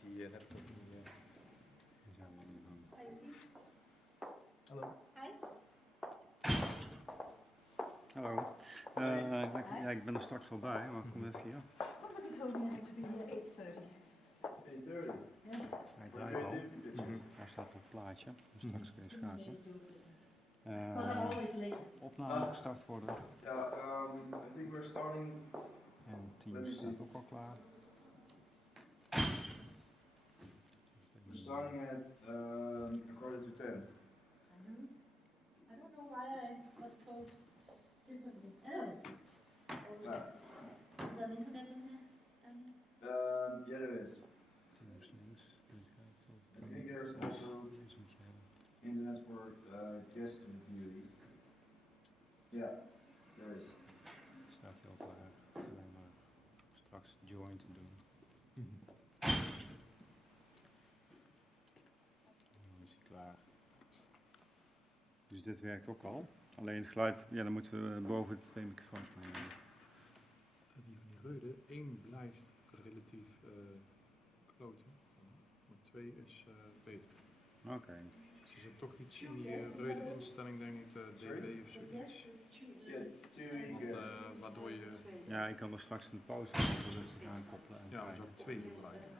die laptop niet. Hallo. Hi. Hallo. Ja, ik ben er straks voorbij, maar kom even hier. Somebody told me I had to be here 8:30. 8:30? Yes. Hij draait al. Hij staat op het plaatje, dus straks kun je schakelen. Because I'm always late. Opname gestart worden. I think we're starting. En Teams staat ook al klaar. We're starting at 9:45. I don't know why I was told differently. Anyway. Is there an internet in here? Yeah, there is. Teams links. I think there's also internet for guests in theory. Yeah, there is. Staat hij al klaar. Alleen maar straks join te doen. Dan is hij klaar. Dus dit werkt ook al. Alleen het geluid, ja, dan moeten we boven de 2 microfoons meenemen. Die van die reude, 1 blijft relatief kloten, maar 2 is beter. Oké. Dus er zit toch iets in die reude instelling, denk ik, de dB of zoiets. Waardoor je... Ja, ik kan er straks in de pauze rustig aan koppelen. Ja, we zouden 2 gebruiken.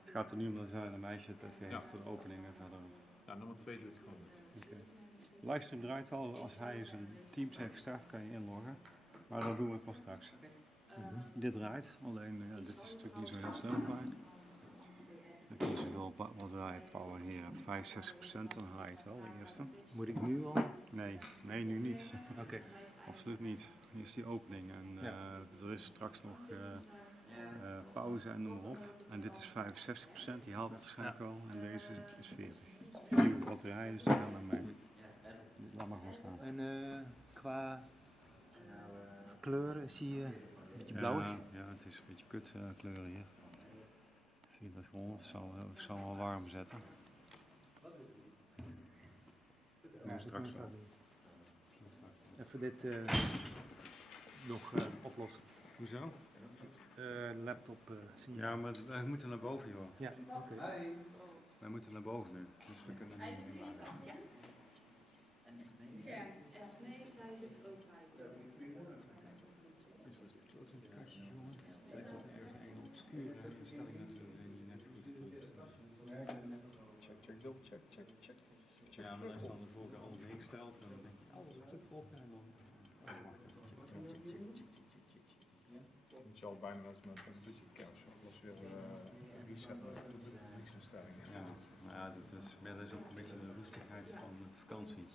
Het gaat er nu om dat een meisje het even Ja. heeft, de openingen verder. Ja, nummer 2 doet het gewoon goed. Okay. Livestream draait al, als hij zijn Teams heeft gestart kan je inloggen. Maar dat doen we pas straks. Dit draait, alleen dit is natuurlijk niet zo heel snel vaak. Dan kun je zoveel wat wij power hier hebt, 65%, dan haal je het wel, de eerste. Moet ik nu al? Nee, nu niet. Oké. Absoluut niet. Hier is die opening en er is straks nog pauze en noem maar op. En dit is 65%, die haalt het waarschijnlijk al. En deze is 40%. Nieuwe batterij, dus die gaan naar mee. Laat maar gewoon staan. En qua kleuren zie je een beetje blauwig? Ja, het is een beetje kut kleuren hier. 400 zal wel warm zetten. Nu straks wel. Even dit nog oplossen. Hoezo? Laptop zien. Ja, maar wij moeten naar boven, joh. Ja, oké. Wij moeten naar boven nu. Dus we kunnen niet meer maken. Ja, Esmee, zij zit er ook bij. Er is een obscure instelling natuurlijk die net goed check. Ja, maar als je dan de vorige keer anders ingesteld, dan denk je alles goed op en dan... Moet je al bijna als met een budget capsule, dat was weer reset met voedselstellingen. Ja, maar ja, dat is ook een beetje de roestigheid van de vakantie.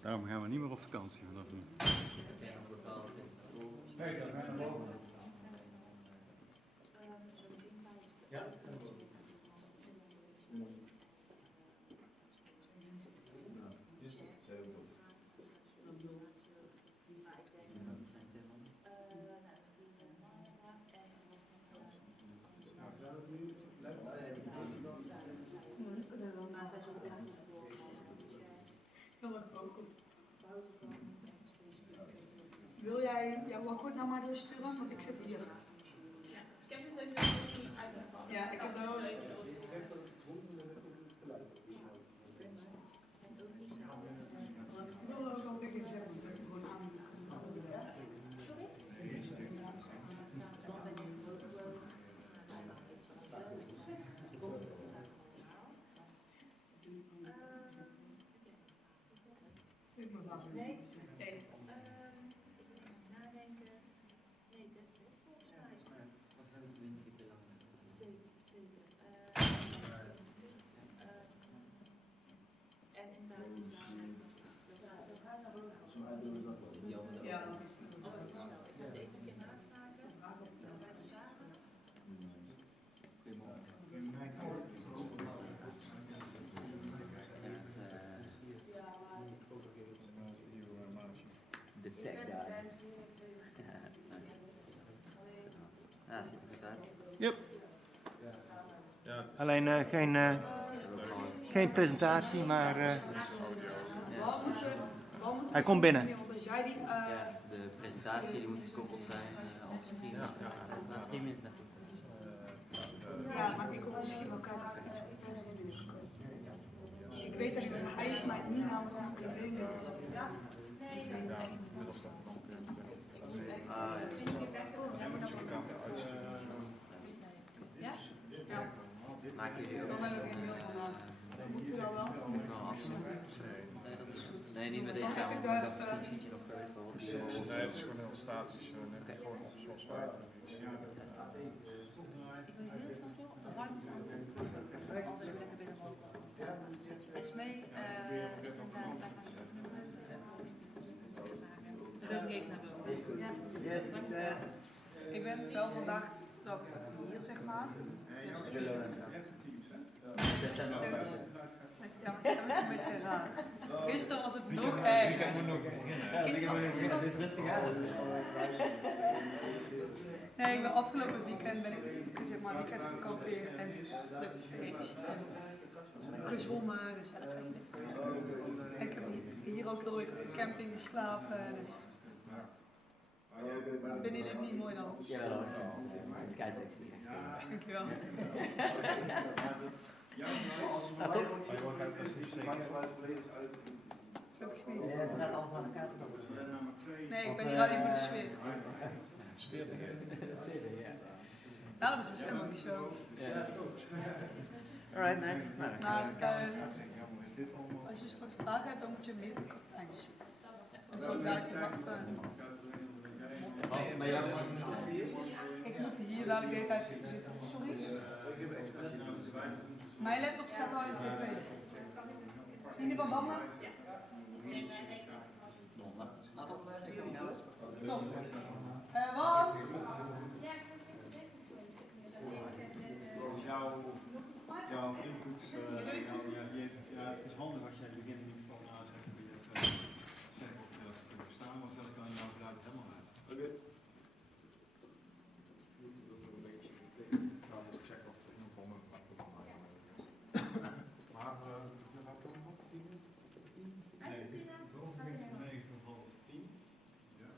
Daarom gaan we niet meer op vakantie vanaf nu. Nee, dan gaan we naar boven. Ja, Maar zij is ook Heel erg ook. buiten van echt specifiek. Wil jij jouw akkoord nou maar doorsturen? Want ik zit hier. Ja, ik heb dus even niet uitgevallen. Ja, ik heb er ook. Ik wil ook al even zeggen, dat ik gewoon aan. Nee, nadenken. Nee, dat is het volgens mij. Of is de wind te lang? Zeker. En inderdaad, die Ja, ik ga even een keer navragen. Bij samen. De tech daar. Ja, ziet er goed uit. Yep. Ja, Alleen geen presentatie, maar hij komt binnen. Ja, de presentatie die moet gekoppeld zijn als stream. Waar stream je het naartoe? Ja, maar ik wil misschien wel kijken of er iets voor is binnengekomen. Ik weet dat hij heeft mij niet naar mijn privé gestuurd. Ja? Maken jullie ook? Dan hebben we geen mail van moet u dan wel? Moet wel afsluiten? Nee, dat is goed. Nee, niet met deze kamer, maar dat misschien ziet je nog verder wel. Precies, nee, het is gewoon heel statisch. Net gewoon op zoals wij het identificeren. Ik wil heel snel stil op de ruimtes aan. Altijd lekker binnen mogen. Esmee is inderdaad bij haar nummer. Dus heb ik even naar boven. Ja. Yes, succes! Ik ben wel vandaag nog hier, zeg maar. Ja, mijn stem is een beetje raar. Gisteren was het nog erger. Gisteren was het Het is rustig aan. Nee, ik ben afgelopen weekend zeg maar weekend gekampeerd en feest en gezwommen, dus ja, dat kan je niet. En ik heb hier ook heel leuk op de camping geslapen, dus vinden jullie het niet mooi dan? Ja, wel. Kijk sexy. Dankjewel. Ah, top. Ook niet. Het gaat alles aan elkaar toe. Nee, ik ben hier alleen voor de sfeer. Nou, dat is een stemmingsshow. Alright, nice. Maar als je straks vragen hebt, dan moet je mee de kapitein zoeken. En zo dadelijk even... Maar jij mag niet zijn. Ik moet hier dadelijk de hele tijd zitten. Sorry. Mijn laptop staat al in TP. Zien jullie van Bamma? Top. Wat? Jouw input, het is handig als jij begint in ieder geval aanzet en je even zeggen of je dat kunt verstaan, want dat kan jou eruit helemaal uit. Oké. Nou, dus checken of er iemand van mijn achterban maakt. Maar, je gaat toch nog 10 minuten? Nee, boven begint van 9 tot half 10. Ja.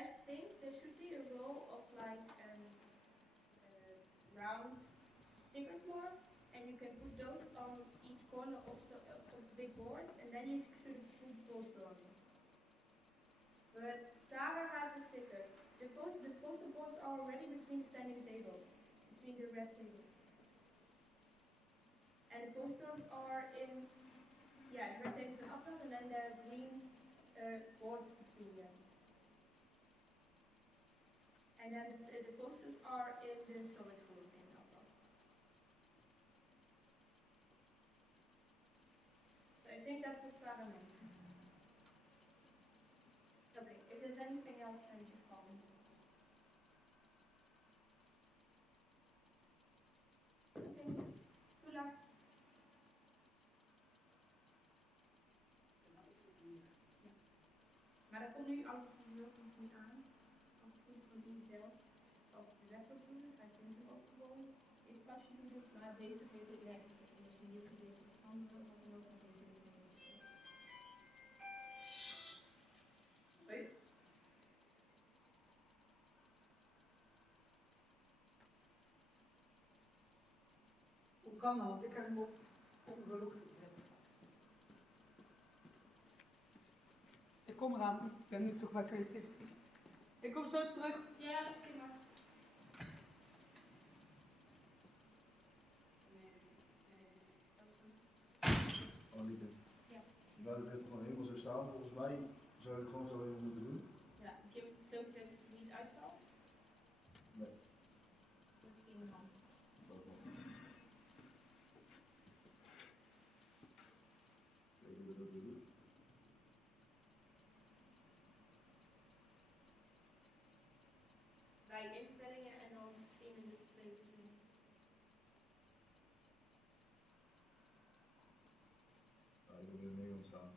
I think there should be a row of like round stickers more, and you can put those on each corner of the big boards, and then you should put the poster on them. But Sarah had the stickers. The poster boards are already between standing tables, between the red tables. And the posters are in, red tables and upload, and then the green boards between them. And then the posters are in the storage room in Atlas. So I think that's what Sarah meant. Okay, if there's anything else, then just call me. Okay, good luck. Ja. Maar dat komt nu out of the world komt nu aan. Als het goed is van die zelf, wat de laptop doet, dus hij vindt hem ook gewoon in het kastje doet, maar deze weet ik nergens. Dus als je hier probeert te veranderen, wat dan ook, dan weet je het niet. Hoi. Hoe kan dat? Want ik heb hem op ongelukt gezet. Ik kom eraan, ik ben nu toch bij Creativity. Ik kom zo terug. Ja, dat is prima. Annelieke, Ja. je laat het even gewoon helemaal zo staan. Volgens mij zou je het gewoon zo even moeten doen. Ja, ik heb het zo gezet dat het niet uitvalt. Nee. Misschien dan. Dat wel. Kijk hoe je dat weer doet. Bij instellingen en dan screen en display. Ja, ik heb weer in Nederland staan.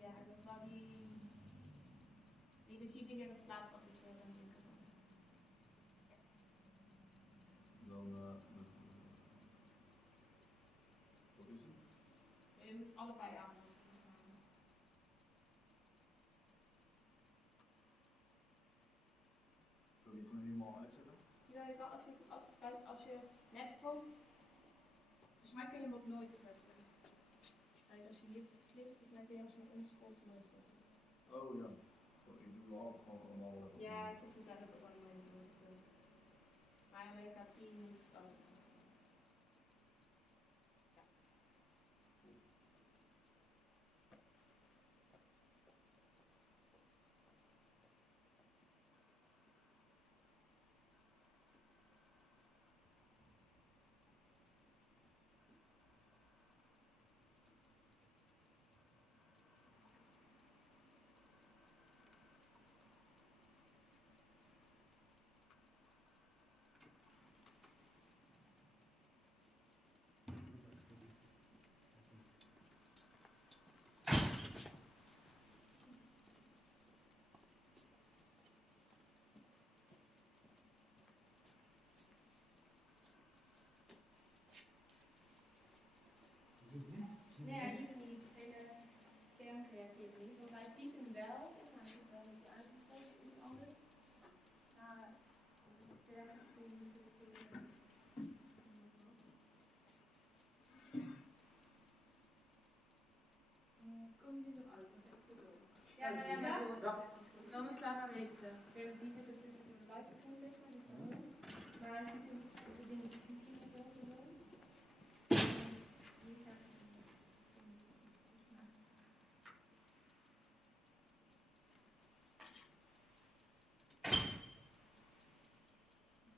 Ja, dan zou die ziet niet echt een slaapstapje dan denk ik dat. Dan, allebei aan. Wil je het nu helemaal uitzetten? Ja, je kan als je netstroom, volgens mij kun je hem ook nooit zetten. Kijk, als je hier klikt, dan kun je als je hem omspookt nooit zetten. Oh ja. Ik doe wel gewoon allemaal. Ja, ik vind het zelf ook allemaal even nooit gezet. Maar Amerika 10, oh. Nee, hij doet niet. Het hele scherm reageert niet. Want hij ziet hem wel, zeg maar. Hij ziet wel dat hij uitgesloten is, iets anders. Maar op het scherm kun je niet zo goed zien. Kom je er uit? Ja, maar ja, dan is laat maar weten. Die zit er tussen de livestream, zeg maar, dus dan niet. Maar hij ziet hem op de dingen positie naar boven doen. Die gaat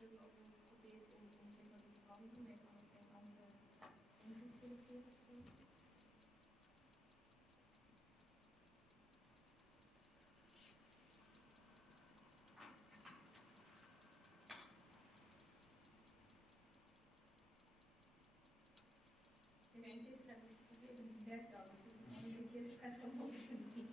we hebben ook geprobeerd om zeg maar te veranderen, maar je kan ook geen andere invloed selecteren of zo. Ik heb gisteren geprobeerd met zijn werk te houden, dus ik heb een beetje stress van mogelijk te bieden.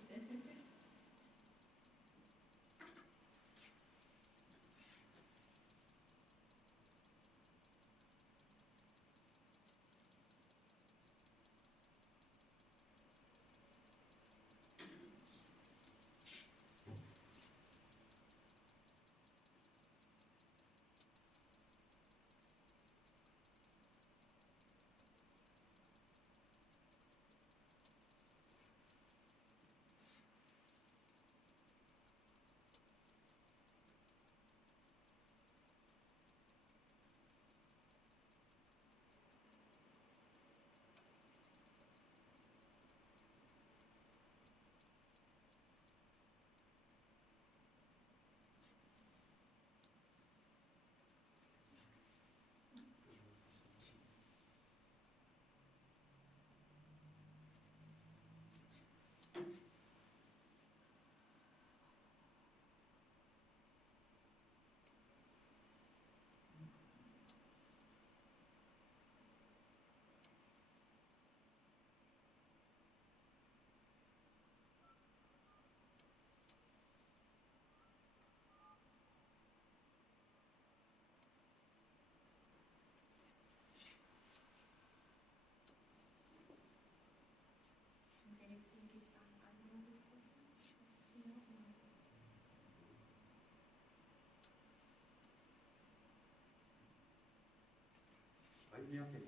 Ja, oké.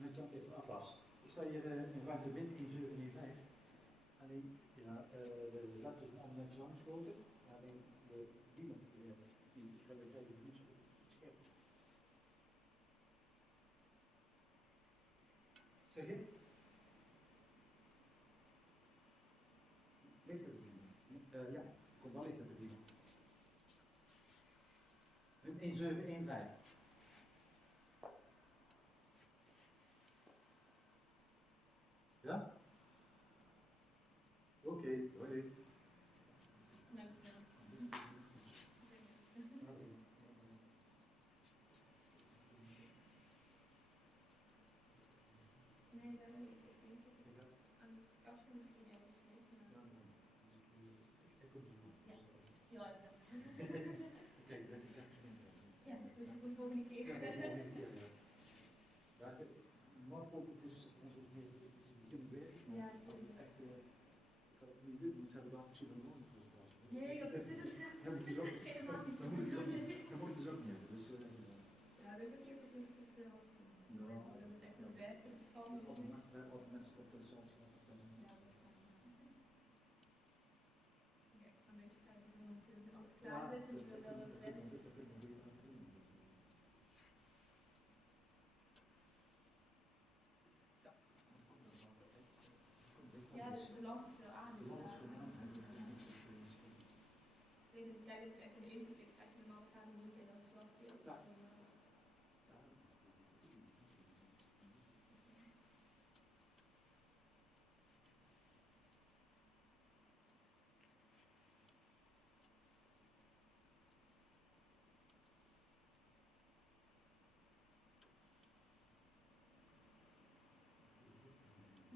Met Jan even afwas. Ik sta hier in ruimte min 1715. Alleen, ja, de laptop is allemaal netjes aangesloten. Alleen de beamer die kwaliteit is niet zo scherp. Zeg je? Ligt het de beamer? Ja, komt wel ligt het de beamer. Min 1715. Ja? Oké, hoi. Nee, ik denk dat het aan het kastje misschien ergens ligt. Ja, ik kom zo. Ja, heel erg bedankt. Oké, dat is even spannend. Ja, dat is goed voor de volgende keer. Ja, de volgende keer. Ja, normaal gesproken het is mensen hebben daar misschien wel nooit een presentatie. Nee, dat is het helemaal niet zo. Dat moet ik dus ook niet hebben. Dus, Ja, dat heb ik ook niet tot zelf. Dat is echt een werk van. wat de mensen op de soms Ja, dat is ik extra een beetje tijd om natuurlijk alles klaar te zetten, zodat het werkt. Ja, dus de lamp is wel aan. Zeker tijdens echt een input, ik krijg normaal gaan niet en dat is wel speelt.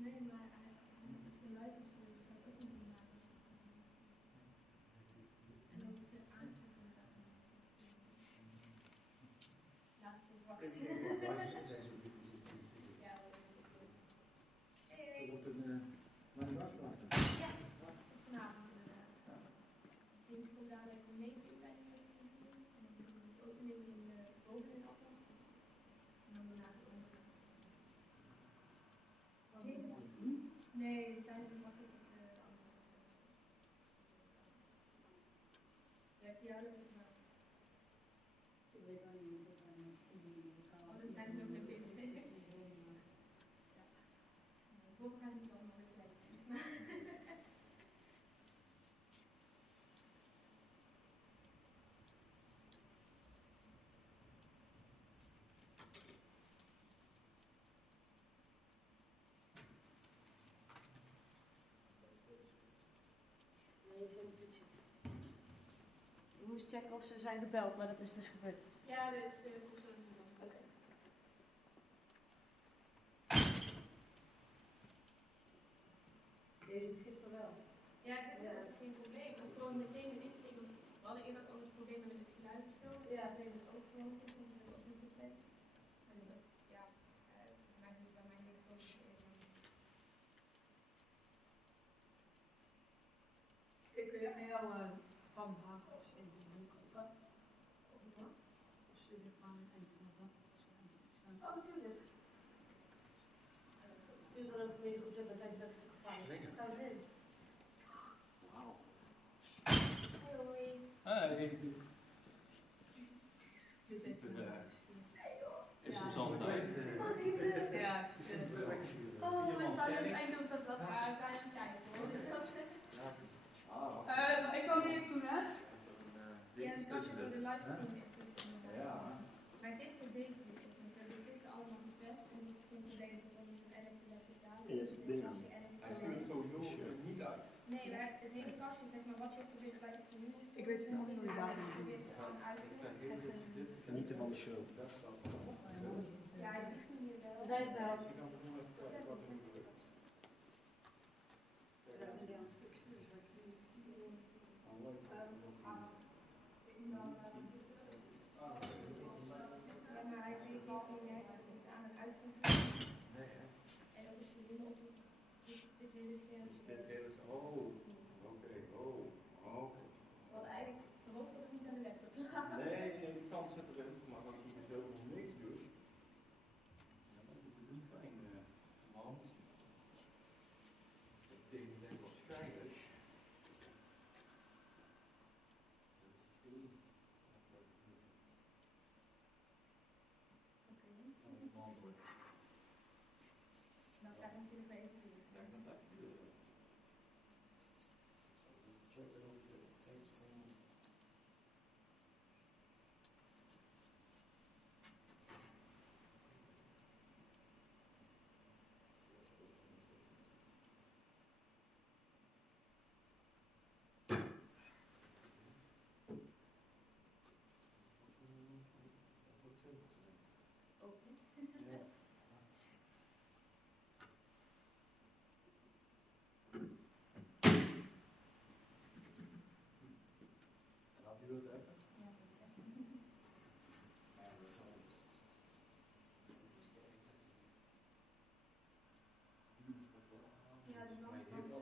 Nee, maar het geluidsopstelling gaat ook niet in maken. En dan moet ze aanklikken. Laat ze wachten. Ja, dat is goed. Hey. Maar die afvragen. Ja, dat is vanavond inderdaad. Het teams komt dadelijk om 9 uur zijn we met het team. En dan doen we het opening boven in afstand. En dan daarna de onderkant. Nee, we zijn er makkelijk tot de andere zelfs. Werkt hij jou dat maar? Ik weet wel niet of ik Want dan zijn ze ook mee bezig. Ja. De voorbereiding is allemaal weer gelijk. Nee, ze hebben budget. Ik moest checken of ze zijn gebeld, maar dat is dus gebeurd. Ja, dus persoon. Oké. Deze het gisteren wel. Ja, gisteren was het geen probleem. Ik gewoon meteen met insteken. We hadden eerder anders problemen met het geluid of zo. Ja. Dat deed het ook gewoon. Dat hebben we ook niet getest. En dus ja, voor mij is het bij mij niet groot. Ik kun je aan jou van haken of ze in de hoek kopen. Of wat? Of ze er aan een eind van de dag. Oh, natuurlijk. Stuur dan een familiegroep en dan heb je dat stuk ervan. Ga erin. Wauw. Hoi. Hey. Dit is Is Suzanne daar? Ja, oh, we staan aan het einde op dat blad. Ja, we zijn aan het kijken hoor. Dus dat is Ik kan niet eens doen, hè? ja, dat kan je voor de livestream intussen. Maar gisteren deed het iets. We hebben het gisteren allemaal getest en dus toen bedenkt ik dat het een Electrode Fabrication. Hij stuurt sowieso niet uit. Nee, maar het hele kastje, zeg maar, wat je ook probeert bij de vernieuwing. Ik weet het nog niet hoe je daar doet. probeert het gewoon uit te leggen. Genieten van de show. Ja, hij ziet hem hier wel. We zijn het wel. Ja, maar hij reageert hier nergens niet aan en uit kunt en ook is de winkel doet dit hele scherm. Wat eigenlijk verloopt dat het niet aan de laptop. Nee, je kan ze erin, maar als je dus heel niks doet, Ja, dat is natuurlijk niet fijn, want dat betekent dat waarschijnlijk. Nou, ga ik natuurlijk maar even doen.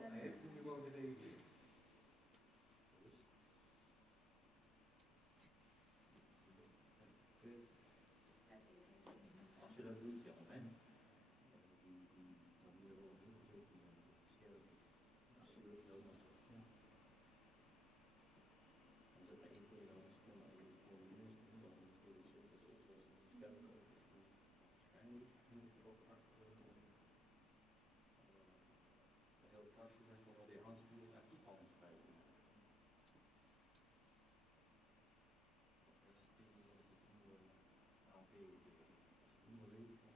Hij heeft nu gewoon gereageerd. natuurlijk heel natuurlijk. Ja. Dan zit er één keer dan misschien maar één volumes in, dan misschien iets zit, dat is scherp ook. Waarschijnlijk moet je ook achter de heel kastje zeg maar, waar die aanstuurt echt spanningsvrij doen. Dat is het nieuwe AV, dat is een nieuwe leed van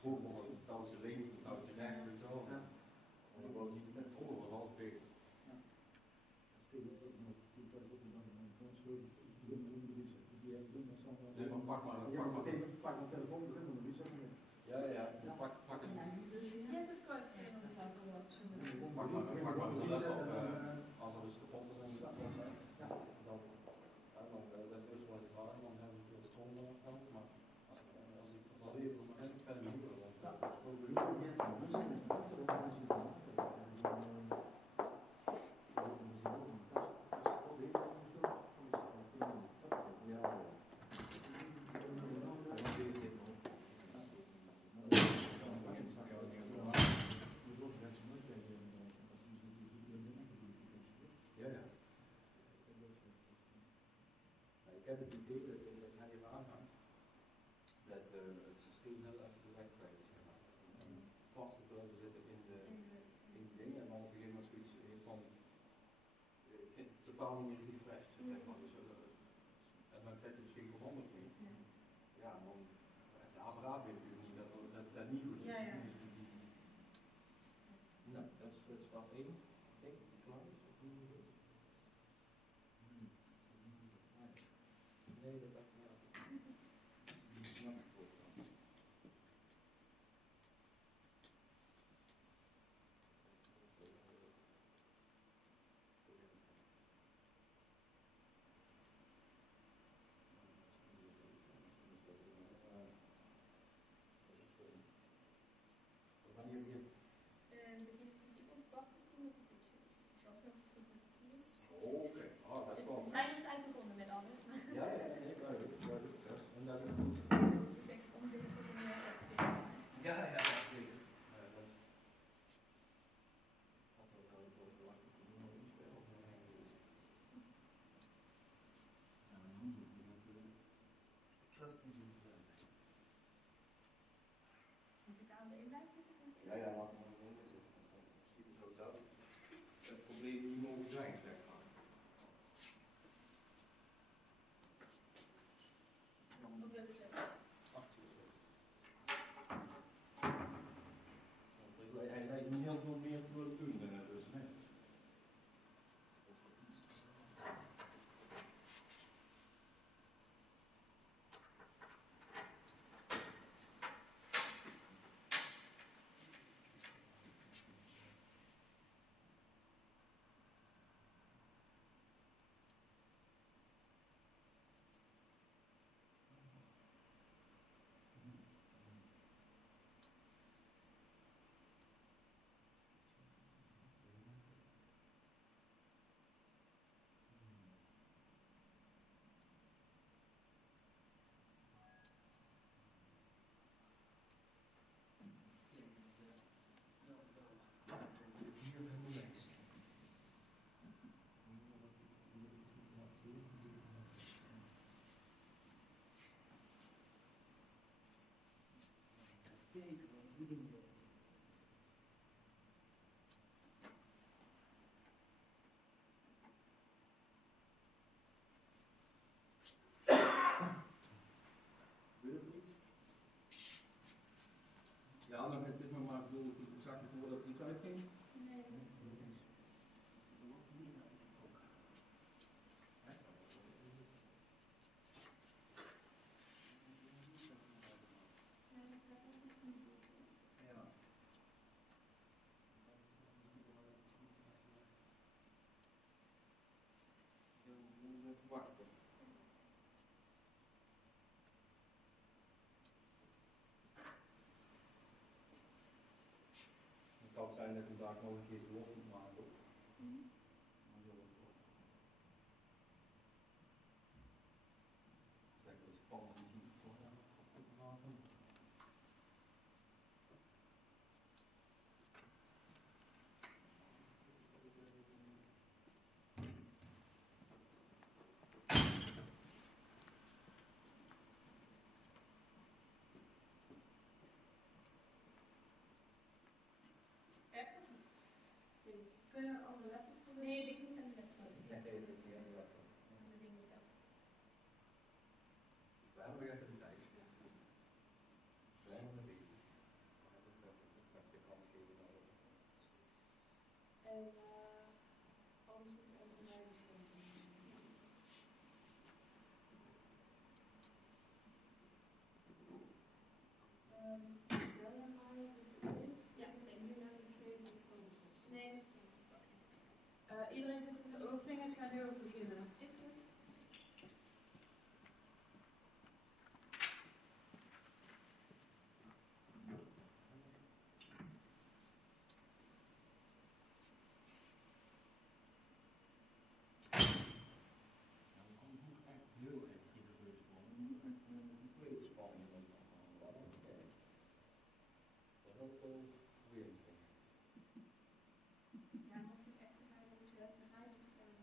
vroeger was het touwtje links, het touwtje rechts, weet je wel. Ja. Vroeger was alles beter. Nee, maar pak maar. Pak mijn telefoon, begin maar niet zeggen. Ja, pak eens. Yes, of course. Pak maar de laptop, als er iets kapot is, dan dat is eerst wat ik vraag, dan heb ik het schoon gehad, maar als ik dat even nog even kan doen, ik heb het idee dat hij hier aanhangt, dat het systeem heel even de weg kwijt is. Vaste blijven zitten in de dingen en dan op een gegeven moment zoiets heeft van totaal niet meer refreshed, zeg maar. Dus, en dan krijg je misschien wat anders mee. Ja, dan het apparaat weet natuurlijk niet dat niet goed is. Ja, ja. Nou, dat is stap 1. Ik denk dat die klaar is. Of hoe is het? Nee, dat dacht ik niet. Die snap ik ook wel. Wanneer begint? Begin in principe om 8:10 met de pitches. Ik zal zo terug met het team. Oh, oké. Ah, dat is Dus wel. we zijn het uitbegonnen met alles. Ja, nee, duidelijk. En dat is ook goed. Dus echt om dit soort dingen te spelen. Ja, zeker. Dat had ook wel even verwacht dat er nog iets verder over heen is. Trust in you. Moet ik aan de in blijven zitten? Ja, laat maar gewoon zitten. Misschien is ook dat het probleem niet mogen zijn, zeg maar. Op dit stuk. Hij lijkt niet heel veel meer te willen doen, dus nee. Hoe doen we dat? Wil je iets? Ja, dan het is nog maar bedoeld een zakje voordat er iets uitging. Nee. Wachten. Het kan zijn dat ik hem daar nog een keer los moet maken. Maar heel erg goed. Kijk, dat is spannend. Die zie ik zo goed maken. Kunnen we op de laptop doen? Nee, dit niet aan de laptop. Nee, dat is niet aan de laptop. Aan de dingen zelf. We hebben nog even de tijd. We hebben nog even. De kans geven naar de. En anders moeten we onze leiders doen. Wel naar mij, dat is Ja, we zijn nu naar de geen goed van de soms. Nee, dat is geen. Iedereen zit in de opening en ze gaan nu ook beginnen. Is goed. Echt heel erg rigoureus worden. Je moet echt een tweede spanning allemaal. Dat is ook vervelend. Ja, maar of het echt is, dan moet je dat naar huis gaan.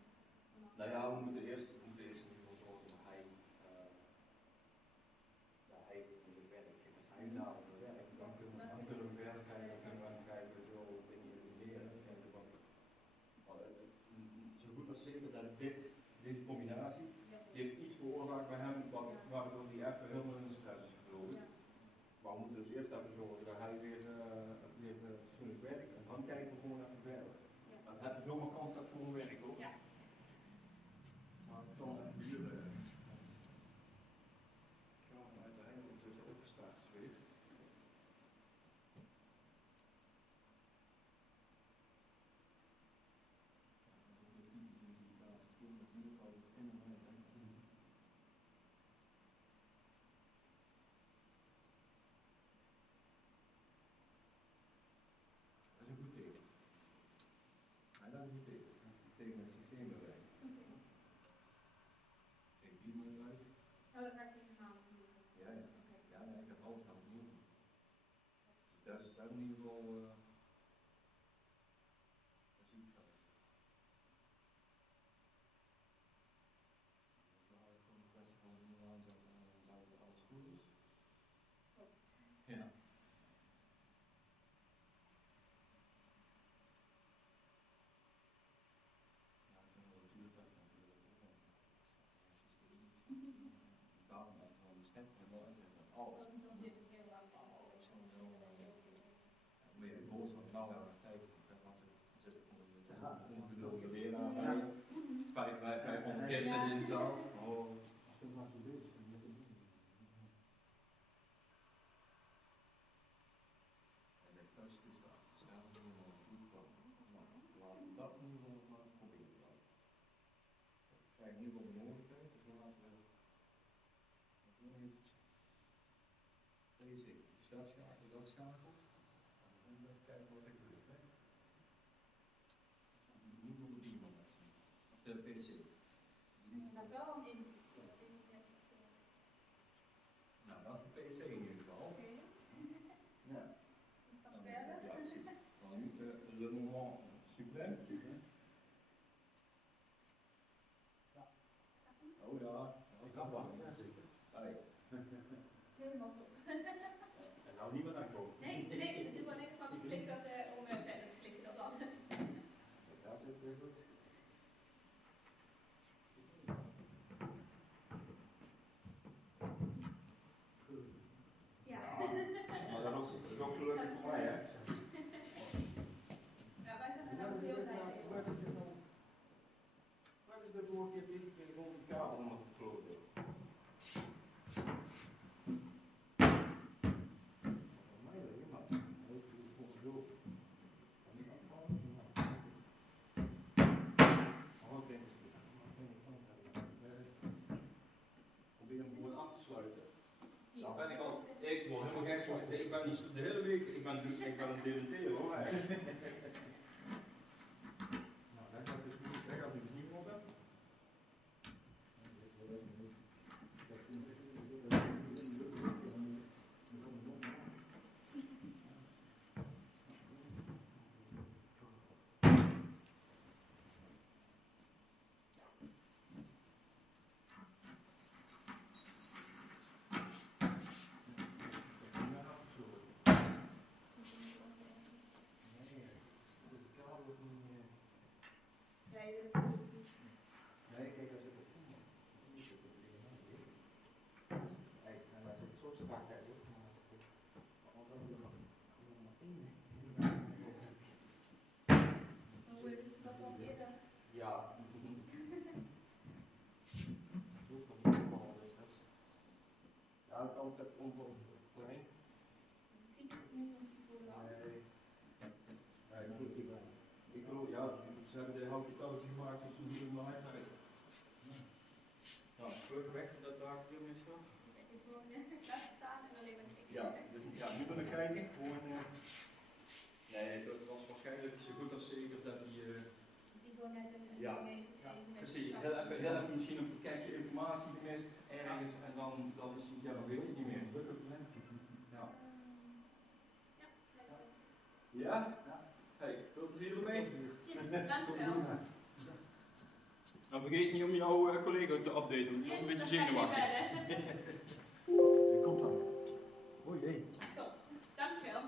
Nou ja, we moeten eerst in ieder geval zorgen dat hij moet werken. Als hij daar werkt, dan kunnen we verder kijken, dan kunnen we even kijken, zo dingen elimineren. Zo goed als zeker dat deze combinatie, die heeft iets veroorzaakt bij hem, waardoor hij even helemaal in de stress is gevlogen. Maar we moeten dus eerst even zorgen dat hij weer fatsoenlijk werkt en dan kijken we gewoon even verder. Dan heb je zomaar kans dat het gewoon werkt, hoor. Ja. Maar het kan even duren. Ik ga hem uiteindelijk ondertussen opgestart is weer. Dat is een goed teken. En dat is een goed teken. Dat betekent dat het systeem bereikt. Kijk, die maar eruit. Oh, dat gaat helemaal niet. Ja, ja. Ja, nee, ik heb alles gaan doen. Dus dat is in ieder geval. Dat zie ik zo. Dus we houden gewoon de kwestie van nu aanzetten en dan zou het alles goed is. Ja. Ja, ik vind het wel duur dat natuurlijk ook een systeem. Daarom als ik dan de stem helemaal uitzetten, alles. Dan dit is heel lang. Maar je boos van nou hebben we tijd. Zit ik onbedoelde leraar bij. 500 kinderen in de zaal. Oh. Als je maar zo bezig bent met de dingen. En dat is dus dat. Dus daarom doen we nog goed van. Nou, laten we dat in ieder geval maar proberen. Ik krijg in ieder geval de mogelijkheid, dus laten we nog eventjes. PC, dus dat schakelt, dat schakelt. En even kijken wat er gebeurt. Hè. Niet op de beamer laten zien. Of de PC. Dat wel een input. Dat is net. Nou, dat is de PC in ieder geval. Oké. Ja. Is dat Dan is verder? het, ja, precies. Dan nu le moment suprême. Oh ja, dat was het. Helemaal zo. En nou niet meer aankomen. Nee, nee, doe maar lekker wat klikken om verder te klikken, dat is alles. Dat zit weer goed. Ja. Maar dat is ook gelukkig voor mij, hè? Ja, wij zijn er nou heel blij mee. Wat is de vorige keer dit keer rond die kabel om te verkloten? Probeer hem gewoon af te sluiten. Nou ben ik al, ik word helemaal gek van. Ik ben niet de hele week, ik ben een dementeren hoor. Nou, daar gaat dus niet op. niet belangrijk uit. Nou, terug weg dat daar veel meer schat. Dus ik heb gewoon laten staan en alleen maar kijken. Ja, dus ja, nu ben ik kijken. Gewoon, nee, het was waarschijnlijk zo goed als zeker dat die. Die gewoon net een Ja, meegegeven. precies. Heel even misschien een kijkje informatie gemist ergens en dan is ja, dan weet je het niet meer. Ja. Ja? Hey, veel plezier ermee. Yes, dankjewel. Dan vergeet niet om jouw collega te updaten, want die was een beetje zenuwachtig. Die komt dan. O jee. Top, dankjewel.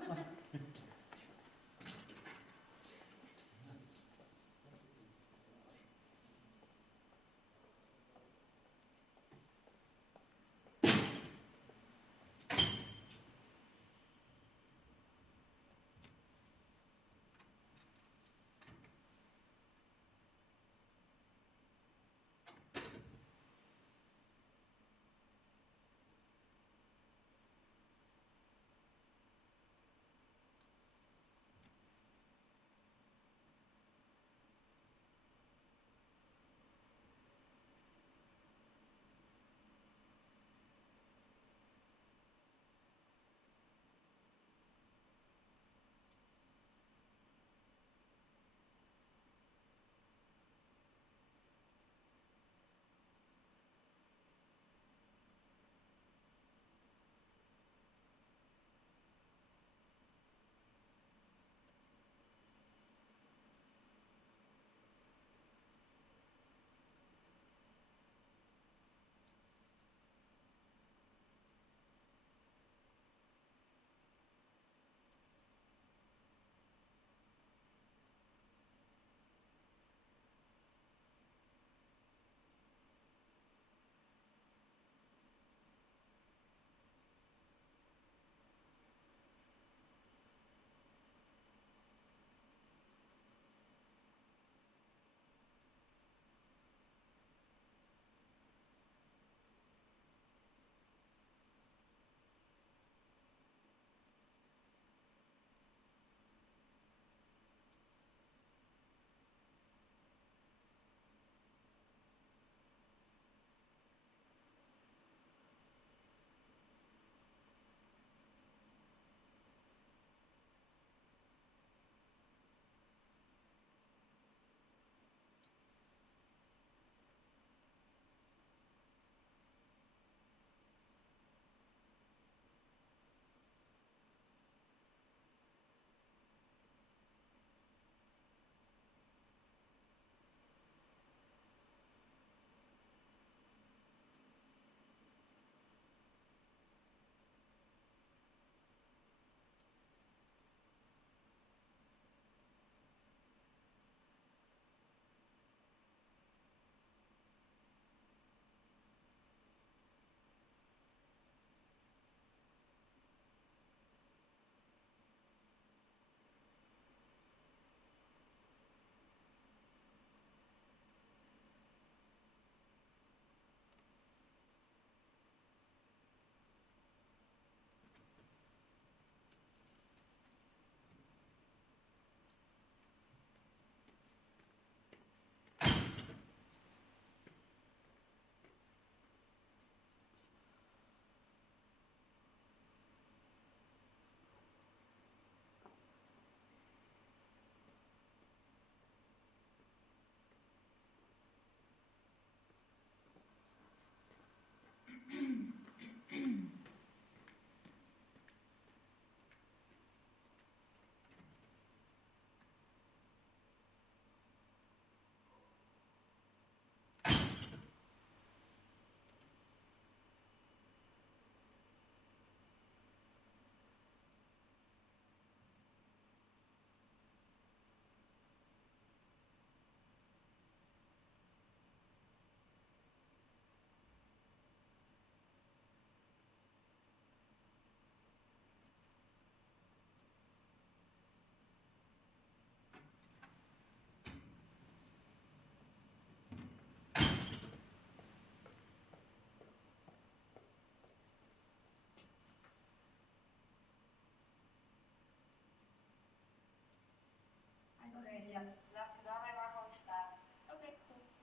Oké, ja. Laten we daarbij maar gewoon staan. Oké, top.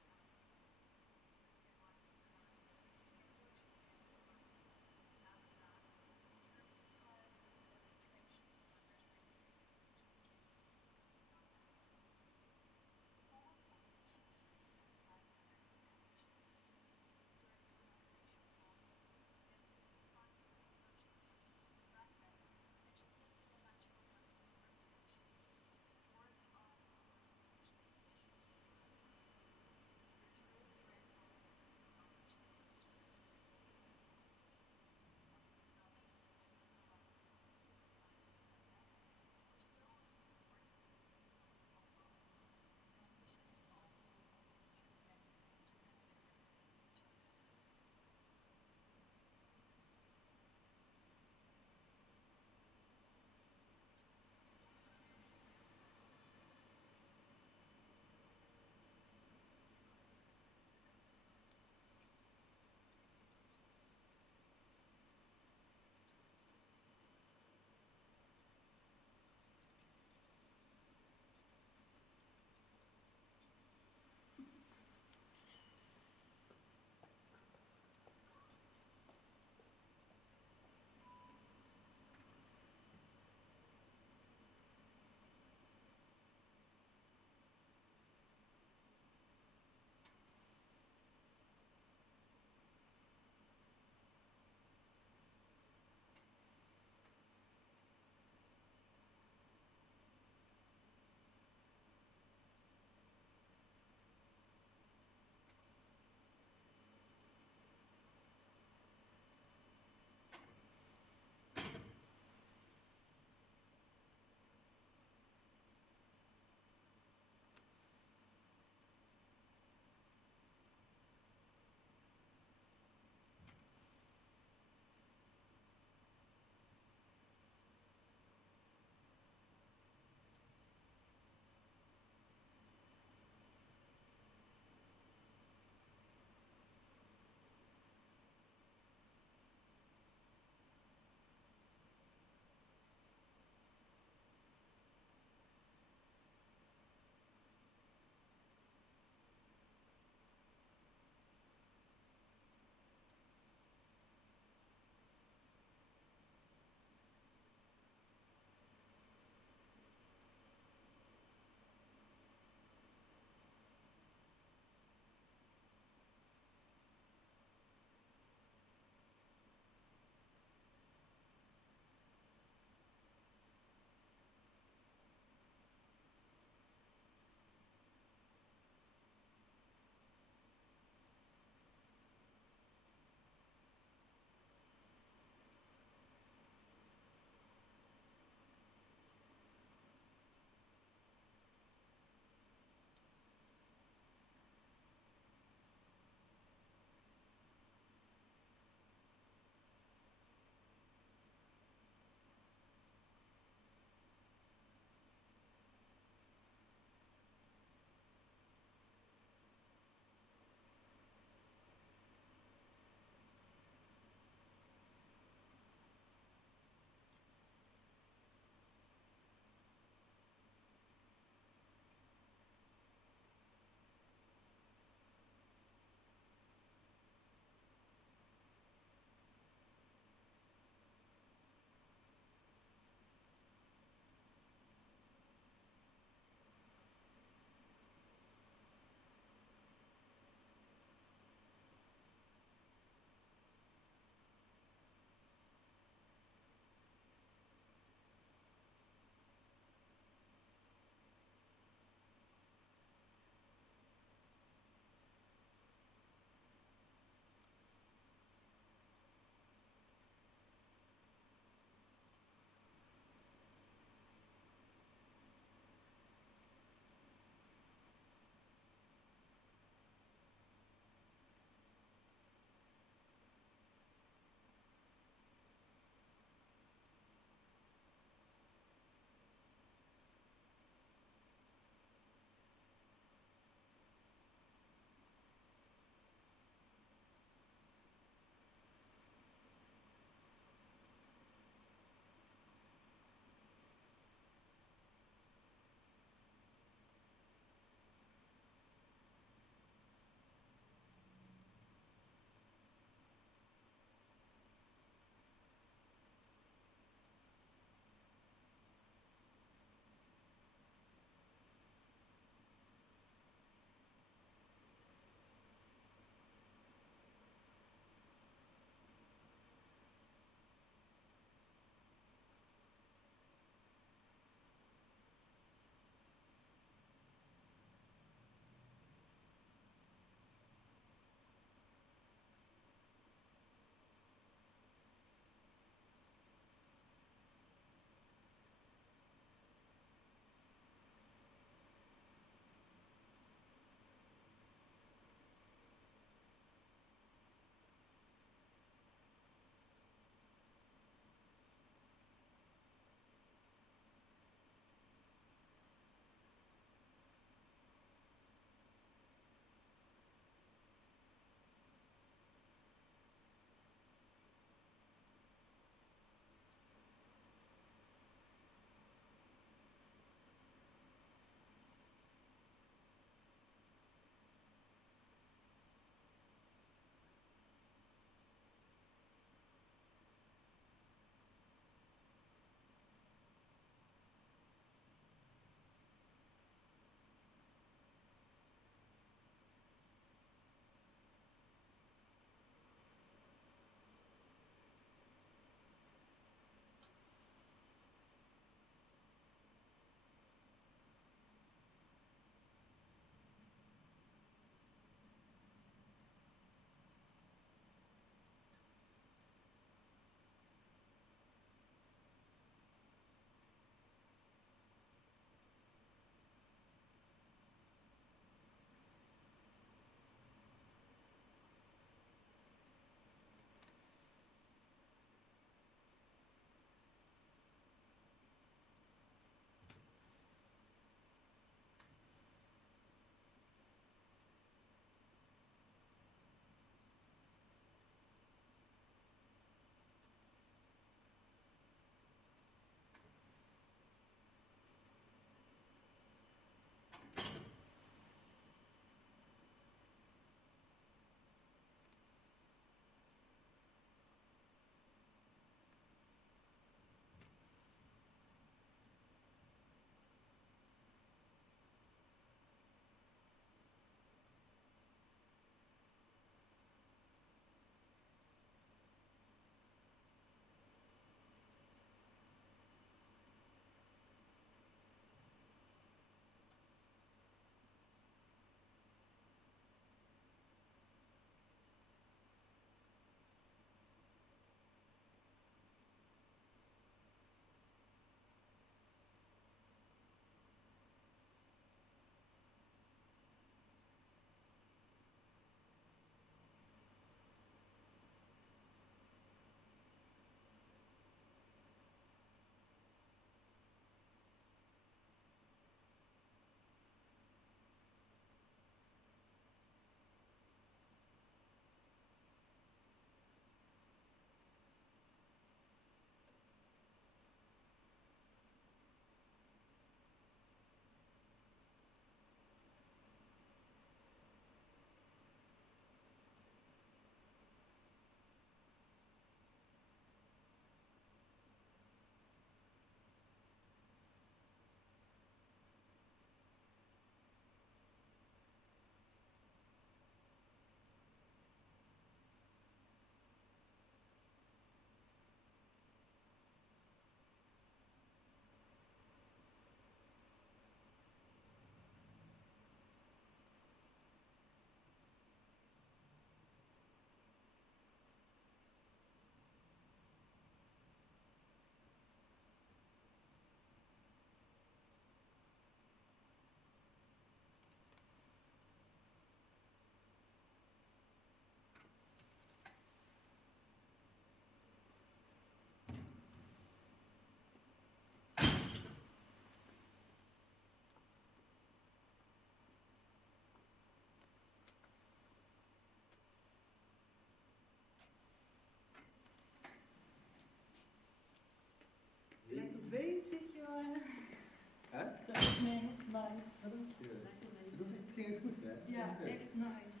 nice. Ja, dank je. Dat ging het goed, hè? Ja, Oké. echt nice.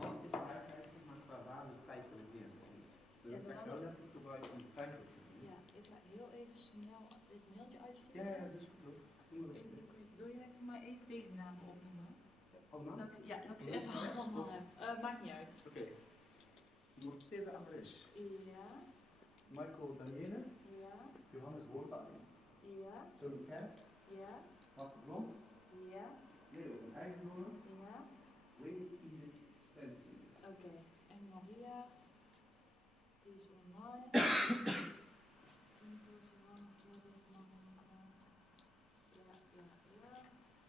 Wat is de wijsheid, zeg maar, qua waar de tijd voor het eerst is? Ja, De we tekst hadden- heb ik gebruikt om de tijd op te doen. Ja, ik ga heel even snel dit mailtje uitsturen. Ja, dat is goed hoor. Doe maar rustig. Wil jij voor mij even deze namen opnoemen? Allemaal? Dat ik, ja, dat ik ze even allemaal heb. Maakt niet uit. Oké. Morteza Andres, Ja, Michael Daniele, ja, Johannes Woordbach, ja, Zoe Kers, ja, Mark Blom, ja, Leo van Eigendoorn, ja. Wayne Edith Spencer. Oké, en Maria, die is online.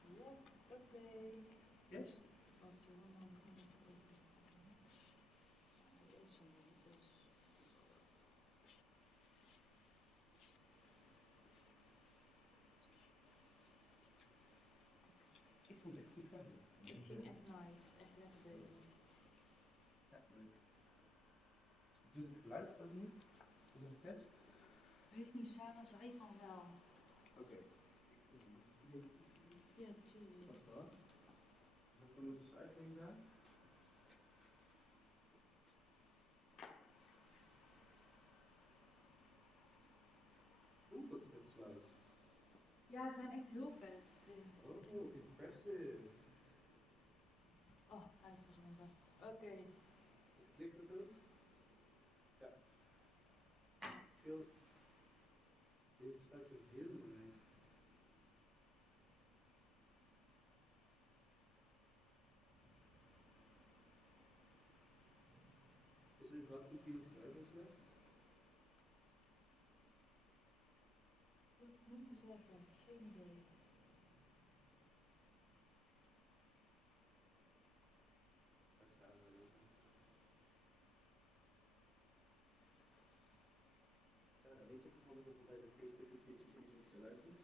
Ja, oké. Yes? Wat je dan hij is er niet, dus. Ik vond het goed gaan. Het ging echt nice, echt lekker bezig. Ja, leuk. Doet het geluid ook niet? Is het een test? Weet niet, Sarah zei van wel. Oké. Ja, tuurlijk. Dat is wel. Dus ik moet dus uitzien daar. Oeh, wat is dit sluit? Ja, ze zijn echt heel vet. Oh, impressive. Oh, hij is verzonken. Oké. Klikt het ook? Ja. Veel. Deze sluit zich heel nice. Is er überhaupt goed iemand geluid uitgelegd? Dat moet te zeggen, geen idee. Daar staan we weer. Sarah, weet je toevallig dat er bij de P2 een geluid is?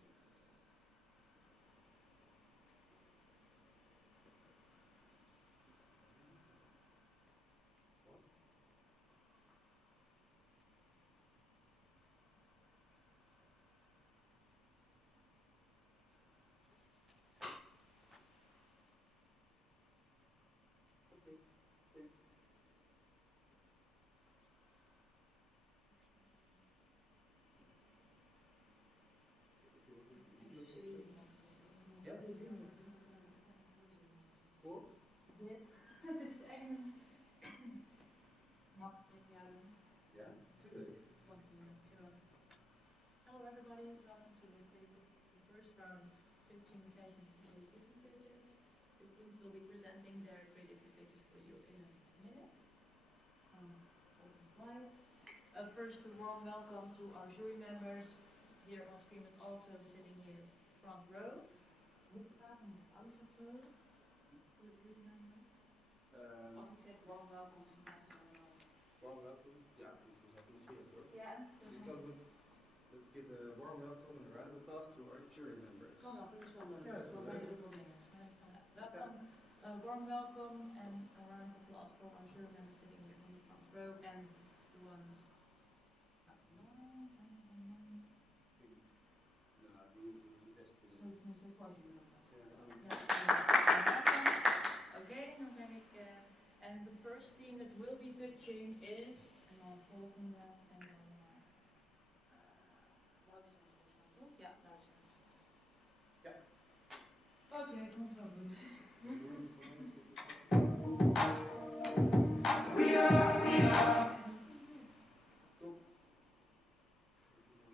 Oké, thanks. Ja, dat is heel voor? Dit is echt een. Mag ik even jou doen? Ja, tuurlijk. Want hier, zo. Hello everybody, welcome to the first round pitching session of the creativity pitches. The teams will be presenting their creativity pitches for you in a minute. Open slides. First, a warm welcome to our jury members here on screen, but also sitting here front row. Moet ik vragen om ouders of zo? Voor de jury members? Als ik zeg warm welcome, is het wel. Warm welcome. Ja, het was georganiseerd hoor. Ja, Dus ik kan doen. Let's give a warm welcome and a round of applause to our jury members. kan dat is wel leuk. Ja, dat is wel zijn leuk. ook wel dingen. Welkom, warm welcome and a round of applause for our jury members sitting here in the front row and the ones. Nou, die doen ze best goed. Zo far jury members. Ja, Oké, dan zeg ik, and the first team that will be pitching is, en dan volgende, en dan, luisteren toch? Ja, luisteren. Ja. Oké, komt wel goed. Top.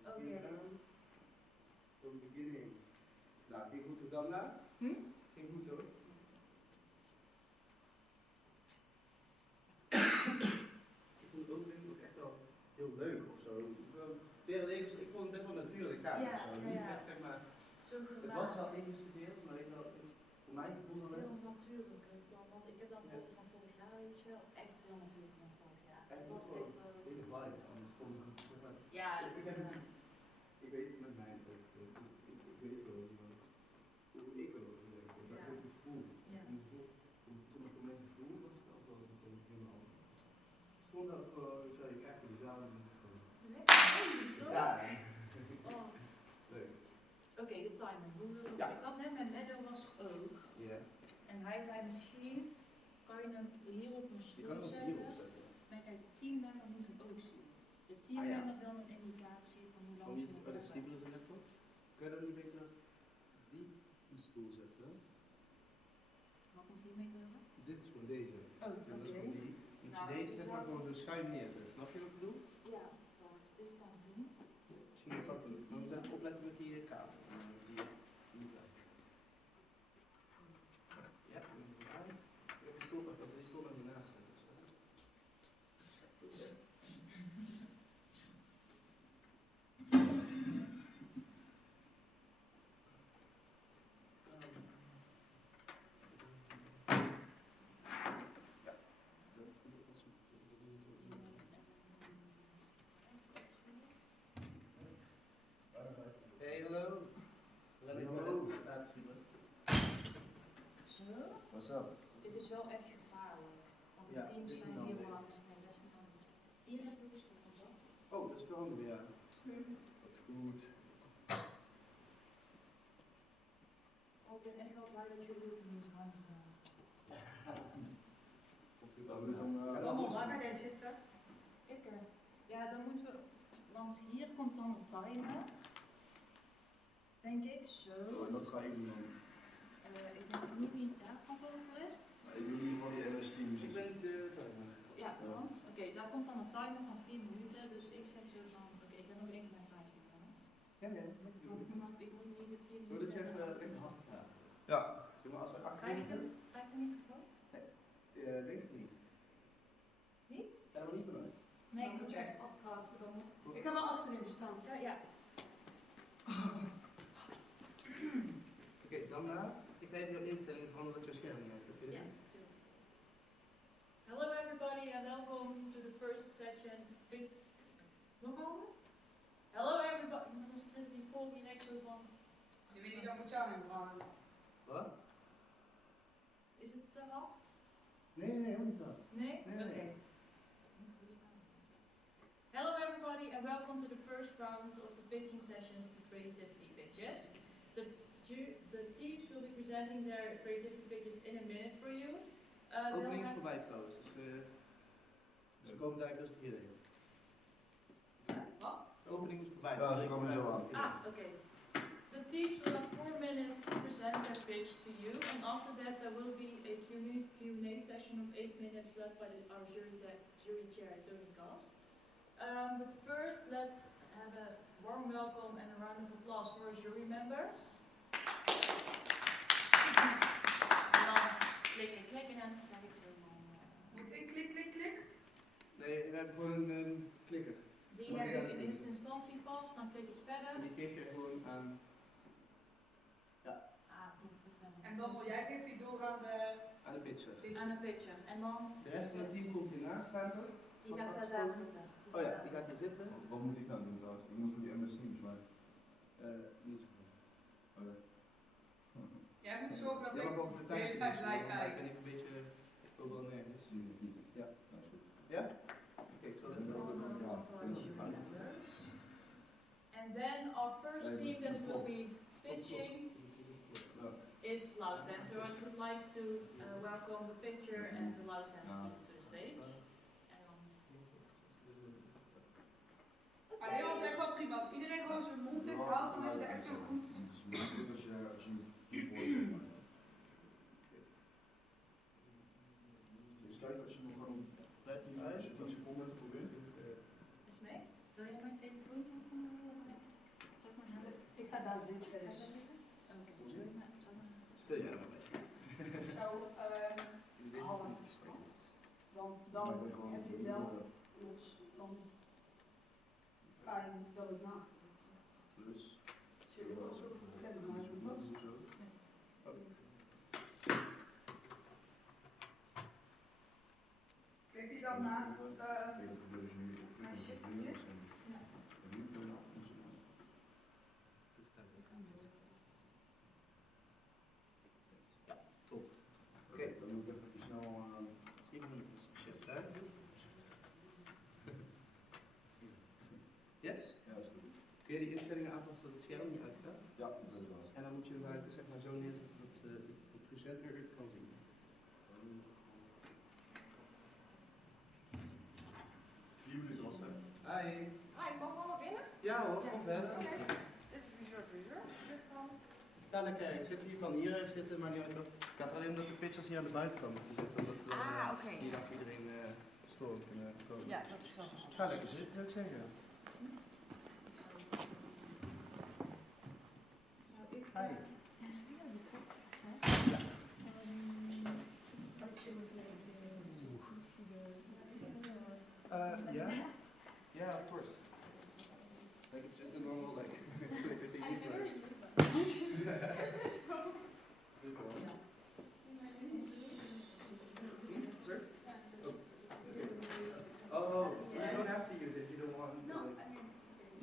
Oké. From the beginning. Nou, ging goed hoor dan na? Ging goed hoor. Ik vond de opening ook echt wel heel leuk of zo. Ik vond het best wel natuurlijk gaan Ja, of zo. ja, Niet ja. echt zeg maar. Zo Het was wel ingestudeerd, maar weet je wel, voor mij gevoel dan veel natuurlijker dan wat ik heb dan bijvoorbeeld van vorig jaar, weet je wel, echt veel natuurlijker dan vorig jaar. Het Het was was wel echt wel. hele vibes, anders vond ik het zeg maar. Ja, Ik heb natuurlijk, ik weet het met mij ook, dus ik weet wel hoe ik erover denk, dus Ja. ik weet het voel. Ja. En zeg maar, voor mijn gevoel was het ook wel meteen helemaal. Het stond ook gewoon, weet je wel, je krijgt de zaal en het is gewoon. lekker bezig toch? Ja. Oh. Leuk. Oké, de timer. Hoe wil je? Ja. Ik had net met Menno was ook. Ja. En hij zei misschien kan je hem hier op een Je stoel kan hem ook zetten. hierop zetten. Maar kijk, de teammember moet hem ook zien. De Ah, ja. teammember wil een indicatie van hoe lang Van wie ze is nog het? Oh, dat is hebben. die bedoelde laptop. Kun je dat niet beter die een stoel zetten? Wat moet hiermee gebeuren? Dit is gewoon deze. Oh, Ja, dat is oké. gewoon die. Moet Nou, je deze dat is zeg maar wel- gewoon zo schuin neerzetten. Snap je wat ik bedoel? Ja, wacht, dit kan ik doen. Misschien moet dat doen. Maar we moeten even opletten met die kabel. Die niet uit. Ja, die moet niet uit. Ik heb die stoel nog niet naast zetten. Goed zo. Hey, hallo. Hallo. Laat zien. Zo. What's up? Dit is wel echt gevaarlijk. Want de Ja, teams dit is staan niet hier handig. langs. Nee, dat is niet handig. Hier heb je gestopt of wat? Oh, dat is veranderd, ja. Wat goed. Oh, ik ben echt wel blij dat jullie ook in deze ruimte gaan. Allemaal waar ga jij zitten? Ik ja, dan moeten we, want hier komt dan een timer. Denk ik, zo. En dat ga ik doen dan. Ik denk niet wie daarvan over is. Ik doe in ieder geval die MS Teams. Ik ben de timer. Ja, Frans. Oké, daar komt dan een timer van 4 minuten. Dus ik zeg zo van, oké, ik ga nog één keer naar 5 minuten. Ja, ja. Want ik moet niet de 4 minuten. Zodat je even lekker hard praat. Ja. Ja, maar als we achter Krijg ik de microfoon? denk ik niet. Niet? Ga er maar niet vanuit. Nee, Dan moet oké. jij even afpraten dan. Ik ga wel achterin staan. Ja, ja. Oké, dan daar. Ik ga even jouw instellingen veranderen dat je scherm niet hebt. Heb je dat? Ja, natuurlijk. Hello everybody and welcome to the first session. Nog allemaal? Hello everybody. Maar dan zit die volk hier niks zo van. Je weet niet dat moet jou heen branden. Wat? Is het te hard? Nee, helemaal niet dat. Nee? Nee, nee. Oké. Hello everybody and welcome to the first round of the pitching sessions of the creativity pitches. The teams will be presenting their creativity pitches in a minute for you. Opening is voorbij trouwens, dus we komen daar rustig hierheen. Wat? De opening is voorbij. Ja, die komen zo aan. Okay. The teams will have 4 minutes to present their pitch to you, and after that there will be a Q&A session of 8 minutes led by our jury chair, Tony Kass. But first, let's have a warm welcome and a round of applause for our jury members. En dan klik en dan zeg ik helemaal. Moet ik klik, klik, klik? Nee, we hebben gewoon een klikker. Die heb ik in eerste instantie vast, dan klik ik verder. En die geef je gewoon aan. En dan wil jij geeft die door aan de pitcher. Aan de pitcher. En dan? De rest van het team komt hiernaast staan. Die gaat daar zitten. Oh ja, die gaat hier zitten. Wat moet ik nou doen trouwens? Ik moet voor die MS Teams, maar... Niet zo goed. Oké. Jij moet zorgen dat Ja, maar ook de ik de tijd hele tijd blij dan kijk. ben ik een beetje overal nergens. Ja. Dat is goed. Ja? Oké, ik zal het And then our first team that will be pitching is Lausanne. So I would like to welcome the pitcher and the Lausanne team to the stage. Maar dit was echt wel prima. Als iedereen gewoon zijn mond dicht houdt, dan is het echt heel goed. Het is makkelijk als je keyboard zeg maar. Dus kijk, als je nog gewoon 10 seconden even probeert. Is mee? Wil jij mijn telefoon zeg maar naar? Ik ga daar zitten. Ga je daar zitten? Oké. Speel jij maar mee. Zo, half. Dan heb je het wel los. Dan fijn dat het na. Plus. Zullen we dat zo vertellen? Maar het was. Kijk die dan naast mijn shitje? Top. Oké, dan moet ik even snel... 7 minuten. Yes? Ja, dat is goed. kun je die instellingen aanpassen dat het scherm niet uitgaat? Ja, dat is wel. En dan moet je hem daar zeg maar zo neerzetten dat het presenter het kan zien. Hi. Hi, mag ik wel binnen? Ja hoor, kom verder. Dit is reserve. Dit kan. Ja, lekker. Ik zit hier, kan hier zitten, maar niet uit. Het gaat alleen om dat de pitchers hier aan de buitenkant moeten zitten, omdat ze Oké. niet achter iedereen storen kunnen komen. Ja, dat is wel zo. Ga lekker zitten, zou ik zeggen. Hi. Yeah? Yeah, of course. Like it's just a normal like clicker thing. I've never used that. Is this one? Sorry? Oh, you don't have to use it if you don't want. No, Like, I mean,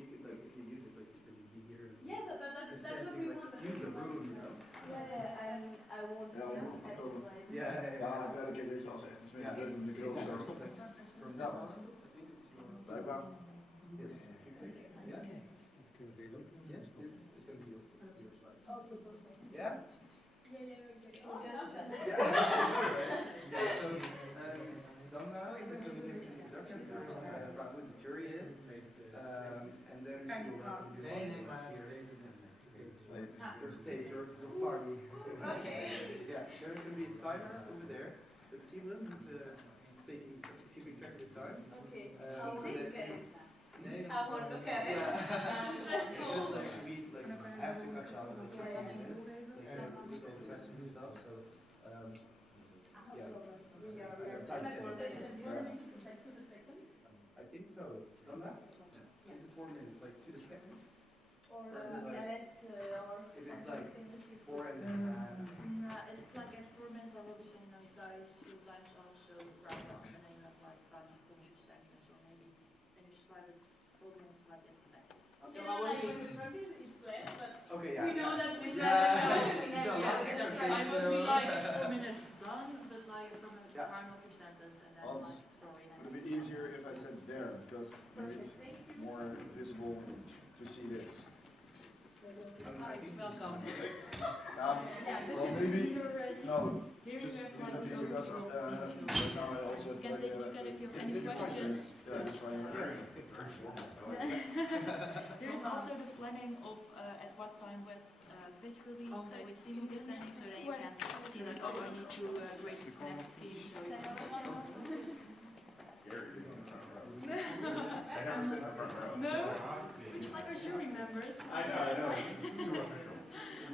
you could like if you use it like you can be here. yeah, that's what we want. Use the room, you know. I won't Ja, at we the komen. slides. Yeah, Ja, ik weet dat je als echt een Ja. beetje de micro zo. From that one, I think it's yours. Blijkbaar. Yes. Yeah. Yes, this is going to be your slides. Also perfect. Yeah? Yeah, okay. Yeah. So, done now. This is going to give an introduction first about who the jury is. And then we'll have your stage, your party. Okay. Yeah, there's going to be a timer over there. That's Simon, who's keeping track of the time. Okay. So that- Nee. I won't look at it. It's stressful. Just like we like have to catch up in like 15 minutes. Like we go the rest of the stuff. So yeah. Tight schedule. I think so. Done that? Is it 4 minutes? Like to the seconds? Or is it like- If it's like 4 and then It's like at 4 minutes I will be saying like guys, your time's up, so round up, and then you have like time to finish your sentence, or maybe finish your slide at 4 minutes like yesterday. Okay, so like when we practice, it's less, but okay, yeah. we know that we Yeah. never It's a lot extra I things, would be like 4 minutes done, but like from the Yeah. time of your sentence and then Hans, like story. It would be easier if I said there because then it's more visible to see this. I think Welcome. Well, maybe no. Here Just you have because like the of overview now I also You can take a look at if you have any This is fine. questions. Yeah, that's fine. Here's also the planning of at what time what pitch will be, which team will be attending, so that you can see like, oh, I need to grade the next team. So you can No? Would you like our jury members? I know.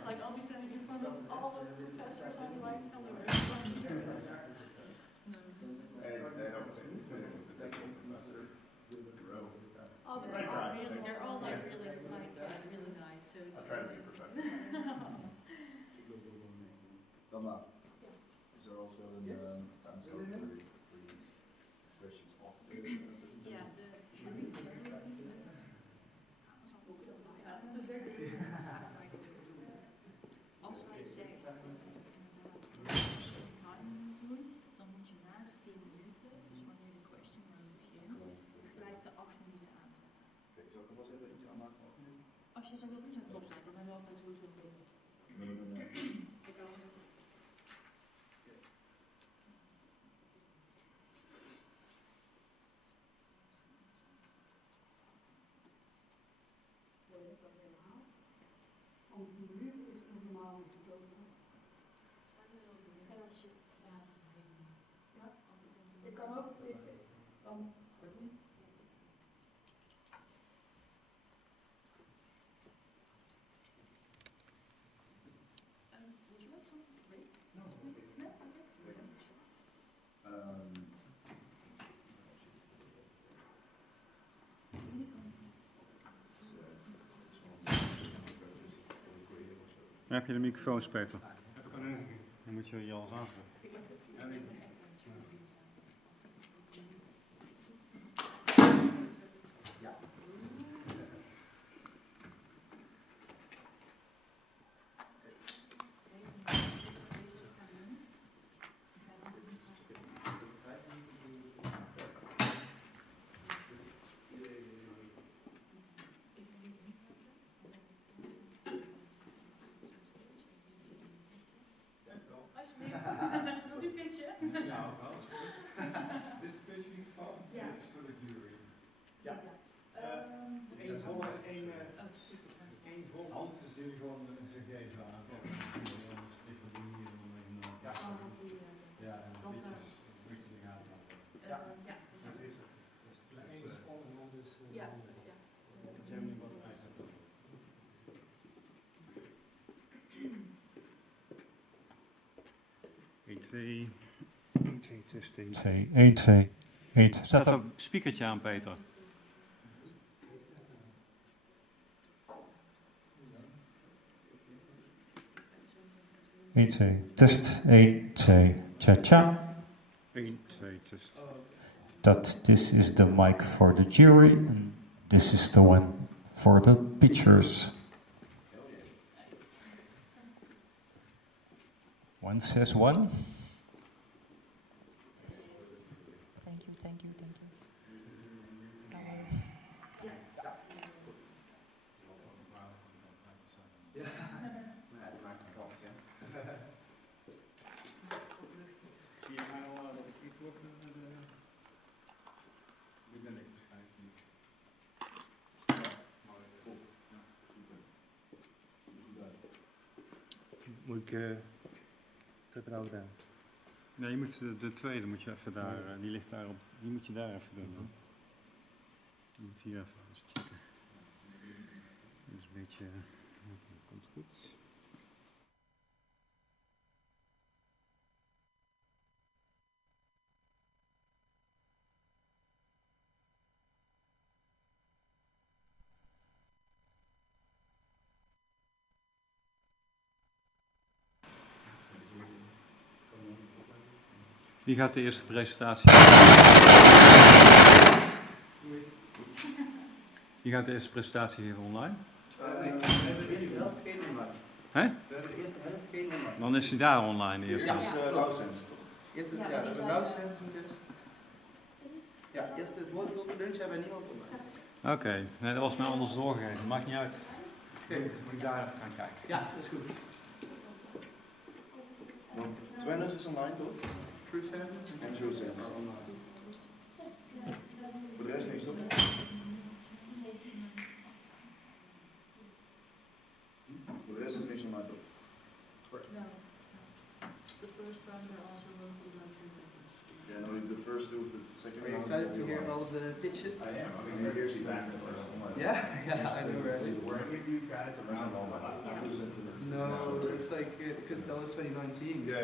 Like I'll be standing in front of all the professors, I'll be like, hello everybody. Oh, but they're all like really nice. So it's I try to be professional. Dan maar. Is er also een time slot for expressions of yeah, als hij zegt dat hij time moet doen, dan moet je na de 4 minuten, dus wanneer de question begint, gelijk de 8 minuten aanzetten. Oké, zal ik er vast even iets aan maken? Als je zo wilt doen, zo'n top zetten, dan hebben we altijd sowieso een beetje. Ik kan het. Je kan ook dan Would you like something to drink? No. No? Okay. Dan heb je de microfoon, Peter. Dan moet je je alles aanzetten. geven aan. Ja, en dat, een beetje in de gaten houden. ja, Ja, één is vol en dan dus... ja. Germany was acceptable. Testing. 1, 2, 1. Staat er een speakertje aan, Peter? 1, 2, test, 1, 2, cha-cha. 1, 2, test. That this is the mic for the jury, and this is the one for the pitchers. One says one. Thank you, thank you, thank you. Ja. Ja, die maakt het kans, ja. Zie je mij al dat ik hier klop? Nu ben ik waarschijnlijk niet. Moet ik... wat heb ik nou gedaan? Nee, je moet de tweede moet je even daar, die ligt daar op, die moet je daar even doen. Je moet hier even eens checken. Dus een beetje, komt goed. Wie gaat de eerste presentatie? Wie gaat de eerste presentatie geven online? We hebben de eerste helft geen online. Hè? We hebben de eerste helft geen online. Dan is hij daar online de eerste. Eerst is Lauwsens. Eerst ja, we hebben Lauwsens dus. Ja, eerst voor tot de lunch hebben we niemand online. Oké, nee, dat was mij anders doorgegeven. Maakt niet uit. Oké, moet ik daar even gaan kijken. Ja, dat is goed. Twenners is online toch? True Sense? En True Sense. Voor de rest niks toch? Voor de rest is niks online toch? No. The first round are also going to go through. Yeah, no, the first two, the second Are you round excited to will be hear online. all the pitches? I am. I mean, here's the back online. Yeah, I know, right? Were any of you guys around all that? No, it's like, because that was 2019. Yeah.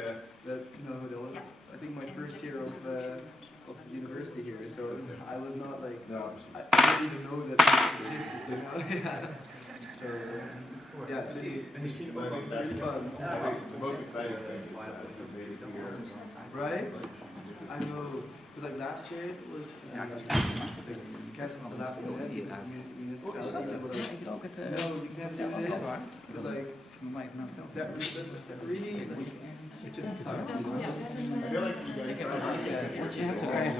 That, no, that was, I think, my first year of university here, so I was not like, No. I didn't even know that this existed, you know? Yeah. So, yeah, it's really fun. The most exciting thing is the here. Right? I know, because like last year it was, like, the last minute, municipality, no, you can't do this, because like, that really, it just sucked, you know? I feel like you guys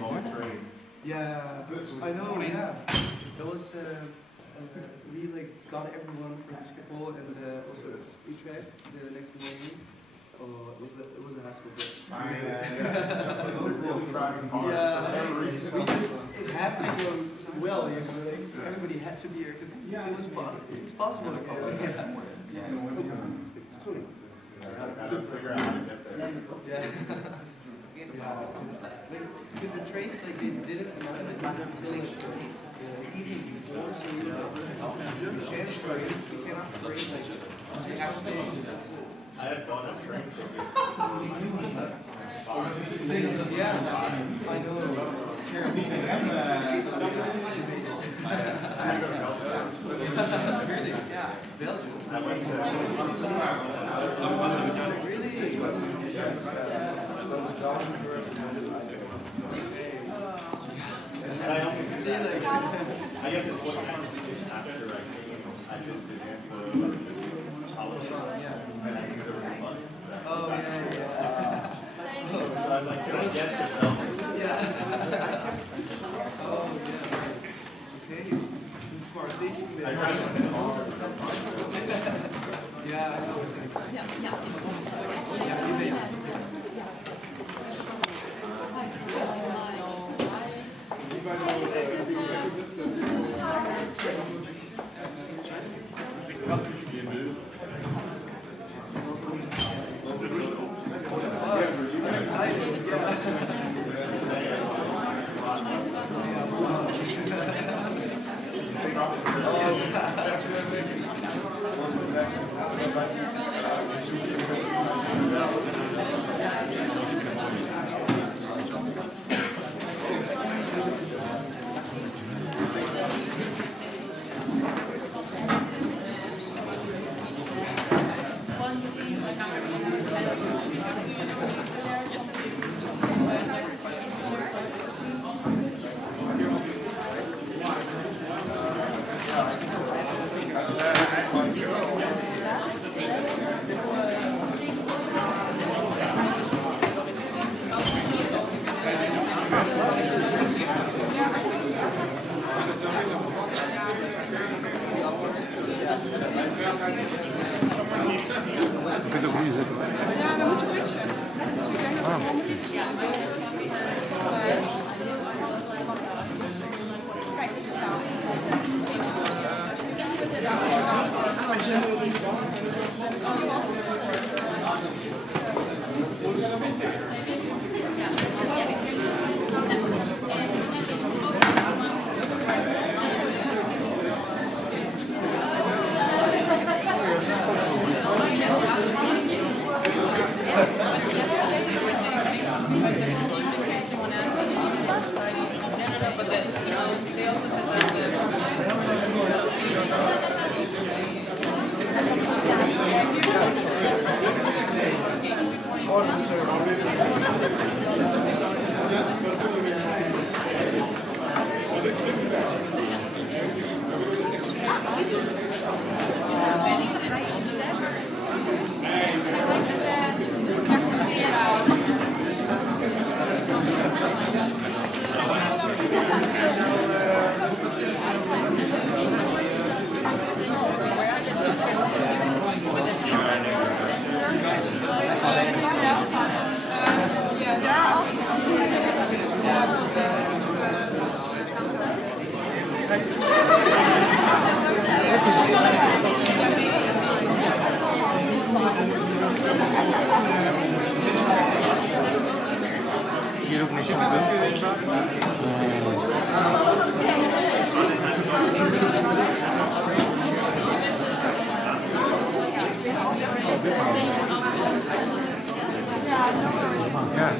Yeah, I know, yeah. That was, we like got everyone from Schiphol and also Utrecht the next morning. Oh, it was a hassle. It had to go well, you know, like everybody had to be here because it was possible. It's possible. Sorry. With the trace, like they didn't announce it until the evening before, so we cannot trace like we have to. I had bought a train ticket. Yeah, I know. It's terrible. Really? Yeah. Belgium. I went to. Really? See, like, I guess it wasn't after I came. I just did the holiday. And I knew there was a bus. oh yeah. So I was like, can I get this? Yeah. Oh yeah. Okay. Too smart. Thank you. I tried to get all of Yeah, I know. Je kunt ook hier zitten. Ja, dan moet je pitchen. Dus ik denk dat het wel moet pitchen. Kijk, het is staan. Hier ook niet zo. Ja.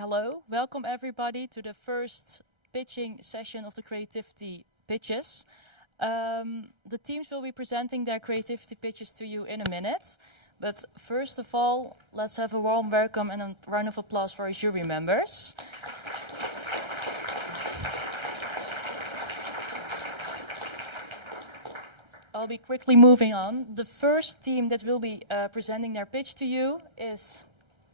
Hello, welcome everybody to the first pitching session of the creativity pitches. The teams will be presenting their creativity pitches to you in a minute. But first of all, let's have a warm welcome and a round of applause for our jury members. I'll be quickly moving on. The first team that will be presenting their pitch to you is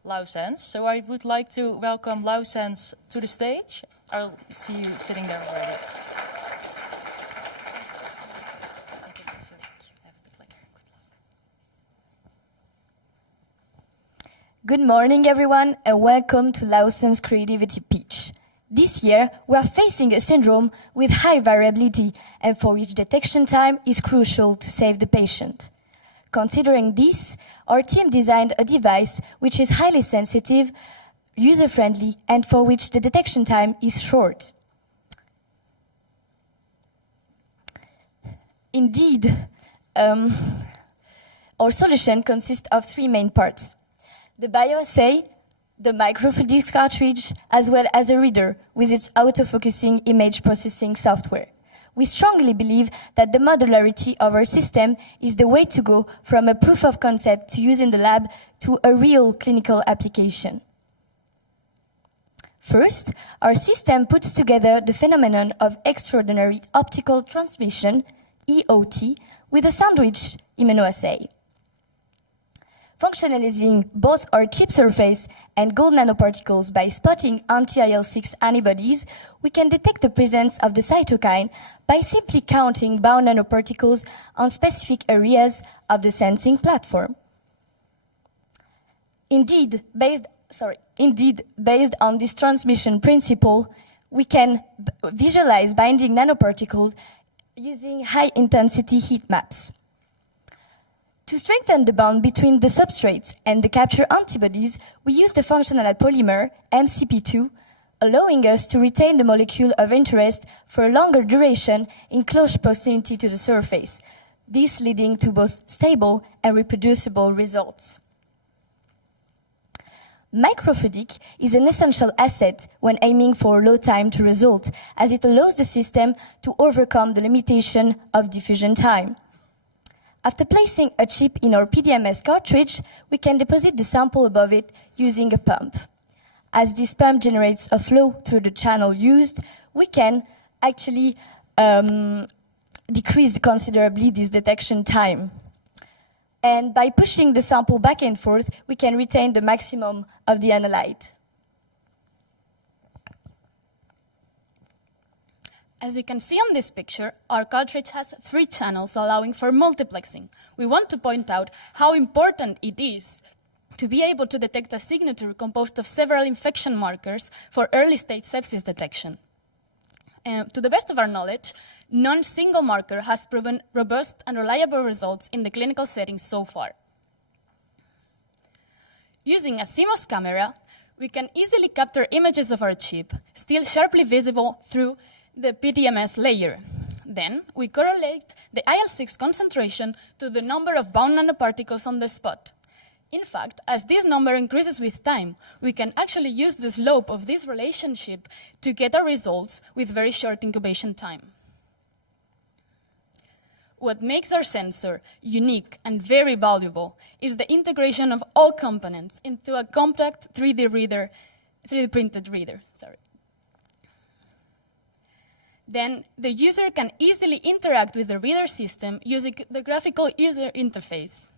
Lausense. So I would like to welcome Lausense to the stage. I'll see you sitting there already. Good morning, everyone, and welcome to Lausense Creativity Pitch. This year, we are facing a syndrome with high variability and for which detection time is crucial to save the patient. Considering this, our team designed a device which is highly sensitive, user-friendly, and for which the detection time is short. Indeed, our solution consists of three main parts: the bioassay, the microfluidics cartridge, as well as a reader with its auto-focusing image processing software. We strongly believe that the modularity of our system is the way to go from a proof of concept to use in the lab to a real clinical application. First, our system puts together the phenomenon of extraordinary optical transmission, EOT, with a sandwich immunoassay. Functionalizing both our chip surface and gold nanoparticles by spotting anti-IL-6 antibodies, we can detect the presence of the cytokine by simply counting bound nanoparticles on specific areas of the sensing platform. Indeed, based on this transmission principle, we can visualize binding nanoparticles using high-intensity heat maps. To strengthen the bond between the substrates and the capture antibodies, we use the functional polymer, MCP2, allowing us to retain the molecule of interest for a longer duration in close proximity to the surface, this leading to both stable and reproducible results. Microfluidic is an essential asset when aiming for low time to result, as it allows the system to overcome the limitation of diffusion time. After placing a chip in our PDMS cartridge, we can deposit the sample above it using a pump. As this pump generates a flow through the channel used, we can actually decrease considerably this detection time. And by pushing the sample back and forth, we can retain the maximum of the analyte. As you can see on this picture, our cartridge has 3 channels allowing for multiplexing. We want to point out how important it is to be able to detect a signature composed of several infection markers for early-stage sepsis detection. To the best of our knowledge, non-single marker has proven robust and reliable results in the clinical setting so far. Using a CMOS camera, we can easily capture images of our chip, still sharply visible through the PDMS layer. Then, we correlate the IL-6 concentration to the number of bound nanoparticles on the spot. In fact, as this number increases with time, we can actually use the slope of this relationship to get our results with very short incubation time. What makes our sensor unique and very valuable is the integration of all components into a compact 3D printed reader. Then the user can easily interact with the reader system using the graphical user interface.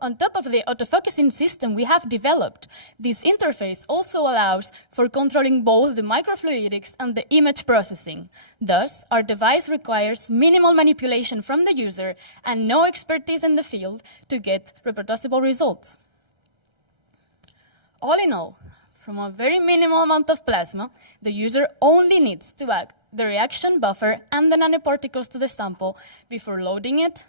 On top of the autofocusing system we have developed, this interface also allows for controlling both the microfluidics and the image processing. Thus, our device requires minimal manipulation from the user and no expertise in the field to get reproducible results. All in all, from a very minimal amount of plasma, the user only needs to add the reaction buffer and the nanoparticles to the sample before loading it,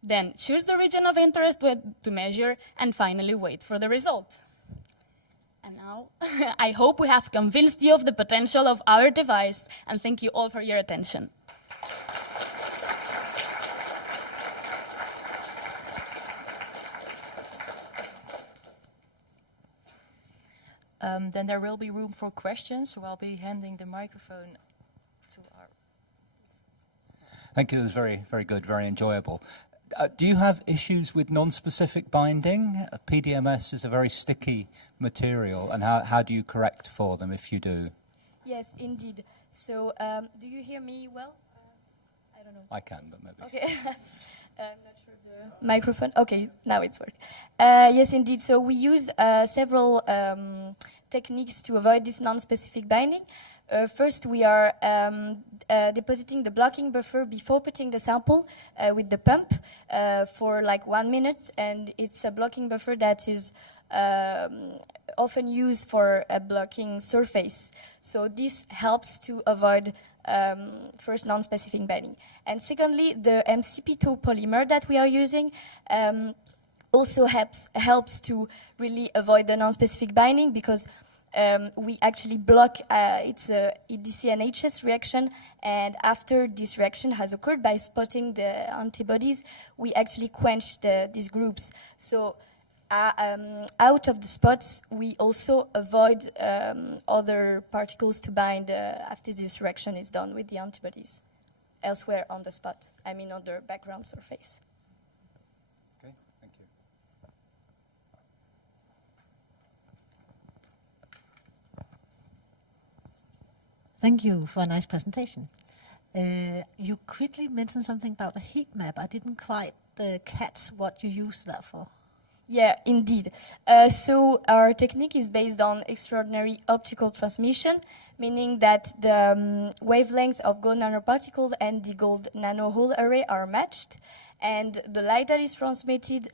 then choose the region of interest to measure, and finally wait for the result. And now, I hope we have convinced you of the potential of our device, and thank you all for your attention. Then there will be room for questions, so I'll be handing the microphone to our... Thank you, it was very, very good, very enjoyable. Do you have issues with non-specific binding? PDMS is a very sticky material, and how do you correct for them if you do? Yes, indeed. So, do you hear me well? I don't know. I can, but maybe. Okay. I'm not sure the microphone. Okay, now it's working. Yes, indeed. So we use several techniques to avoid this non-specific binding. First, we are depositing the blocking buffer before putting the sample with the pump for like 1 minute, and it's a blocking buffer that is often used for a blocking surface. So this helps to avoid first non-specific binding. And secondly, the MCP2 polymer that we are using also helps to really avoid the non-specific binding, because we actually block it's a EDC and HS reaction, and after this reaction has occurred by spotting the antibodies, we actually quench these groups. So out of the spots, we also avoid other particles to bind after this reaction is done with the antibodies elsewhere on the spot, I mean on the background surface. Okay, thank you. Thank you for a nice presentation. You quickly mentioned something about a heat map. I didn't quite catch what you used that for. Yeah, indeed. So our technique is based on extraordinary optical transmission, meaning that the wavelength of gold nanoparticle and the gold nanohole array are matched, and the light that is transmitted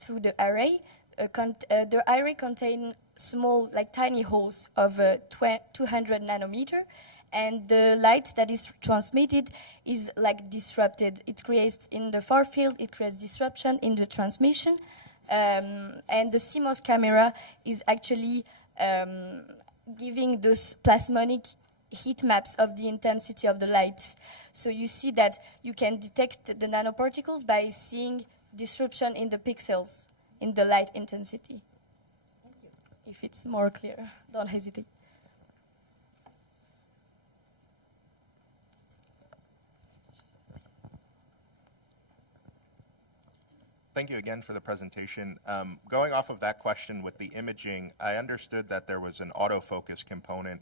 through the array, the array contains small, like tiny holes of 200 nanometer, and the light that is transmitted is like disrupted. It creates in the far field, it creates disruption in the transmission, and the CMOS camera is actually giving those plasmonic heat maps of the intensity of the light. So you see that you can detect the nanoparticles by seeing disruption in the pixels in the light intensity. Thank you. If it's more clear, don't hesitate. Thank you again for the presentation. Going off of that question with the imaging, I understood that there was an autofocus component,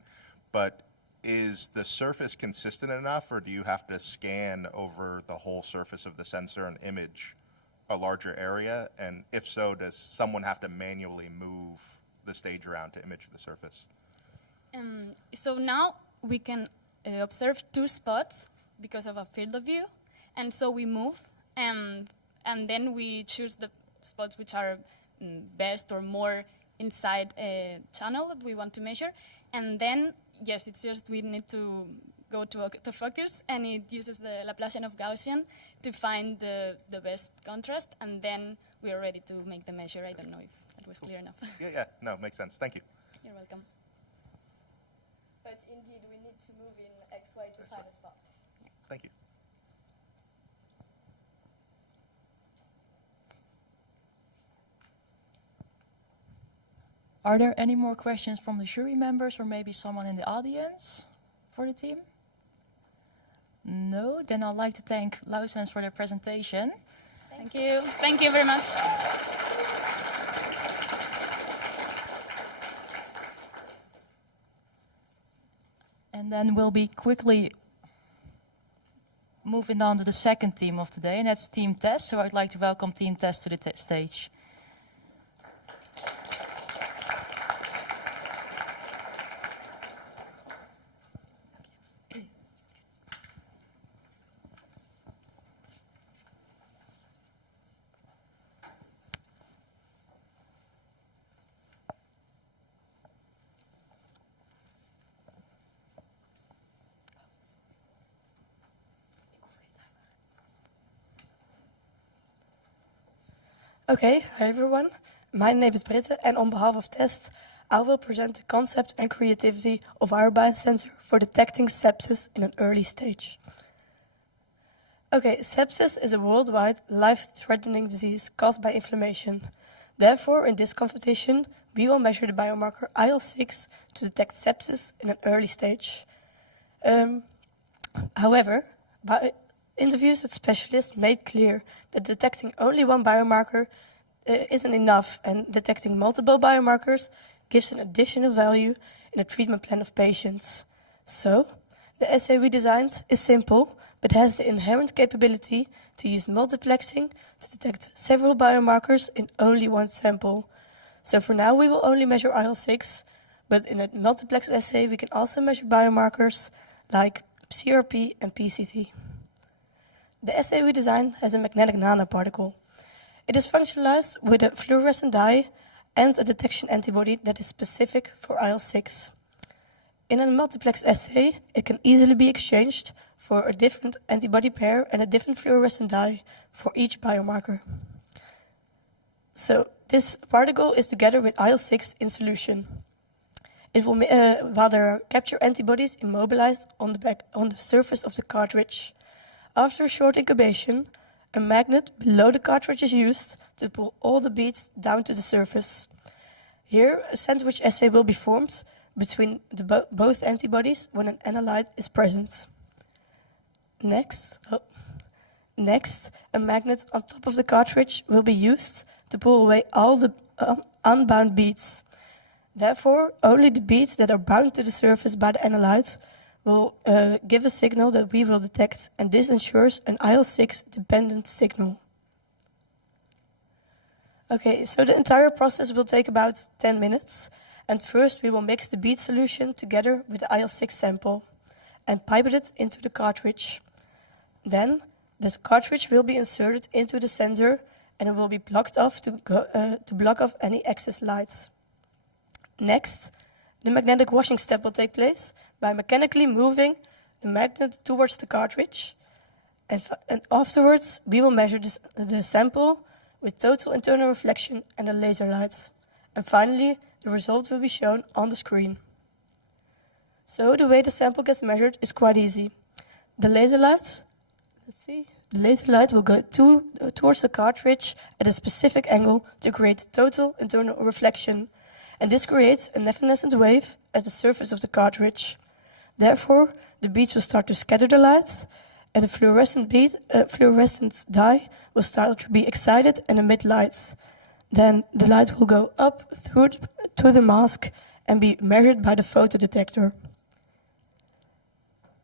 but is the surface consistent enough, or do you have to scan over the whole surface of the sensor and image a larger area? And if so, does someone have to manually move the stage around to image the surface? So now we can observe two spots because of a field of view, and so we move, and then we choose the spots which are best or more inside a channel that we want to measure. And then, yes, it's just we need to go to autofocus, and it uses the Laplacian of Gaussian to find the best contrast, and then we are ready to make the measure. I don't know if that was clear enough. Yeah, no, makes sense. Thank you. You're welcome. But indeed, we need to move in XY to find a spot. Thank you. Are there any more questions from the jury members or maybe someone in the audience for the team? No? Then I'd like to thank Lausens for their presentation. Thank you. Thank you very much. And then we'll be quickly moving on to the second team of today, and that's Team Test. So I'd like to welcome Team Test to the stage. Okay, hi everyone. My name is Britte, and on behalf of TEST, I will present the concept and creativity of our biosensor for detecting sepsis in an early stage. Okay, sepsis is a worldwide life-threatening disease caused by inflammation. Therefore, in this competition, we will measure the biomarker IL-6 to detect sepsis in an early stage. However, interviews with specialists made clear that detecting only one biomarker isn't enough, and detecting multiple biomarkers gives an additional value in a treatment plan of patients. So, the assay we designed is simple, but has the inherent capability to use multiplexing to detect several biomarkers in only one sample. So for now we will only measure IL-6, but in a multiplex assay we can also measure biomarkers like CRP and PCT. The assay we designed has a magnetic nanoparticle. It is functionalized with a fluorescent dye and a detection antibody that is specific for IL-6. In a multiplex assay, it can easily be exchanged for a different antibody pair and a different fluorescent dye for each biomarker. So this particle is together with IL-6 in solution. It will, while there are capture antibodies immobilized on the surface of the cartridge. After a short incubation, a magnet below the cartridge is used to pull all the beads down to the surface. Here, a sandwich assay will be formed between both antibodies when an analyte is present. Next, a magnet on top of the cartridge will be used to pull away all the unbound beads. Therefore, only the beads that are bound to the surface by the analyte will give a signal that we will detect, and this ensures an IL-6 dependent signal. Okay, so the entire process will take about 10 minutes, and first we will mix the bead solution together with the IL-6 sample and pipe it into the cartridge. Then the cartridge will be inserted into the sensor and it will be blocked off to block off any excess light. Next, the magnetic washing step will take place by mechanically moving the magnet towards the cartridge, and afterwards we will measure the sample with total internal reflection and the laser lights. And finally, the result will be shown on the screen. So the way the sample gets measured is quite easy. The laser light will go towards the cartridge at a specific angle to create total internal reflection, and this creates a evanescent wave at the surface of the cartridge. Therefore, the beads will start to scatter the light, and the fluorescent dye will start to be excited and emit light. Then the light will go up to the mask and be measured by the photodetector.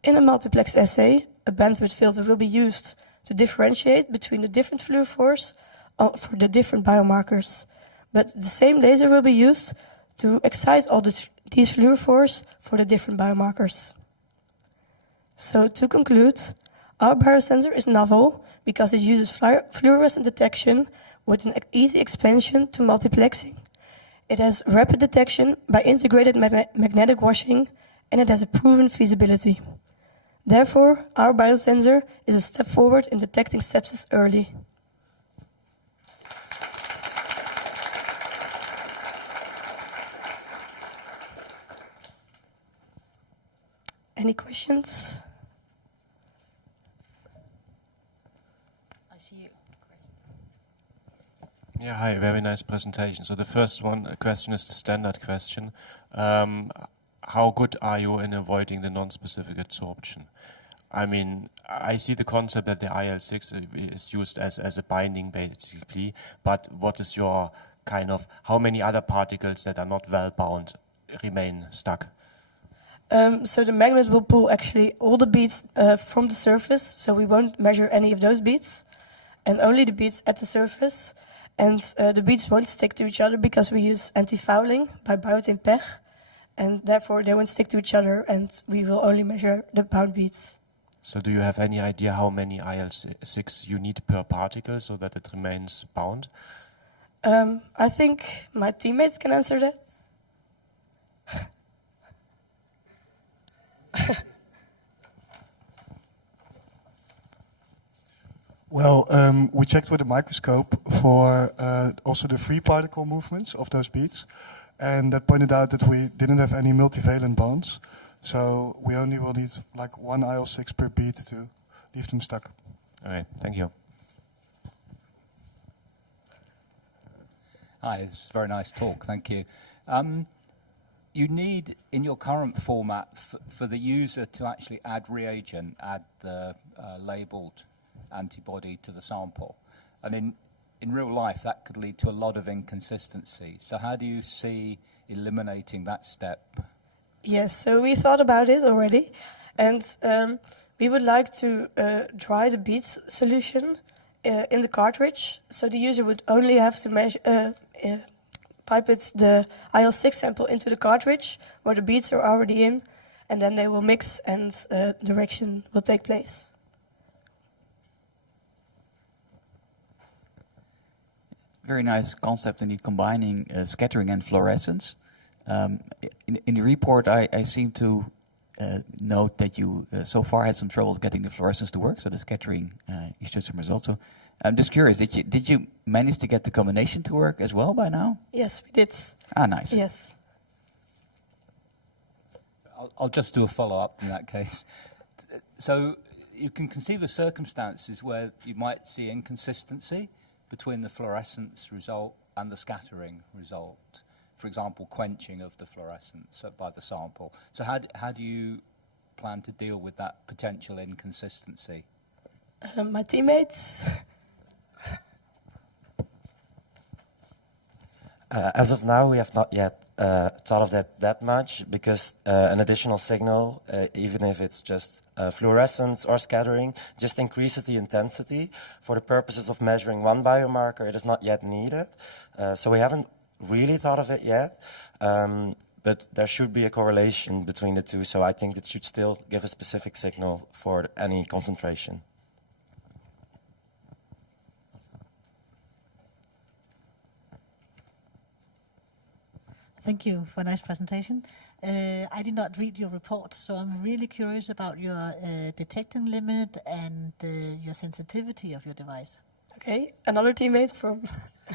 In a multiplex assay, a bandwidth filter will be used to differentiate between the different fluorophores for the different biomarkers. But the same laser will be used to excite all these fluorophores for the different biomarkers. So to conclude, our biosensor is novel because it uses fluorescent detection with an easy expansion to multiplexing. It has rapid detection by integrated magnetic washing, and it has a proven feasibility. Therefore, our biosensor is a step forward in detecting sepsis early. Any questions? I see you. Yeah, hi, very nice presentation. So the first question is the standard question. How good are you in avoiding the non-specific adsorption? I mean, I see the concept that the IL-6 is used as a binding basically, but what is your how many other particles that are not well bound remain stuck? So the magnet will pull actually all the beads from the surface, so we won't measure any of those beads, and only the beads at the surface. And the beads won't stick to each other because we use anti-fouling by biotin pech, and therefore they won't stick to each other, and we will only measure the bound beads. So do you have any idea how many IL-6 you need per particle so that it remains bound? I think my teammates can answer that. Well, we checked with a microscope for also the free particle movements of those beads, and that pointed out that we didn't have any multivalent bonds, so we only will need like one IL-6 per bead to leave them stuck. All right, thank you. Hi, it's a very nice talk, thank you. You need, in your current format, for the user to actually add reagent, add the labeled antibody to the sample. And in real life, that could lead to a lot of inconsistency. So how do you see eliminating that step? Yes, so we thought about it already, and we would like to dry the beads solution in the cartridge, so the user would only have to measure, pipette the IL-6 sample into the cartridge where the beads are already in, and then they will mix and direction will take place. Very nice concept indeed, combining scattering and fluorescence. In the report, I seem to note that you so far had some troubles getting the fluorescence to work, so the scattering you showed some results. So I'm just curious, did you manage to get the combination to work as well by now? Yes, we did. Ah, nice. Yes. I'll just do a follow-up in that case. So you can conceive of circumstances where you might see inconsistency between the fluorescence result and the scattering result. For example, quenching of the fluorescence by the sample. So how do you plan to deal with that potential inconsistency? My teammates. As of now, we have not yet thought of that much, because an additional signal, even if it's just fluorescence or scattering, just increases the intensity. For the purposes of measuring one biomarker, it is not yet needed. So we haven't really thought of it yet, but there should be a correlation between the two, so I think it should still give a specific signal for any concentration. Thank you for a nice presentation. I did not read your report, so I'm really curious about your detecting limit and your sensitivity of your device. Okay, another teammate from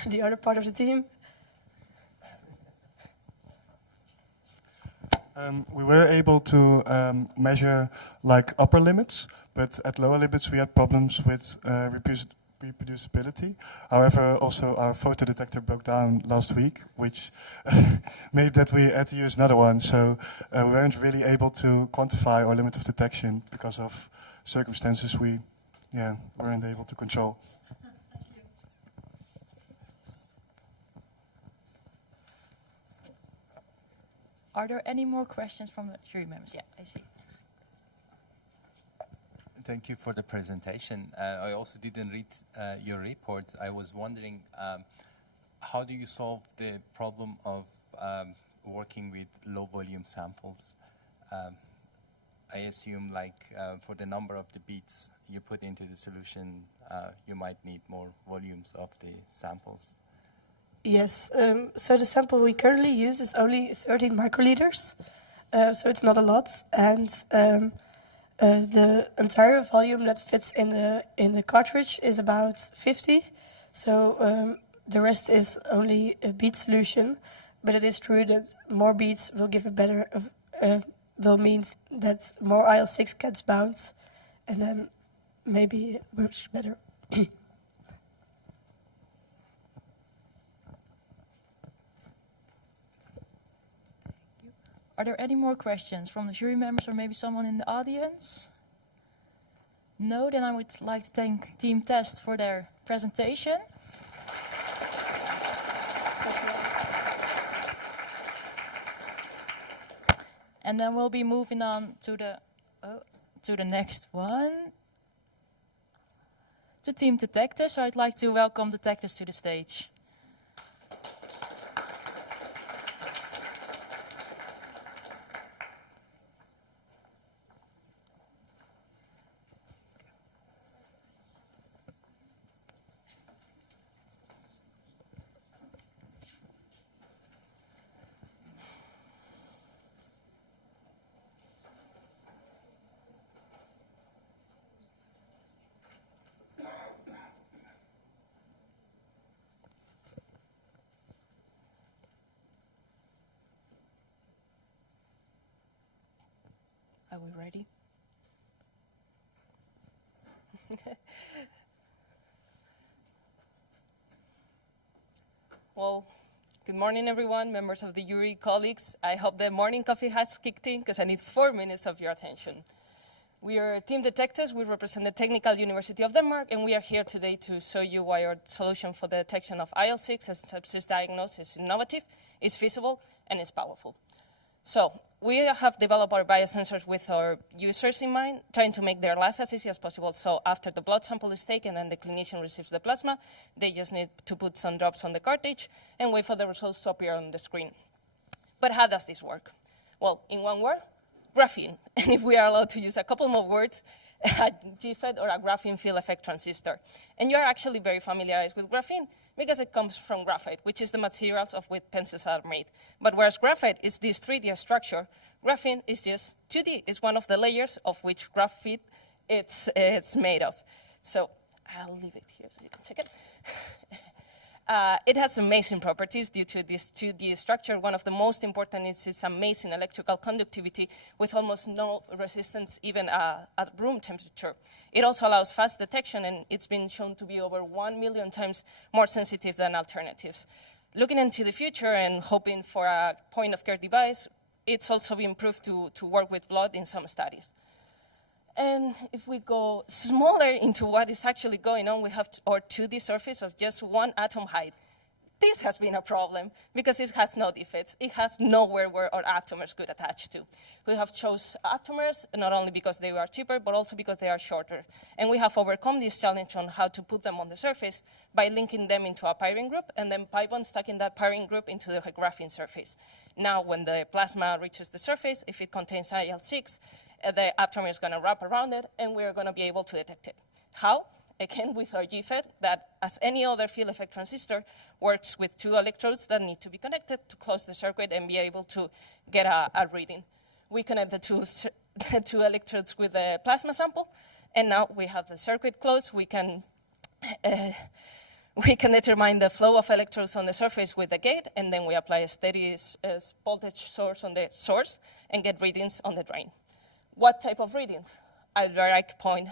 the other part of the team. We were able to measure like upper limits, but at lower limits we had problems with reproducibility. However, also our photo detector broke down last week, which made that we had to use another one. So we weren't really able to quantify our limit of detection because of circumstances we weren't able to control. Are there any more questions from the jury members? Yeah, I see. Thank you for the presentation. I also didn't read your report. I was wondering, how do you solve the problem of working with low volume samples? I assume for the number of the beads you put into the solution, you might need more volumes of the samples. Yes, so the sample we currently use is only 13 microliters, so it's not a lot, and the entire volume that fits in the cartridge is about 50, so the rest is only a bead solution, but it is true that more beads will give a better, will mean that more IL-6 gets bound, and then maybe it works better. Are there any more questions from the jury members or maybe someone in the audience? No, then I would like to thank Team Test for their presentation. And then we'll be moving on to the next one. To Team Detectors, so I'd like to welcome detectors to the stage. Are we ready? Well, Good morning, everyone, members of the jury, colleagues. I hope the morning coffee has kicked in because I need 4 minutes of your attention. We are team detectors. We represent the Technical University of Denmark, and we are here today to show you why our solution for the detection of IL-6 as sepsis diagnosis is innovative, is feasible, and is powerful. So we have developed our biosensors with our users in mind, trying to make their life as easy as possible. So after the blood sample is taken and the clinician receives the plasma, they just need to put some drops on the cartridge and wait for the results to appear on the screen. But how does this work? Well, in one word, graphene. And if we are allowed to use a couple more words, a GFET or a graphene field effect transistor. And you are actually very familiarized with graphene because it comes from graphite, which is the materials of which pencils are made. But whereas graphite is this 3D structure, graphene is just 2D. It's one of the layers of which graphite it's made of. So I'll leave it here so you can check it. It has amazing properties due to this 2D structure. One of the most important is its amazing electrical conductivity with almost no resistance even at room temperature. It also allows fast detection, and it's been shown to be over 1 million times more sensitive than alternatives. Looking into the future and hoping for a point-of-care device, it's also been proved to work with blood in some studies. And if we go smaller into what is actually going on, we have our 2D surface of just 1 atom height. This has been a problem because it has no defects. It has nowhere where our atomers could attach to. We have chosen atomers not only because they are cheaper, but also because they are shorter. And we have overcome this challenge on how to put them on the surface by linking them into a pyrene group and then pi-bond stacking that pyrene group into the graphene surface. Now, when the plasma reaches the surface, if it contains IL-6, the atomer is going to wrap around it, and we're going to be able to detect it. How? Again, with our GFET, that, as any other field effect transistor, works with 2 electrodes that need to be connected to close the circuit and be able to get a reading. We connect the two electrodes with the plasma sample, and now we have the circuit closed. We can determine the flow of electrodes on the surface with the gate, and then we apply a steady voltage source on the source and get readings on the drain. What type of readings? A direct point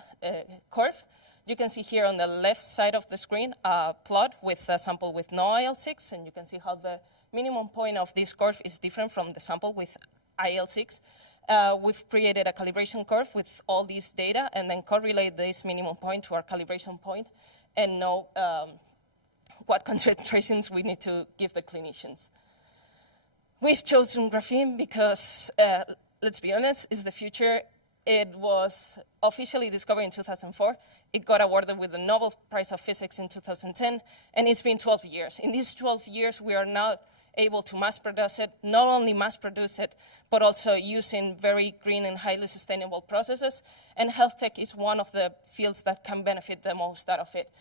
curve. You can see here on the left side of the screen a plot with a sample with no IL-6, and you can see how the minimum point of this curve is different from the sample with IL-6. We've created a calibration curve with all these data and then correlate this minimum point to our calibration point and know what concentrations we need to give the clinicians. We've chosen graphene because let's be honest, is the future. It was officially discovered in 2004. It got awarded with the Nobel Prize of Physics in 2010, and it's been 12 years. In these 12 years, we are now able to mass produce it, not only mass produce it, but also using very green and highly sustainable processes, and health tech is one of the fields that can benefit the most out of it.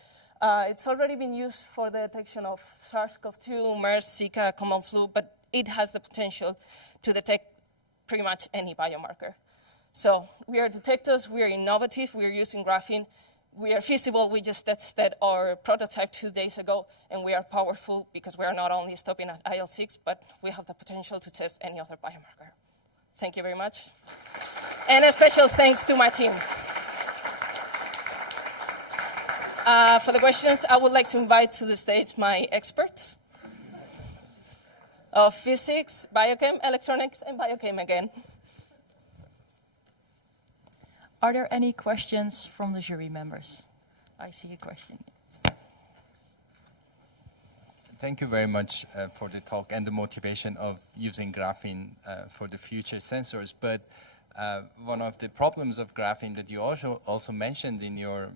It's already been used for the detection of SARS-CoV-2, MERS, Zika, common flu, but it has the potential to detect pretty much any biomarker. So we are detectors, we are innovative, we are using graphene, we are feasible. We just tested our prototype 2 days ago, and we are powerful because we are not only stopping at IL-6, but we have the potential to test any other biomarker. Thank you very much. And a special thanks to my team. For the questions, I would like to invite to the stage my experts of physics, biochem, electronics, and biochem again. Are there any questions from the jury members? I see a question. Thank you very much for the talk and the motivation of using graphene for the future sensors. But one of the problems of graphene that you also mentioned in your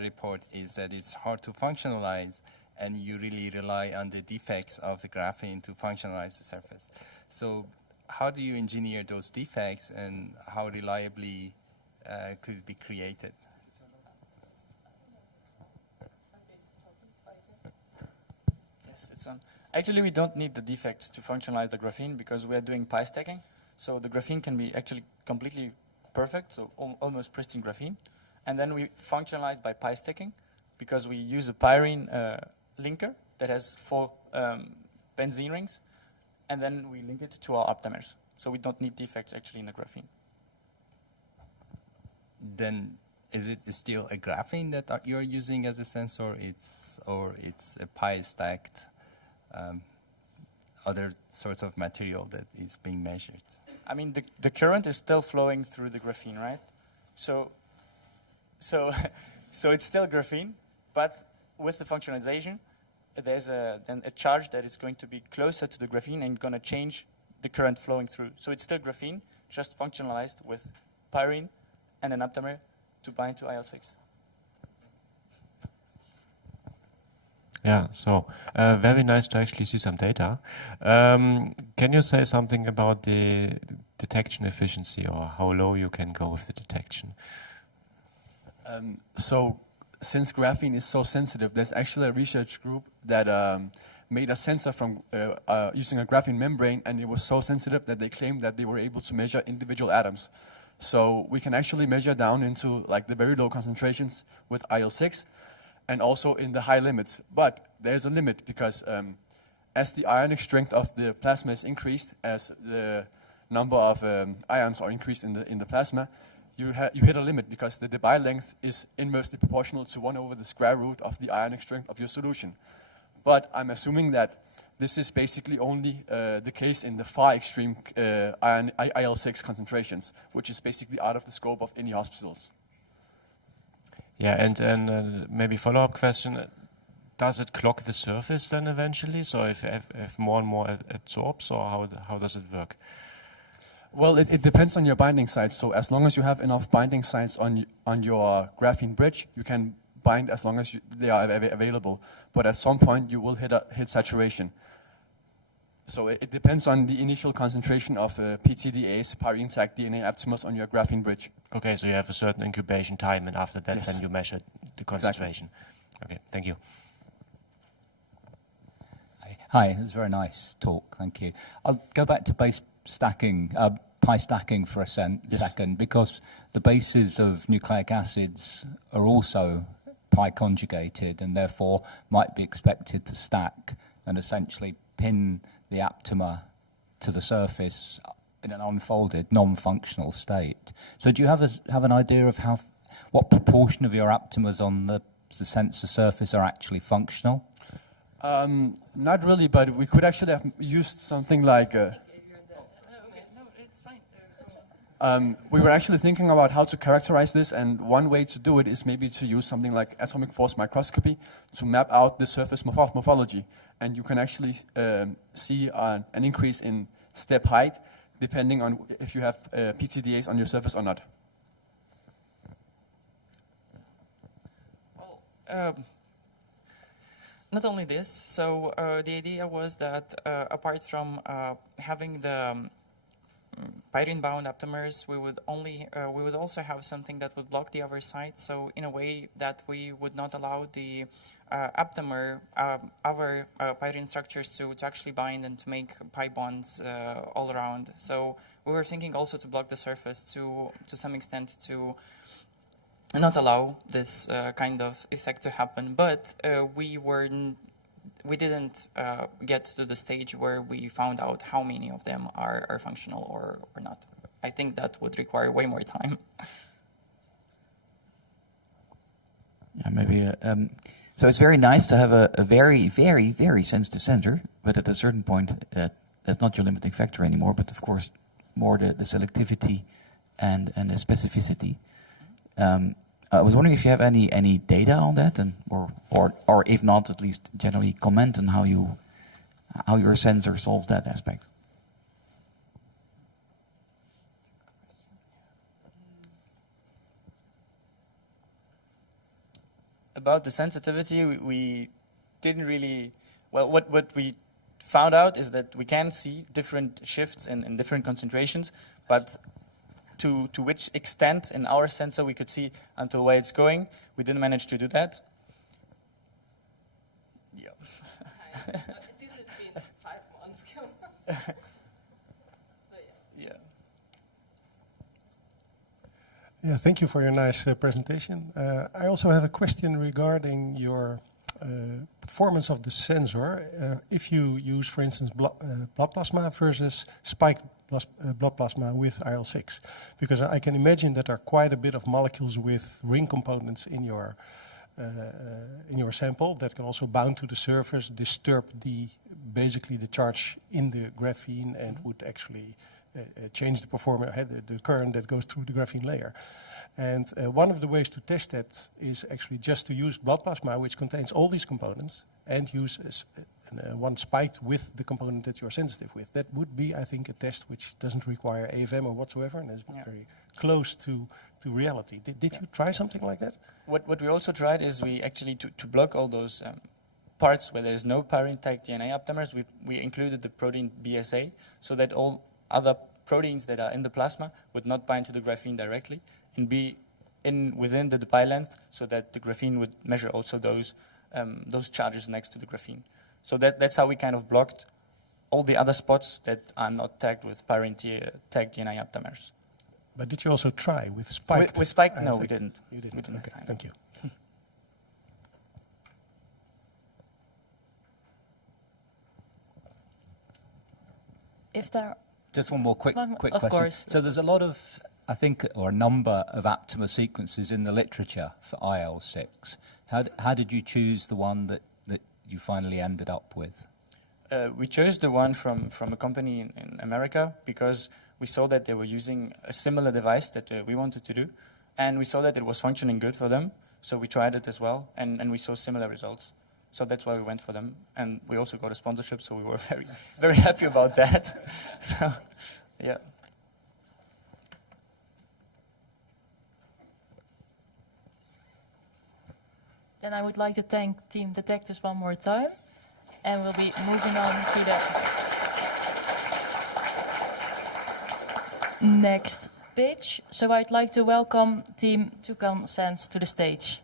report is that it's hard to functionalize, and you really rely on the defects of the graphene to functionalize the surface. So how do you engineer those defects, and how reliably could it be created? Yes, it's on. Actually, we don't need the defects to functionalize the graphene because we are doing pi stacking. So the graphene can be actually completely perfect, so almost pristine graphene. And then we functionalize by pi stacking because we use a pyrene linker that has 4 benzene rings, and then we link it to our optimers. So we don't need defects actually in the graphene. Then is it still a graphene that you're using as a sensor, or it's a pi stacked other sorts of material that is being measured? I mean, the current is still flowing through the graphene, right? So it's still graphene, but with the functionalization, there's then a charge that is going to be closer to the graphene and going to change the current flowing through. So it's still graphene, just functionalized with pyrene and an aptamer to bind to IL-6. Yeah, so very nice to actually see some data. Can you say something about the detection efficiency, or how low you can go with the detection? So since graphene is so sensitive, there's actually a research group that made a sensor from using a graphene membrane, and it was so sensitive that they claimed that they were able to measure individual atoms. So we can actually measure down into like the very low concentrations with IL-6, and also in the high limits. But there's a limit, because as the ionic strength of the plasma is increased, as the number of ions are increased in the plasma, you hit a limit, because the Debye length is inversely proportional to 1 over the square root of the ionic strength of your solution. But I'm assuming that this is basically only the case in the far extreme IL-6 concentrations, which is basically out of the scope of any hospitals. Yeah, and maybe follow-up question, does it clog the surface then eventually? So if more and more absorbs, or how does it work? Well, it depends on your binding sites. So as long as you have enough binding sites on your graphene bridge, you can bind as long as they are available. But at some point, you will hit saturation. So it depends on the initial concentration of PTDAs, pyrene-tagged DNA aptamers, on your graphene bridge. Okay, so you have a certain incubation time, and after that, then you measure the concentration. Exactly. Okay, thank you. Hi, it was a very nice talk, thank you. I'll go back to base stacking, pi stacking for a second, because the bases of nucleic acids are also pi conjugated, and therefore might be expected to stack and essentially pin the aptamer to the surface in an unfolded, non-functional state. So do you have an idea of what proportion of your aptamers on the sensor surface are actually functional? Not really, but we could actually have used something like... we were actually thinking about how to characterize this, and one way to do it is maybe to use something like atomic force microscopy to map out the surface morphology. And you can actually see an increase in step height depending on if you have PTDAs on your surface or not. Not only this, so the idea was that apart from having the pyrene-bound aptamers, we would also have something that would block the other side. So in a way that we would not allow the aptamer, other pyrene structures to actually bind and to make pi bonds all around. So we were thinking also to block the surface to some extent to not allow this kind of effect to happen. But we didn't get to the stage where we found out how many of them are functional or not. I think that would require way more time. Yeah, maybe. So it's very nice to have a very, very, very sensitive sensor, but at a certain point, that's not your limiting factor anymore. But of course, more the selectivity and the specificity. I was wondering if you have any data on that, and or if not, at least generally comment on how your sensor solves that aspect. About the sensitivity, we didn't really... Well, what we found out is that we can see different shifts in different concentrations, but to which extent in our sensor we could see until where it's going, we didn't manage to do that. Yeah. This has been 5 months ago. Yeah, thank you for your nice presentation. I also have a question regarding your performance of the sensor. If you use, for instance, blood plasma versus spike blood plasma with IL-6, because I can imagine that there are quite a bit of molecules with ring components in your in your sample that can also bound to the surface, disturb basically the charge in the graphene, and would actually change the performance, the current that goes through the graphene layer. And one of the ways to test that is actually just to use blood plasma, which contains all these components, and use one spiked with the component that you're sensitive with. That would be, I think, a test which doesn't require AFM or whatsoever, and is very close to reality. Did you try something like that? What we also tried is we actually, to block all those parts where there's no pyrene-type DNA aptamers, we included the protein BSA, so that all other proteins that are in the plasma would not bind to the graphene directly and be within the pi length, so that the graphene would measure also those charges next to the graphene. So that's how we kind of blocked all the other spots that are not tagged with pyrene-tagged DNA aptamers. But did you also try with spiked? With spiked, no, we didn't. You didn't. We didn't Okay, thank you. If there Just one more quick Of question. course. So there's a lot of, I think, or a number of aptamer sequences in the literature for IL-6. How did you choose the one that you finally ended up with? We chose the one from a company in America because we saw that they were using a similar device that we wanted to do, and we saw that it was functioning good for them, so we tried it as well, and we saw similar results. So that's why we went for them, and we also got a sponsorship, so we were very, very happy about that. So, yeah. Then I would like to thank Team Detectors one more time, and we'll be moving on to the next pitch. So I'd like to welcome Team Toucan Sense to the stage.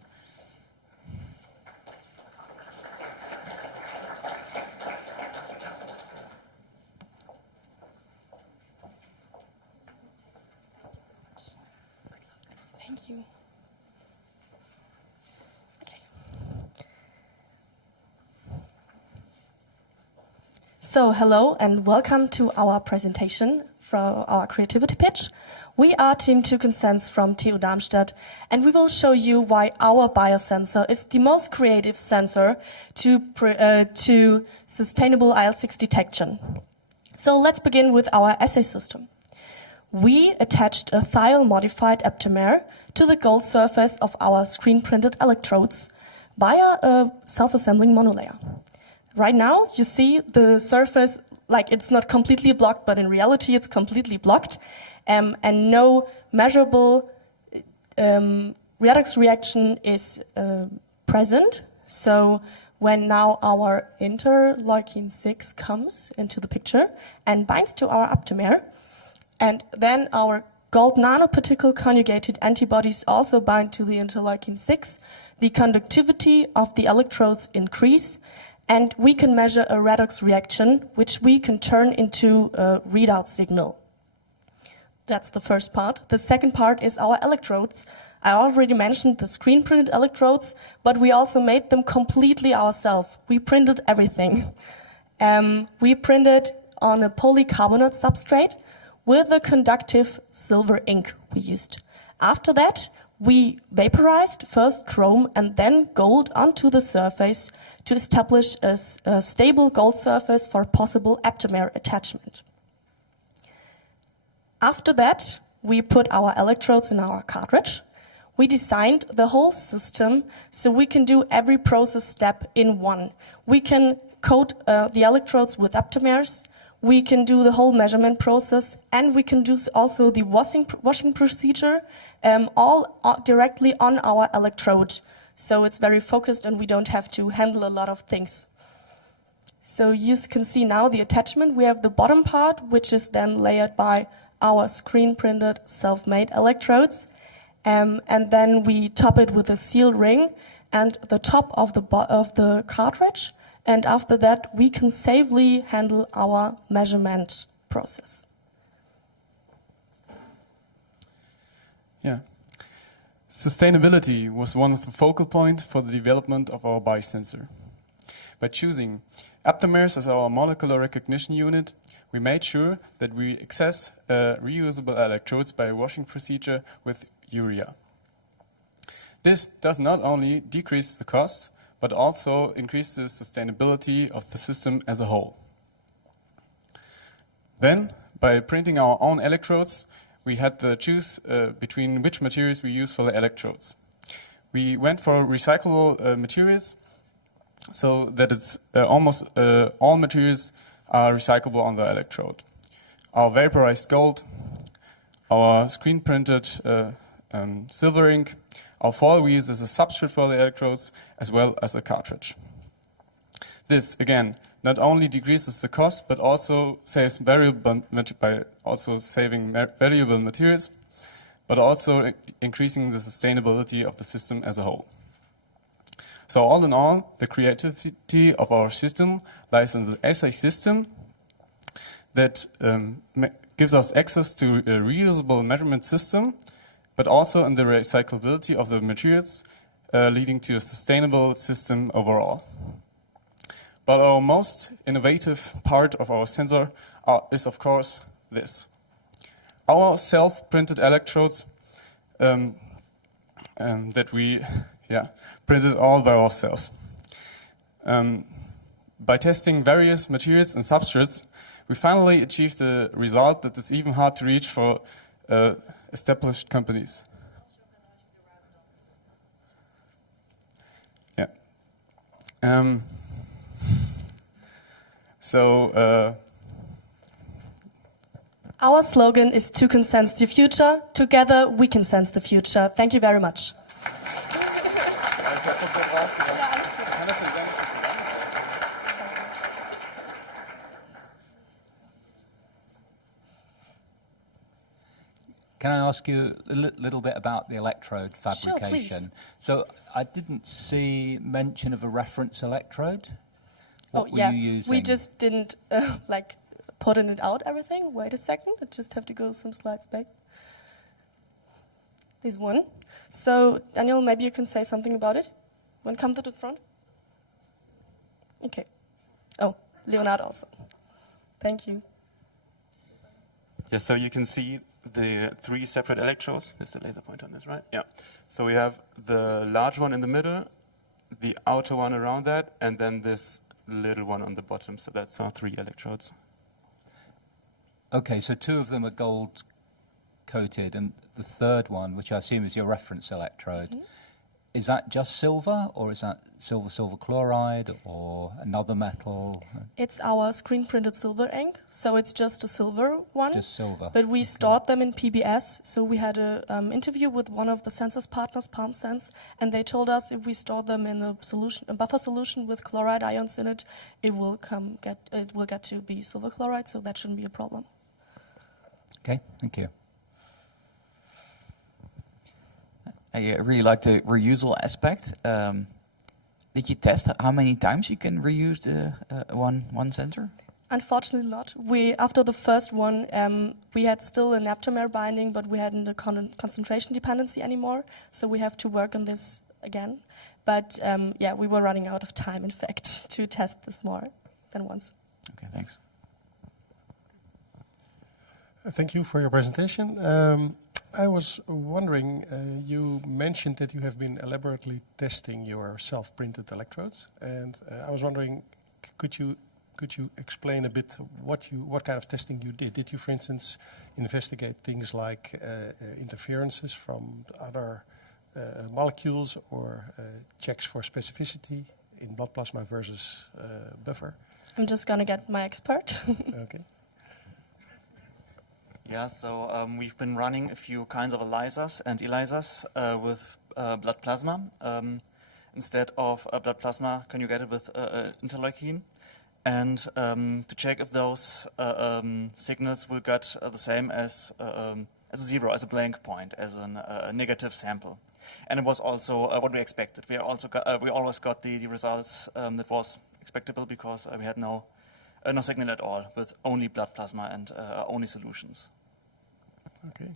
Thank you. So hello and welcome to our presentation from our creativity pitch. We are Team Toucan Sense from TU Darmstadt, and we will show you why our biosensor is the most creative sensor to sustainable IL-6 detection. So let's begin with our assay system. We attached a thiol-modified aptamer to the gold surface of our screen-printed electrodes via a self-assembling monolayer. Right now, you see the surface, like it's not completely blocked, but in reality it's completely blocked, and no measurable redox reaction is present. So when now our interleukin 6 comes into the picture and binds to our aptamer, and then our gold nanoparticle conjugated antibodies also bind to the interleukin 6, the conductivity of the electrodes increase, and we can measure a redox reaction, which we can turn into a readout signal. That's the first part. The second part is our electrodes. I already mentioned the screen-printed electrodes, but we also made them completely ourselves. We printed everything. We printed on a polycarbonate substrate with a conductive silver ink we used. After that, we vaporized first chrome and then gold onto the surface to establish a stable gold surface for possible aptamer attachment. After that, we put our electrodes in our cartridge. We designed the whole system so we can do every process step in one. We can coat the electrodes with aptamers, we can do the whole measurement process, and we can do also the washing procedure all directly on our electrode. So it's very focused and we don't have to handle a lot of things. So you can see now the attachment. We have the bottom part, which is then layered by our screen-printed self-made electrodes. And then we top it with a seal ring and the top of the cartridge. And after that, we can safely handle our measurement process. Yeah. Sustainability was one of the focal points for the development of our biosensor. By choosing aptamers as our molecular recognition unit, we made sure that we access reusable electrodes by a washing procedure with urea. This does not only decrease the cost, but also increase the sustainability of the system as a whole. Then, by printing our own electrodes, we had to choose between which materials we use for the electrodes. We went for recyclable materials, so that it's almost all materials are recyclable on the electrode. Our vaporized gold, our screen-printed silver ink, our foil we use as a substrate for the electrodes, as well as a cartridge. This, again, not only decreases the cost, but also saves valuable materials, but also increasing the sustainability of the system as a whole. So all in all, the creativity of our system lies in the assay system that gives us access to a reusable measurement system, but also in the recyclability of the materials, leading to a sustainable system overall. But our most innovative part of our sensor is, of course, this. Our self-printed electrodes that we printed all by ourselves. By testing various materials and substrates, we finally achieved a result that is even hard to reach for established companies. Yeah. Our slogan is "Two can sense the future. Together we can sense the future." Thank you very much. Can I ask you a little bit about the electrode fabrication? Sure, please. So I didn't see mention of a reference electrode. What were yeah, you using? we just didn't putting it out everything. Wait a second, I just have to go some slides back. This one. So Daniel, maybe you can say something about it. One come to the front. Okay. Oh, Leonard also. Thank you. Yeah, so you can see the 3 separate electrodes. There's a laser pointer on this, right? Yeah. So we have the large one in the middle, the outer one around that, and then this little one on the bottom. So that's our 3 electrodes. Okay, so 2 of them are gold coated, and the third one, which I assume is your reference electrode, is that just silver, or is that silver chloride, or another metal? It's our screen-printed silver ink, so it's just a silver one. Just silver. But we stored them in PBS, so we had an interview with one of the Sensors partners, PalmSense, and they told us if we store them in a buffer solution with chloride ions in it, it will get to be silver chloride, so that shouldn't be a problem. Okay, thank you. I really like the reusable aspect. Did you test how many times you can reuse one sensor? Unfortunately not. After the first one, we had still an aptamer binding, but we hadn't a concentration dependency anymore, so we have to work on this again. But yeah, we were running out of time, in fact, to test this more than once. Okay, thanks. Thank you for your presentation. I was wondering, you mentioned that you have been elaborately testing your self-printed electrodes, and I was wondering, could you explain a bit what kind of testing you did? Did you, for instance, investigate things like interferences from other molecules, or checks for specificity in blood plasma versus buffer? I'm just going to get my expert. Okay. Yeah, so we've been running a few kinds of ELISAs and ELISAs with blood plasma. Instead of blood plasma, conjugated with interleukin. And to check if those signals will get the same as a 0, as a blank point, as a negative sample. And it was also what we expected. We always got the results that was expectable, because we had no signal at all, with only blood plasma and only solutions. Okay.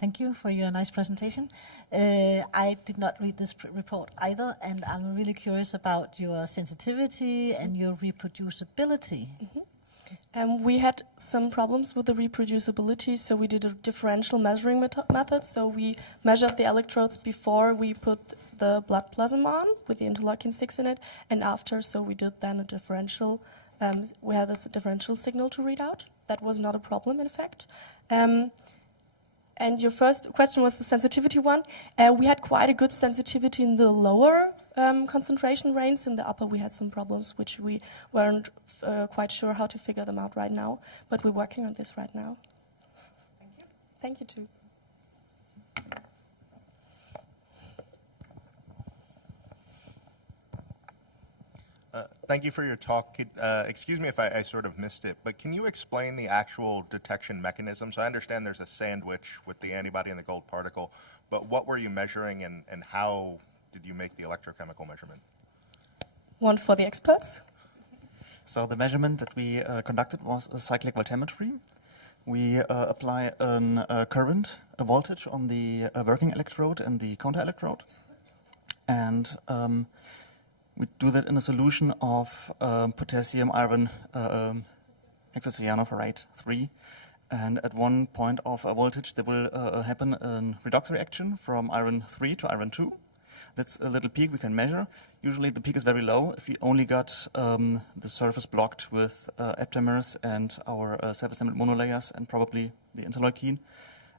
Thank you for your nice presentation. I did not read this report either, and I'm really curious about your sensitivity and your reproducibility. We had some problems with the reproducibility, so we did a differential measuring method. So we measured the electrodes before we put the blood plasma on with the interleukin 6 in it, and after, so we did then a differential. We had this differential signal to read out. That was not a problem, in fact. And your first question was the sensitivity one. We had quite a good sensitivity in the lower concentration range. In the upper, we had some problems, which we weren't quite sure how to figure them out right now. But we're working on this right now. Thank you. Thank you, too. Thank you for your talk. Excuse me if I sort of missed it, but can you explain the actual detection mechanism? So I understand there's a sandwich with the antibody and the gold particle, but what were you measuring and how did you make the electrochemical measurement? One for the experts. So the measurement that we conducted was a cyclic voltammetry. We apply a current, a voltage on the working electrode and the counter electrode. And we do that in a solution of potassium iron hexacyanoferrite 3. And at one point of a voltage, there will happen a redox reaction from iron 3 to iron 2. That's a little peak we can measure. Usually the peak is very low if we only got the surface blocked with aptamers and our self-assembled monolayers and probably the interleukin.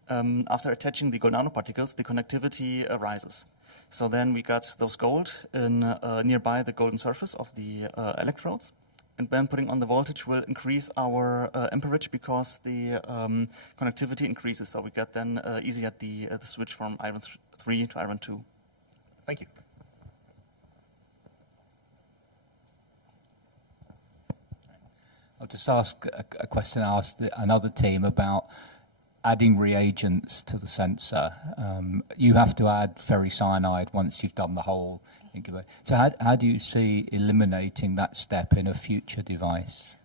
After attaching the gold nanoparticles, the conductivity rises. So then we got those gold in, nearby the golden surface of the electrodes. And then putting on the voltage will increase our amperage because the conductivity increases. So we get then easier the switch from iron 3 to iron 2. Thank you. I'll just ask a question I asked another team about adding reagents to the sensor. You have to add ferricyanide once you've done the whole incubator. So how do you see eliminating that step in a future device?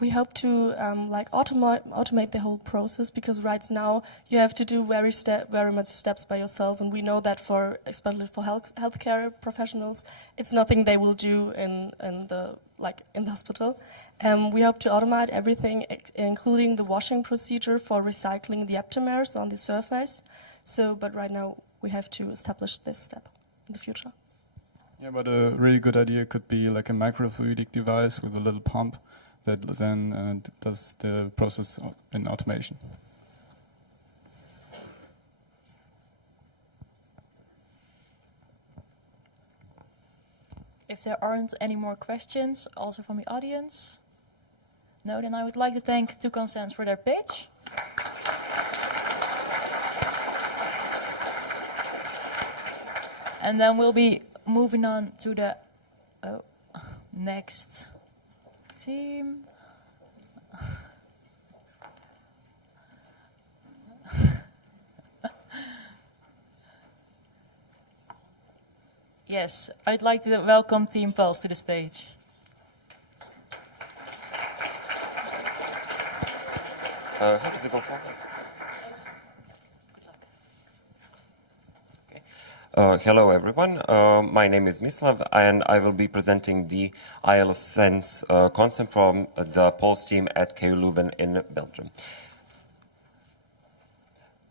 We hope to automate the whole process, because right now you have to do very much steps by yourself, and we know that especially for healthcare professionals, it's nothing they will do in the hospital. We hope to automate everything, including the washing procedure for recycling the aptamers on the surface. But right now we have to establish this step in the future. Yeah, but a really good idea could be like a microfluidic device with a little pump that then does the process in automation. If there aren't any more questions, also from the audience, no, then I would like to thank Toucansens for their pitch. And then we'll be moving on to the next team. Yes, I'd like to welcome Team Pulse to the stage. How does it go forward? Hello everyone, my name is Mislav and I will be presenting the IL Sense concept from the Pulse team at KU Leuven in Belgium.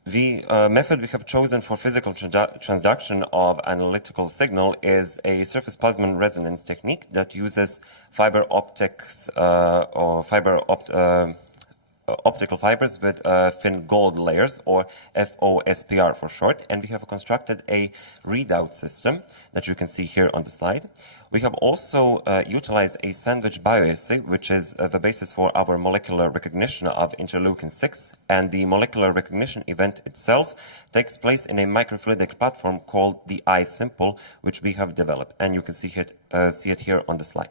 The method we have chosen for physical transduction of analytical signal is a surface plasmon resonance technique that uses fiber optics or optical fibers with thin gold layers, or FOSPR for short, and we have constructed a readout system that you can see here on the slide. We have also utilized a sandwich bioassay, which is the basis for our molecular recognition of interleukin 6, and the molecular recognition event itself takes place in a microfluidic platform called the iSimple, which we have developed, and you can see it here on the slide.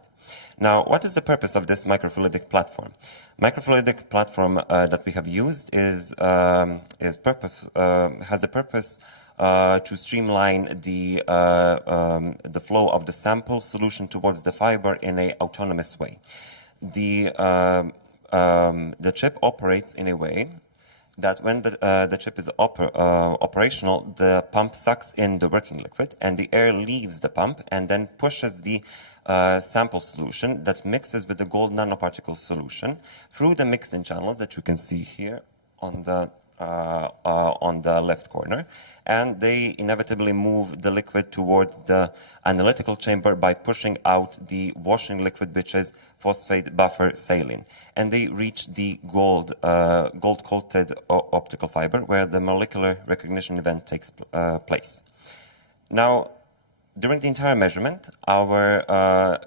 Now, what is the purpose of this microfluidic platform? Microfluidic platform that we have used has the purpose to streamline the flow of the sample solution towards the fiber in an autonomous way. The chip operates in a way that when the chip is operational, the pump sucks in the working liquid and the air leaves the pump and then pushes the sample solution that mixes with the gold nanoparticle solution through the mixing channels that you can see here on the left corner, and they inevitably move the liquid towards the analytical chamber by pushing out the washing liquid, which is phosphate buffer saline, and they reach the gold-coated optical fiber where the molecular recognition event takes place. Now, during the entire measurement, our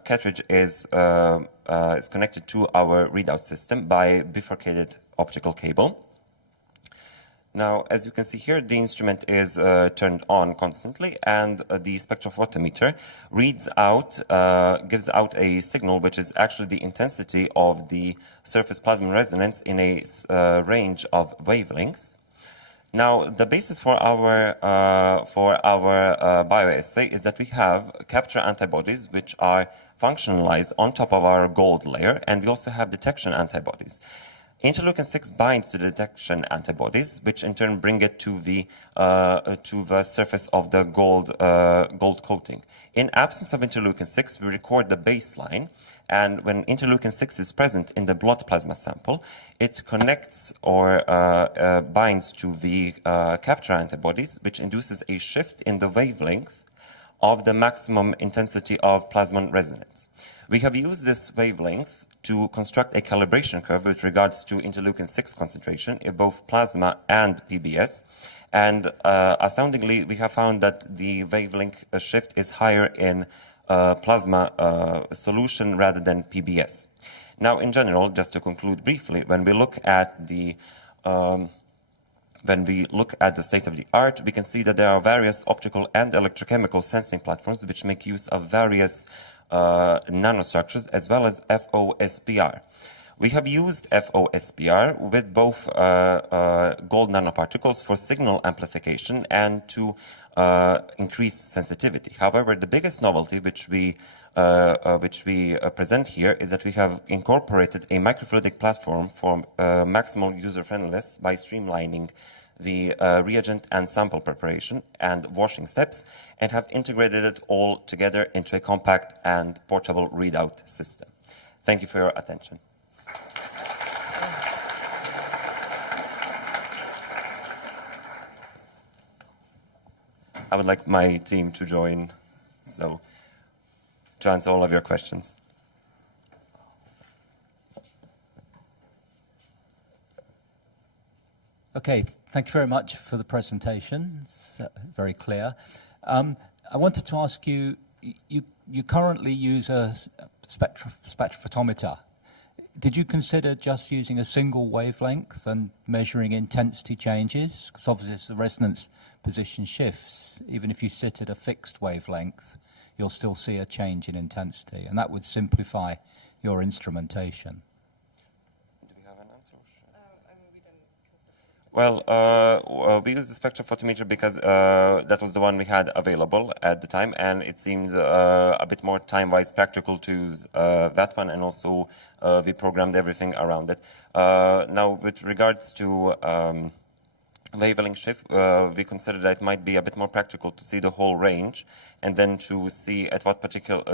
cartridge is connected to our readout system by bifurcated optical cable. Now, as you can see here, the instrument is turned on constantly, and the spectrophotometer reads out, gives out a signal, which is actually the intensity of the surface plasma resonance in a range of wavelengths. Now, the basis for our bioassay is that we have capture antibodies, which are functionalized on top of our gold layer, and we also have detection antibodies. Interleukin-6 binds to the detection antibodies, which in turn bring it to the surface of the gold coating. In absence of interleukin-6, we record the baseline, and when interleukin-6 is present in the blood plasma sample, it connects or binds to the capture antibodies, which induces a shift in the wavelength of the maximum intensity of plasma resonance. We have used this wavelength to construct a calibration curve with regards to interleukin-6 concentration in both plasma and PBS. And astoundingly, we have found that the wavelength shift is higher in plasma solution rather than PBS. Now, in general, just to conclude briefly, when we look at the state of the art, we can see that there are various optical and electrochemical sensing platforms which make use of various nanostructures as well as FOSPR. We have used FOSPR with both gold nanoparticles for signal amplification and to increase sensitivity. However, the biggest novelty which we present here is that we have incorporated a microfluidic platform for maximal user-friendliness by streamlining the reagent and sample preparation and washing steps, and have integrated it all together into a compact and portable readout system. Thank you for your attention. I would like my team to join, so to answer all of your questions. Okay, thank you very much for the presentation. It's very clear. I wanted to ask you, you currently use a spectrophotometer. Did you consider just using a single wavelength and measuring intensity changes? Because obviously as the resonance position shifts, even if you sit at a fixed wavelength, you'll still see a change in intensity, and that would simplify your instrumentation. Well, we used the spectrophotometer because that was the one we had available at the time, and it seemed a bit more time-wise practical to use that one, and also we programmed everything around it. Now, with regards to wavelength shift, we considered that it might be a bit more practical to see the whole range, and then to see at what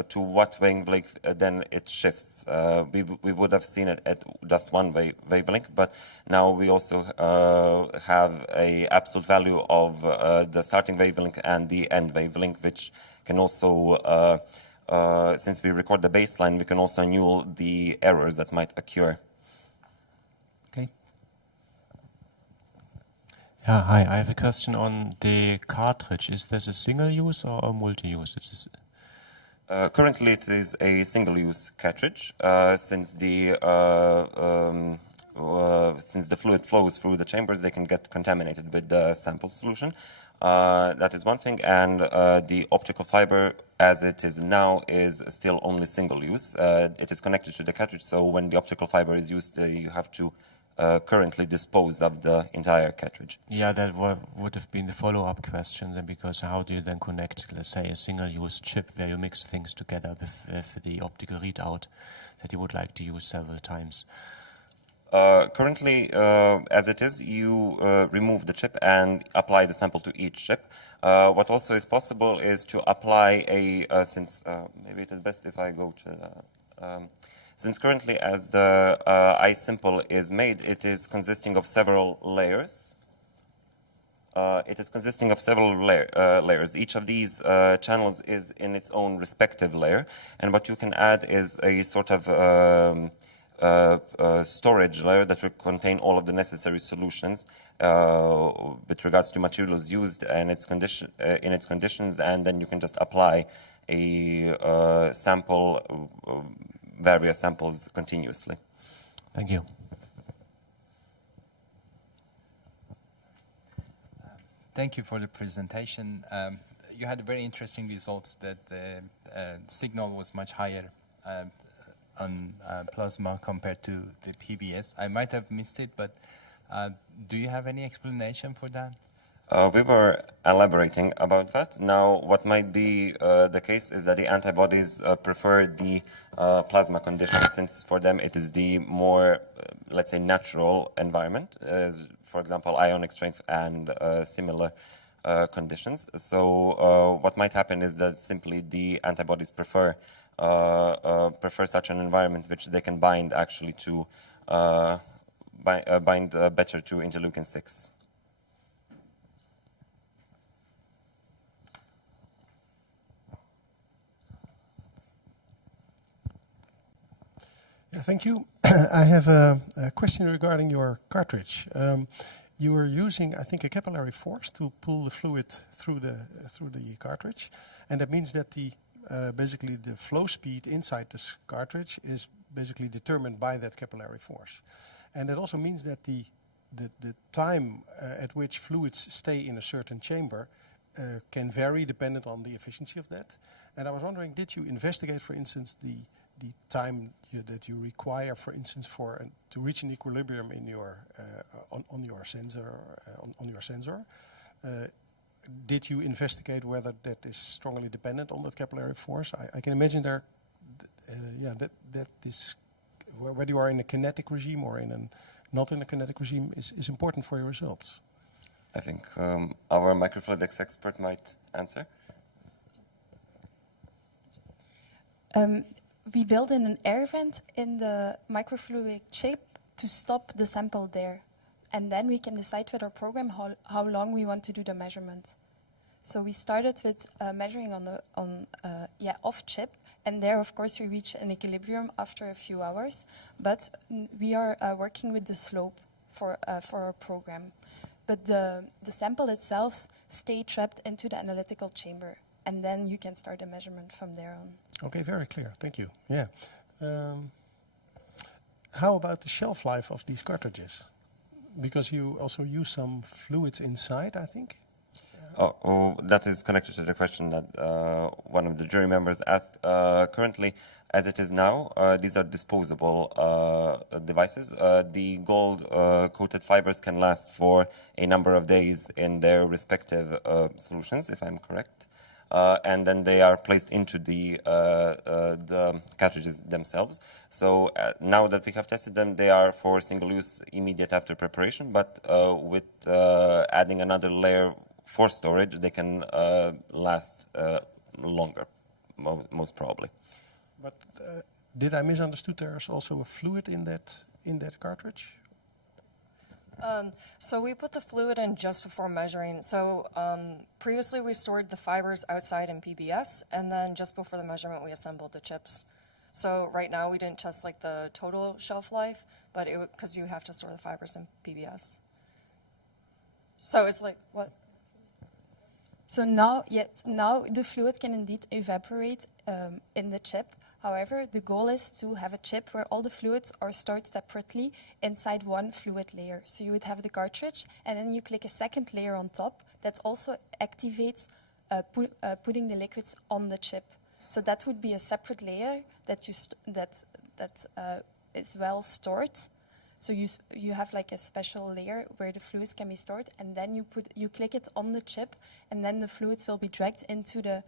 to what wavelength then it shifts. We would have seen it at just one wavelength, but now we also have a absolute value of the starting wavelength and the end wavelength, which can also, since we record the baseline, we can also annul the errors that might occur. Yeah, hi. I have a question on the cartridge. Is this a single-use or a multi-use? Currently, it is a single-use cartridge. Since the fluid flows through the chambers, they can get contaminated with the sample solution. That is one thing, and the optical fiber, as it is now, is still only single-use. It is connected to the cartridge, so when the optical fiber is used, you have to currently dispose of the entire cartridge. Yeah, that would have been the follow-up question then, because how do you then connect, let's say, a single-use chip where you mix things together with the optical readout that you would like to use several times? Currently, as it is, you remove the chip and apply the sample to each chip. What also is possible is to apply a, since maybe it is best if I go to, since currently as the ice sample is made, it is consisting of several layers. It is consisting of several layers. Each of these channels is in its own respective layer, and what you can add is a sort of storage layer that will contain all of the necessary solutions with regards to materials used and its conditions, and then you can just apply a sample, various samples continuously. Thank you. Thank you for the presentation. You had very interesting results that the signal was much higher on plasma compared to the PBS. I might have missed it, but do you have any explanation for that? We were elaborating about that. Now, what might be the case is that the antibodies prefer the plasma conditions, since for them it is the more, let's say, natural environment, for example, ionic strength and similar conditions. So what might happen is that simply the antibodies prefer such an environment which they can bind actually to, bind better to interleukin-6. Yeah, thank you. I have a question regarding your cartridge. You were using, I think, a capillary force to pull the fluid through the cartridge, and that means that the basically the flow speed inside this cartridge is basically determined by that capillary force, and it also means that the time at which fluids stay in a certain chamber can vary dependent on the efficiency of that. And I was wondering, did you investigate, for instance, the time that you require, for instance, to reach an equilibrium in your on your sensor? Did you investigate whether that is strongly dependent on the capillary force? I can imagine that this, whether you are in a kinetic regime or not in a kinetic regime, is important for your results. I think our microfluidics expert might answer. We built in an air vent in the microfluidic chip to stop the sample there. And then we can decide with our program how long we want to do the measurement. So we started with measuring off chip, and there, of course, we reach an equilibrium after a few hours. But we are working with the slope for our program. But the sample itself stays trapped into the analytical chamber, and then you can start the measurement from there on. Okay, very clear. Thank you. Yeah. How about the shelf life of these cartridges? Because you also use some fluids inside, I think? That is connected to the question that one of the jury members asked. Currently, as it is now, these are disposable devices. The gold-coated fibers can last for a number of days in their respective solutions, if I'm correct. And then they are placed into the cartridges themselves. So now that we have tested them, they are for single use immediate after preparation, but with adding another layer for storage, they can last longer, most probably. But did I misunderstood there's also a fluid in that cartridge? So we put the fluid in just before measuring. So previously we stored the fibers outside in PBS, and then just before the measurement we assembled the chips. So right now we didn't test like the total shelf life, but because you have to store the fibers in PBS. So it's like what? So now the fluid can indeed evaporate in the chip. However, the goal is to have a chip where all the fluids are stored separately inside one fluid layer. So you would have the cartridge, and then you click a second layer on top that also activates putting the liquids on the chip. So that would be a separate layer that is well stored. So you have like a special layer where the fluids can be stored, and then you click it on the chip, and then the fluids will be dragged into the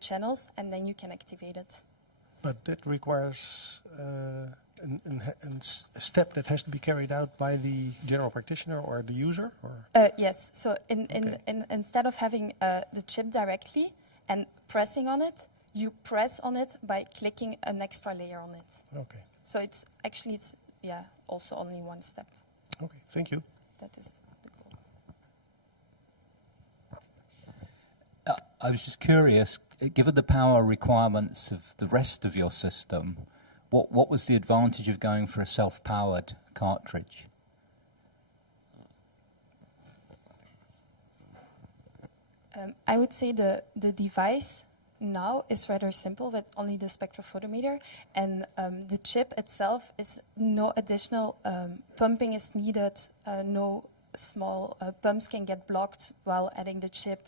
channels, and then you can activate it. But that requires a a step that has to be carried out by the general practitioner or the user? Or? Yes. So instead of having the chip directly and pressing on it, you press on it by clicking an extra layer on it. Okay. So it's actually also only one step. Okay. Thank you. That is the goal. I was just curious, given the power requirements of the rest of your system, what was the advantage of going for a self-powered cartridge? I would say the device now is rather simple with only the spectrophotometer, and the chip itself is no additional pumping is needed, no small pumps can get blocked while adding the chip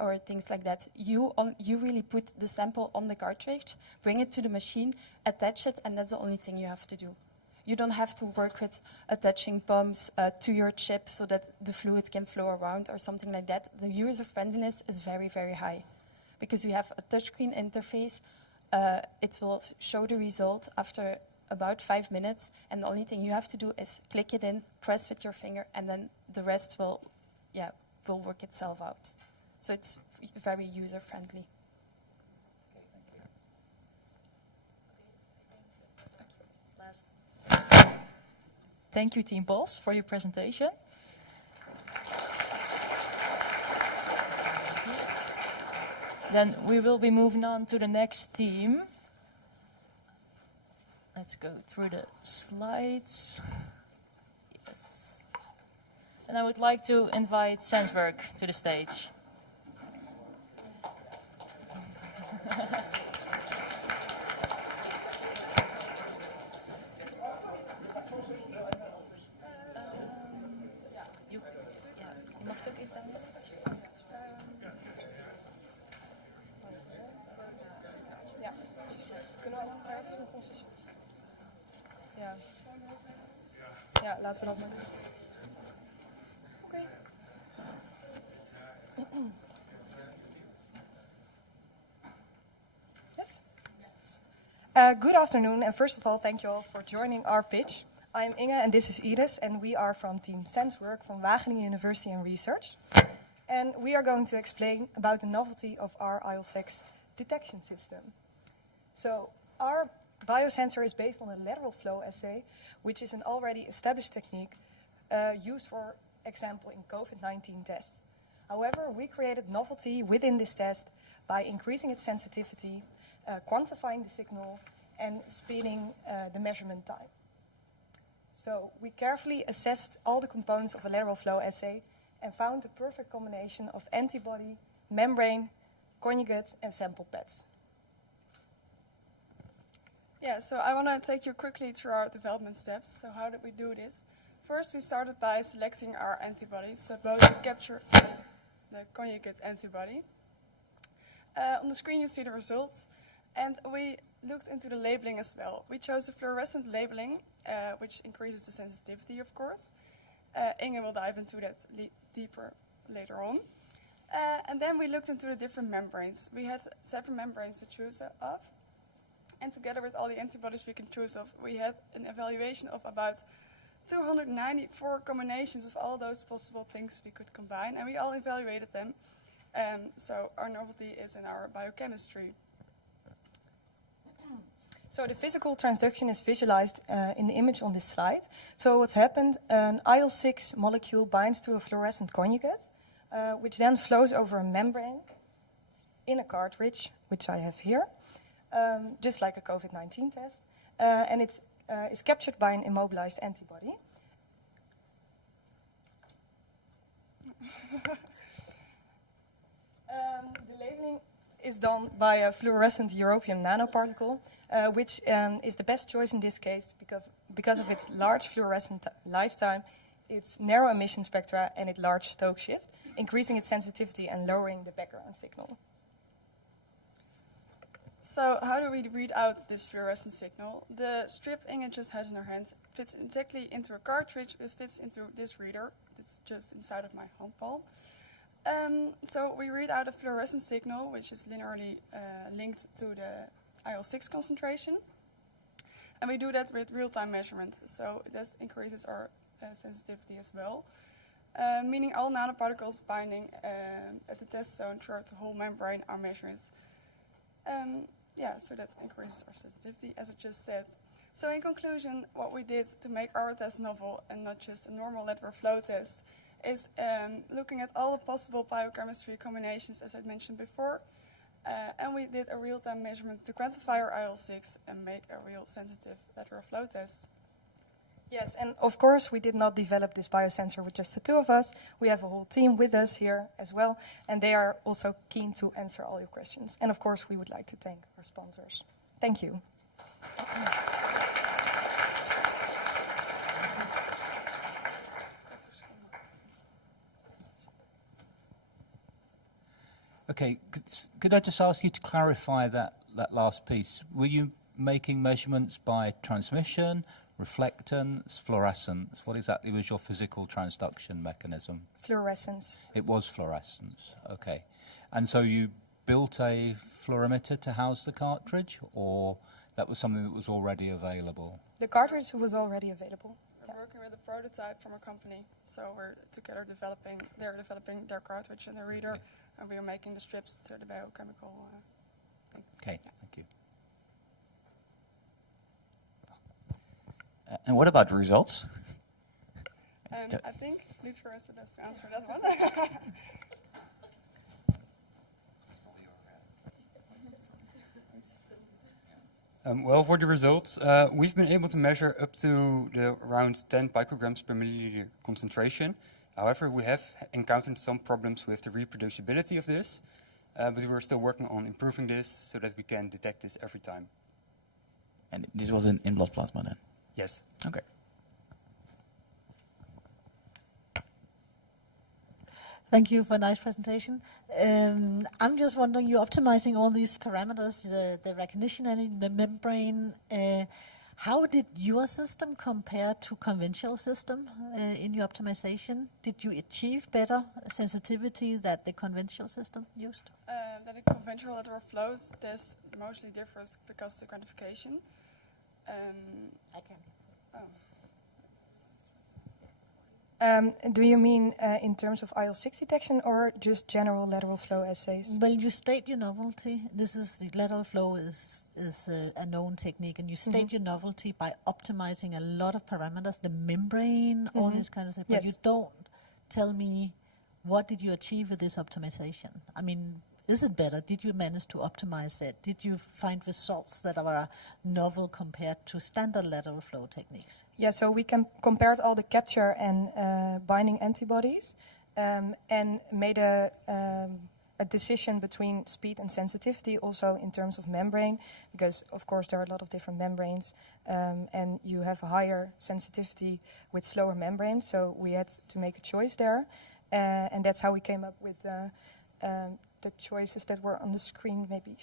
or things like that. You really put the sample on the cartridge, bring it to the machine, attach it, and that's the only thing you have to do. You don't have to work with attaching pumps to your chip so that the fluid can flow around or something like that. The user friendliness is very, very high. Because you have a touchscreen interface, it will show the result after about 5 minutes, and the only thing you have to do is click it in, press with your finger, and then the rest will work itself out. So it's very user-friendly. Thank you, Team Pulse, for your presentation. Then we will be moving on to the next team. Let's go through the slides. Yes. And I would like to invite SensWork to the stage. Je mag het ook even downloaden. Ja, succes. Kunnen we dan ergens nog onze... Ja. Ja, laten we dat maar doen. Oké. Yes. Good afternoon, and first of all, thank you all for joining our pitch. I'm Inge, and this is Iris, and we are from Team SensWork from Wageningen University and Research. And we are going to explain about the novelty of our IL-6 detection system. So our biosensor is based on a lateral flow assay, which is an already established technique used, for example, in COVID-19 tests. However, we created novelty within this test by increasing its sensitivity, quantifying the signal, and speeding the measurement time. So we carefully assessed all the components of a lateral flow assay and found the perfect combination of antibody, membrane, conjugate, and sample pads. Yeah, so I want to take you quickly through our development steps. So how did we do this? First, we started by selecting our antibodies, so both to capture the conjugate antibody. On the screen you see the results, and we looked into the labeling as well. We chose a fluorescent labeling, which increases the sensitivity, of course. Inge will dive into that deeper later on. And then we looked into the different membranes. We had 7 membranes to choose of. And together with all the antibodies we can choose of, we had an evaluation of about 294 combinations of all those possible things we could combine, and we all evaluated them. So our novelty is in our biochemistry. So the physical transduction is visualized in the image on this slide. So what's happened, an IL-6 molecule binds to a fluorescent conjugate, which then flows over a membrane in a cartridge, which I have here, just like a COVID-19 test, and it is captured by an immobilized antibody. The labeling is done by a fluorescent europium nanoparticle, which is the best choice in this case because of its large fluorescent lifetime, its narrow emission spectra, and its large Stokes shift, increasing its sensitivity and lowering the background signal. So how do we read out this fluorescent signal? The strip Inge just has in her hand fits exactly into a cartridge. It fits into this reader. It's just inside of my hand palm. So we read out a fluorescent signal, which is linearly linked to the IL-6 concentration. And we do that with real-time measurement, so this increases our sensitivity as well. Meaning all nanoparticles binding at the test zone throughout the whole membrane are measured. So that increases our sensitivity, as I just said. So in conclusion, what we did to make our test novel and not just a normal lateral flow test is looking at all the possible biochemistry combinations, as I mentioned before. And we did a real-time measurement to quantify our IL-6 and make a real sensitive lateral flow test. Yes, and of course we did not develop this biosensor with just the two of us. We have a whole team with us here as well, and they are also keen to answer all your questions. And of course we would like to thank our sponsors. Thank you. Okay, could I just ask you to clarify that last piece? Were you making measurements by transmission, reflectance, fluorescence? What exactly was your physical transduction mechanism? Fluorescence. It was fluorescence, okay. And so you built a fluorimeter to house the cartridge, or that was something that was already available? The cartridge was already available. We're working with a prototype from a company, so we're together developing, they're developing their cartridge and their reader, and we are making the strips to the biochemical thing. Okay, thank you. And what about the results? I think Litra is the best to answer that one. Well, for the results, we've been able to measure up to around 10 picograms per milliliter concentration. However, we have encountered some problems with the reproducibility of this, but we're still working on improving this so that we can detect this every time. And this was in blood plasma then? Yes. Okay. Thank you for a nice presentation. I'm just wondering, you're optimizing all these parameters, the recognition and the membrane. How did your system compare to conventional system in your optimization? Did you achieve better sensitivity than the conventional system used? That the conventional lateral flows test mostly differs because of the quantification. I can. Do you mean in terms of IL-6 detection or just general lateral flow assays? Well, you state your novelty. This is the lateral flow is a known technique, and you state your novelty by optimizing a lot of parameters, the membrane, all this kind of stuff. But you don't tell me what did you achieve with this optimization. I mean, is it better? Did you manage to optimize it? Did you find results that are novel compared to standard lateral flow techniques? Yeah, so we compared all the capture and binding antibodies and made a decision between speed and sensitivity, also in terms of membrane, because of course there are a lot of different membranes, and you have a higher sensitivity with slower membrane, so we had to make a choice there, and that's how we came up with the choices that were on the screen, maybe.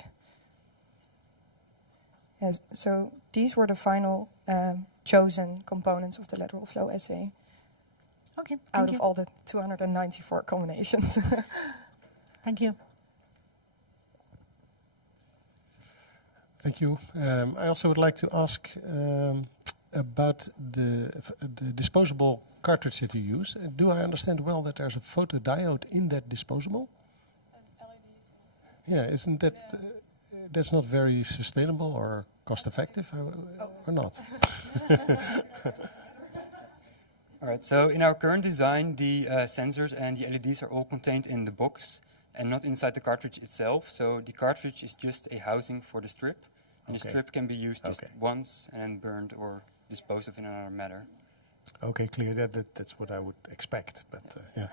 Yes, so these were the final chosen components of the lateral flow assay. Okay, out of all the 294 combinations. Thank you. Thank you. I also would like to ask about the disposable cartridge that you use. Do I understand well that there's a photodiode in that disposable? Yeah, isn't that that's not very sustainable or cost effective, or not? All right, so in our current design, the sensors and the LEDs are all contained in the box and not inside the cartridge itself. So the cartridge is just a housing for the strip, and the strip can be used just once and then burned or disposed of in another manner. Okay, clear. That's what I would expect, but yeah.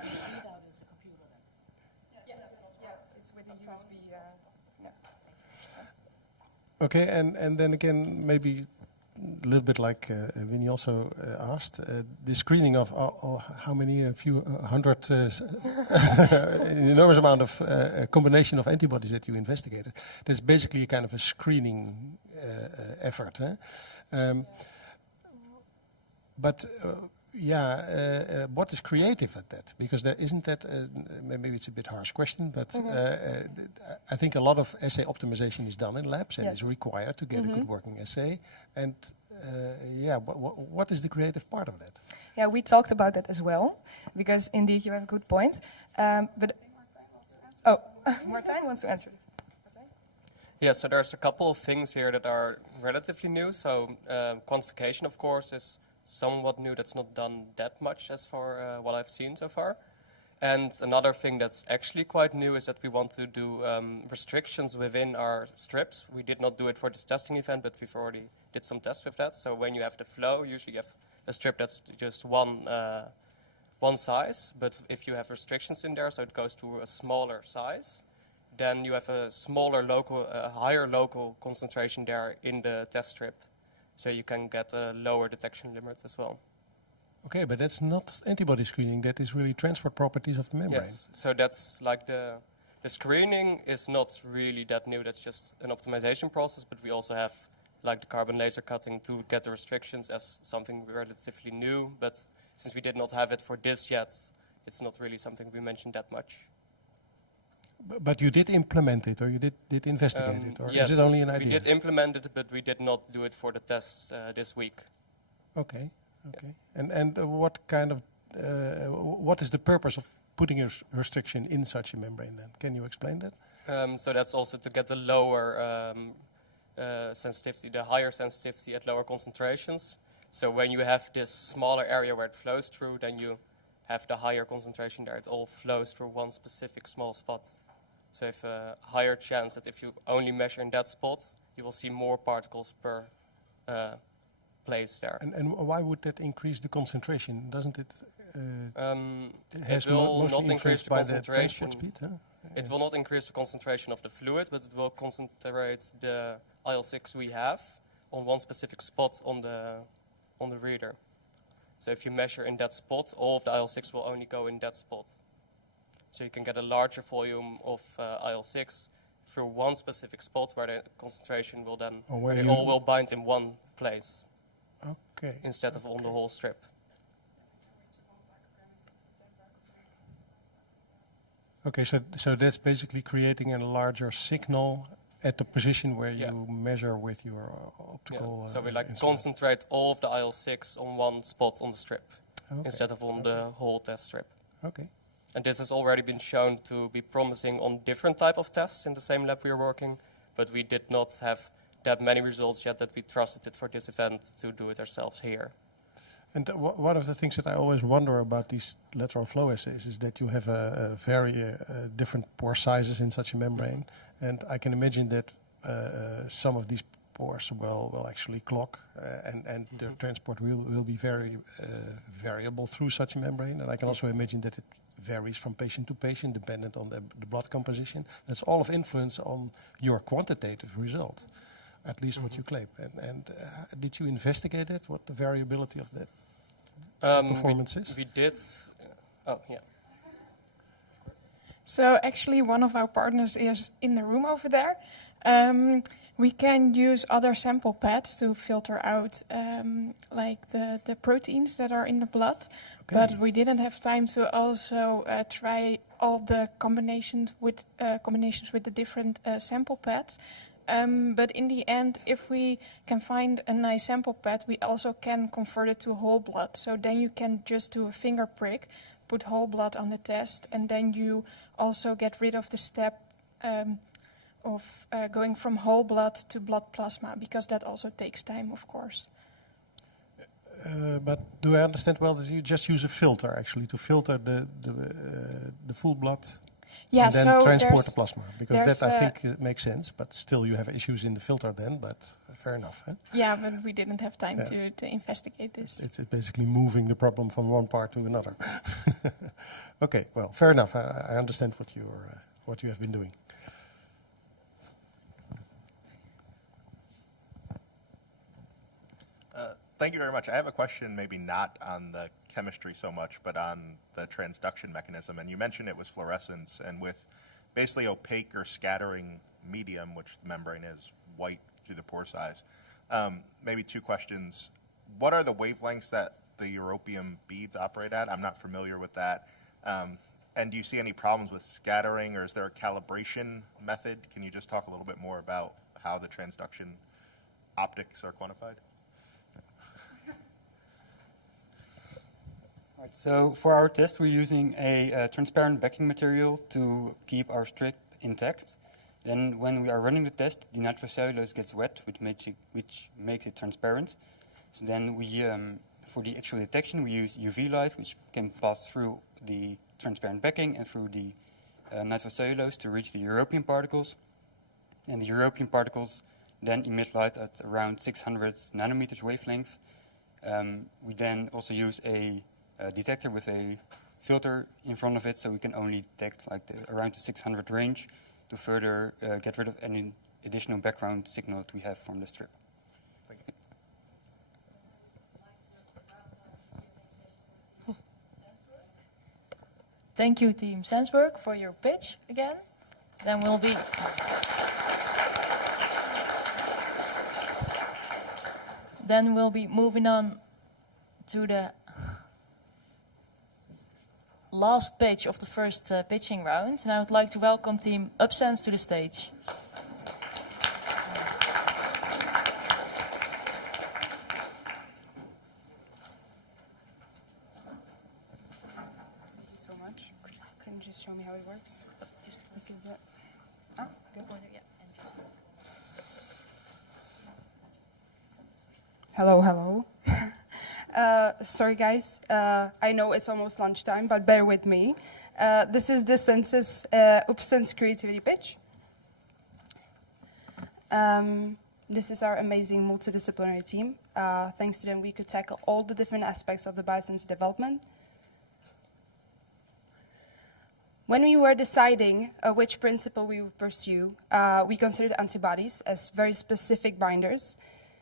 Okay, and then again, maybe a little bit like Winnie also asked, the screening of how many, a few hundred, an enormous amount of combination of antibodies that you investigated. That's basically a kind of a screening effort. What is creative at that? Because there isn't that, maybe it's a bit harsh question, but I think a lot of assay optimization is done in labs and is required to get a good working assay. And yeah, what is the creative part of that? Yeah, we talked about that as well, because indeed you have a good point. But Martijn wants to answer this. Yeah, so there's a couple of things here that are relatively new. So quantification, of course, is somewhat new. That's not done that much as far what I've seen so far. And another thing that's actually quite new is that we want to do restrictions within our strips. We did not do it for this testing event, but we've already did some tests with that. So when you have the flow, usually you have a strip that's just one size. But if you have restrictions in there, so it goes to a smaller size, then you have a smaller local, higher local concentration there in the test strip. So you can get a lower detection limit as well. Okay, but that's not antibody screening. That is really transport properties of the membrane. Yes, so that's like the screening is not really that new. That's just an optimization process, but we also have like the carbon laser cutting to get the restrictions as something relatively new. But since we did not have it for this yet, it's not really something we mentioned that much. But you did implement it, or you did investigate it, or yes, is it only an idea? we did implement it, but we did not do it for the tests this week. Okay, okay. And what kind of what is the purpose of putting a restriction in such a membrane? Then can you explain that? So that's also to get the lower sensitivity, the higher sensitivity at lower concentrations. So when you have this smaller area where it flows through, then you have the higher concentration there. It all flows through one specific small spot. So you have a higher chance that if you only measure in that spot, you will see more particles per place there. And why would that increase the concentration? Doesn't it? It will not increase the concentration. Speed, huh? It will not increase the concentration of the fluid, but it will concentrate the IL-6 we have on one specific spot on the reader. So if you measure in that spot, all of the IL-6 will only go in that spot. So you can get a larger volume of IL-6 through one specific spot where the concentration will then, they all will bind in one place. Okay. Instead of on the whole strip. Okay, so that's basically creating a larger signal at the position where you measure with your optical. So we concentrate all of the IL-6 on one spot on the strip instead of on the whole test strip. Okay. And this has already been shown to be promising on different type of tests in the same lab we are working, but we did not have that many results yet that we trusted it for this event to do it ourselves here. And one of the things that I always wonder about these lateral flow assays is that you have a very different pore sizes in such a membrane. And I can imagine that some of these pores will actually clog and the transport will be very variable through such a membrane. And I can also imagine that it varies from patient to patient dependent on the blood composition. That's all of influence on your quantitative result, at least what you claim. And did you investigate it, what the variability of that performance is? We did. Oh, yeah. So actually one of our partners is in the room over there. We can use other sample pads to filter out like the proteins that are in the blood. Okay. But we didn't have time to also try all the combinations with the different sample pads. But in the end, if we can find a nice sample pad, we also can convert it to whole blood. So then you can just do a finger prick, put whole blood on the test, and then you also get rid of the step of going from whole blood to blood plasma, because that also takes time, of course. But do I understand well that you just use a filter actually to filter the full blood? Yeah, and then so transport the plasma, because that I think makes sense, but still you have issues in the filter then, but fair enough. Huh? Yeah, but we didn't have time to investigate this. It's basically moving the problem from one part to another. Okay, well, fair enough. I understand what you have been doing. Thank you very much. I have a question, maybe not on the chemistry so much, but on the transduction mechanism. And you mentioned it was fluorescence, and with basically opaque or scattering medium, which the membrane is white through the pore size. Maybe two questions. What are the wavelengths that the europium beads operate at? I'm not familiar with that. And do you see any problems with scattering, or is there a calibration method? Can you just talk a little bit more about how the transduction optics are quantified? Right, so for our test, we're using a transparent backing material to keep our strip intact. Then when we are running the test, the nitrocellulose gets wet, which makes it transparent. So then we, for the actual detection, we use UV light, which can pass through the transparent backing and through the nitrocellulose to reach the European particles. And the European particles then emit light at around 600 nanometers wavelength. We then also use a detector with a filter in front of it, so we can only detect like around the 600 range to further get rid of any additional background signal that we have from the strip. Thank you, Team SensWork, for your pitch again. Then we'll be moving on to the last pitch of the first pitching round. And I would like to welcome Team UpSense to the stage. Can you just show me how it works? This is the... Ah, good. Hello, hello. Sorry, guys. I know it's almost lunchtime, but bear with me. This is the SensUs UpSense creativity pitch. This is our amazing multidisciplinary team. Thanks to them, we could tackle all the different aspects of the biosensor development. When we were deciding which principle we would pursue, we considered antibodies as very specific binders.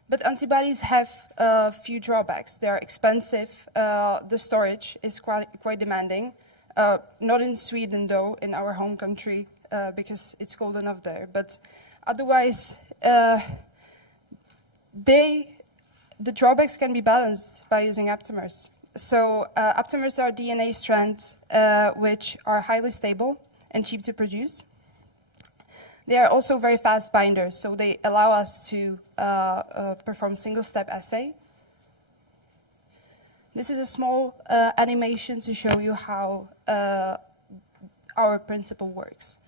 But antibodies have a few drawbacks. They are expensive. The storage is quite demanding. Not in Sweden, though, in our home country, because it's cold enough there. But otherwise, the drawbacks can be balanced by using aptamers. So aptamers are DNA strands which are highly stable and cheap to produce. They are also very fast binders, so they allow us to perform single-step assay. This is a small animation to show you how our principle works.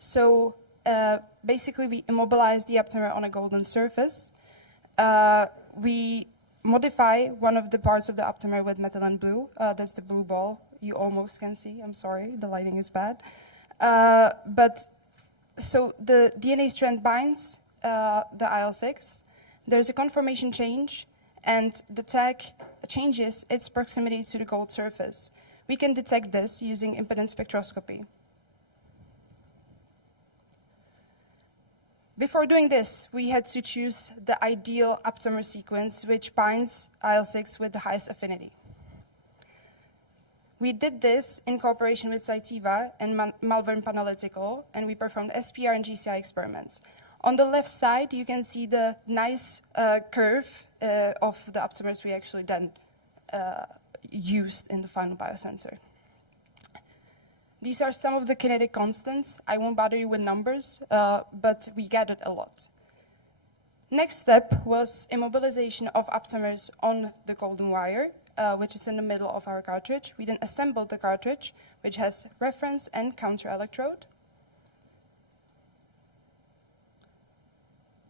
So basically, we immobilize the aptamer on a golden surface. We modify one of the parts of the aptamer with methylene blue. That's the blue ball you almost can see. I'm sorry, the lighting is bad. So the DNA strand binds the IL-6. There's a conformation change, and the tag changes its proximity to the gold surface. We can detect this using impedance spectroscopy. Before doing this, we had to choose the ideal aptamer sequence, which binds IL-6 with the highest affinity. We did this in cooperation with Cytiva and Malvern Panalytical, and we performed SPR and GCI experiments. On the left side, you can see the nice curve of the aptamers we actually then used in the final biosensor. These are some of the kinetic constants. I won't bother you with numbers, but we gathered a lot. Next step was immobilization of aptamers on the golden wire, which is in the middle of our cartridge. We then assembled the cartridge, which has reference and counter electrode.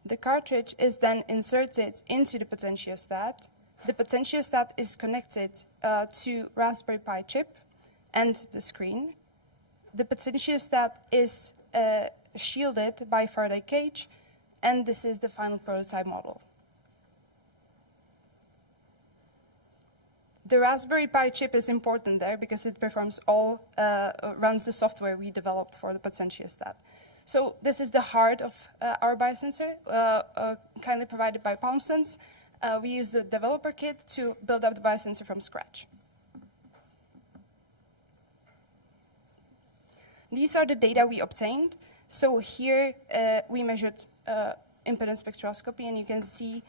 The cartridge is then inserted into the potentiostat. The potentiostat is connected to Raspberry Pi chip and the screen. The potentiostat is shielded by Faraday cage, and this is the final prototype model. The Raspberry Pi chip is important there because it performs runs the software we developed for the potentiostat. So this is the heart of our biosensor, kindly provided by PalmSense. We use the developer kit to build up the biosensor from scratch. These are the data we obtained. So here we measured impedance spectroscopy, and you can see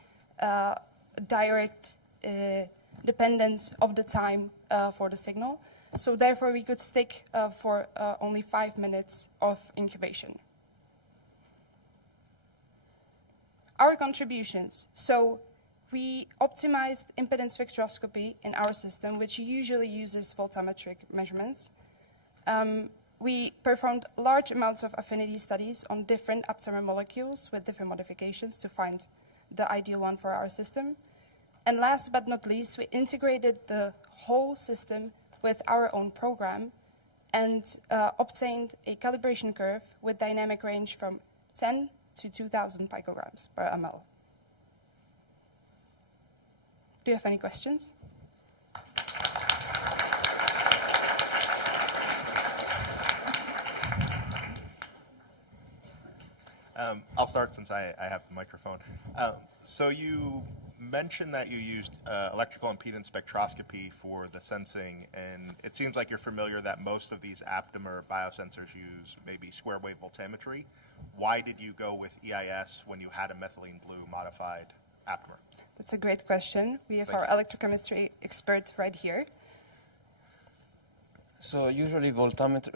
direct dependence of the time for the signal. So therefore, we could stick for only 5 minutes of incubation. Our contributions. So we optimized impedance spectroscopy in our system, which usually uses voltammetric measurements. We performed large amounts of affinity studies on different aptamer molecules with different modifications to find the ideal one for our system. And last but not least, we integrated the whole system with our own program and obtained a calibration curve with dynamic range from 10 to 2,000 picograms per ml. Do you have any questions? I'll start since I have the microphone. So you mentioned that you used electrical impedance spectroscopy for the sensing, and it seems like you're familiar that most of these aptamer biosensors use maybe square wave voltammetry. Why did you go with EIS when you had a methylene blue modified aptamer? That's a great question. We have our electrochemistry expert right here. So usually voltammetry,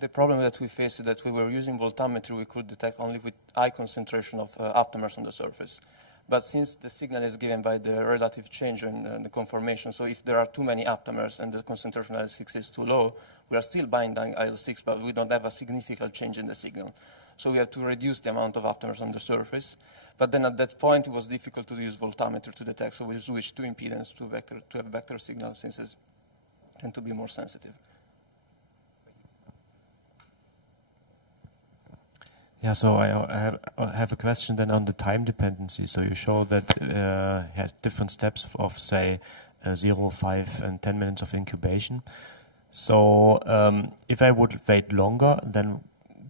the problem that we faced is that we were using voltammetry, we could detect only with high concentration of aptamers on the surface. But since the signal is given by the relative change in the conformation, so if there are too many aptamers and the concentration of IL-6 is too low, we are still binding IL-6, but we don't have a significant change in the signal. So we have to reduce the amount of aptamers on the surface. But then at that point, it was difficult to use voltammetry to detect, so we switched to impedance to have vector signal, since it tend to be more sensitive. Yeah, so I have a question then on the time dependency. So you show that had different steps of, say, 0, 5, and 10 minutes of incubation. So if I would wait longer, then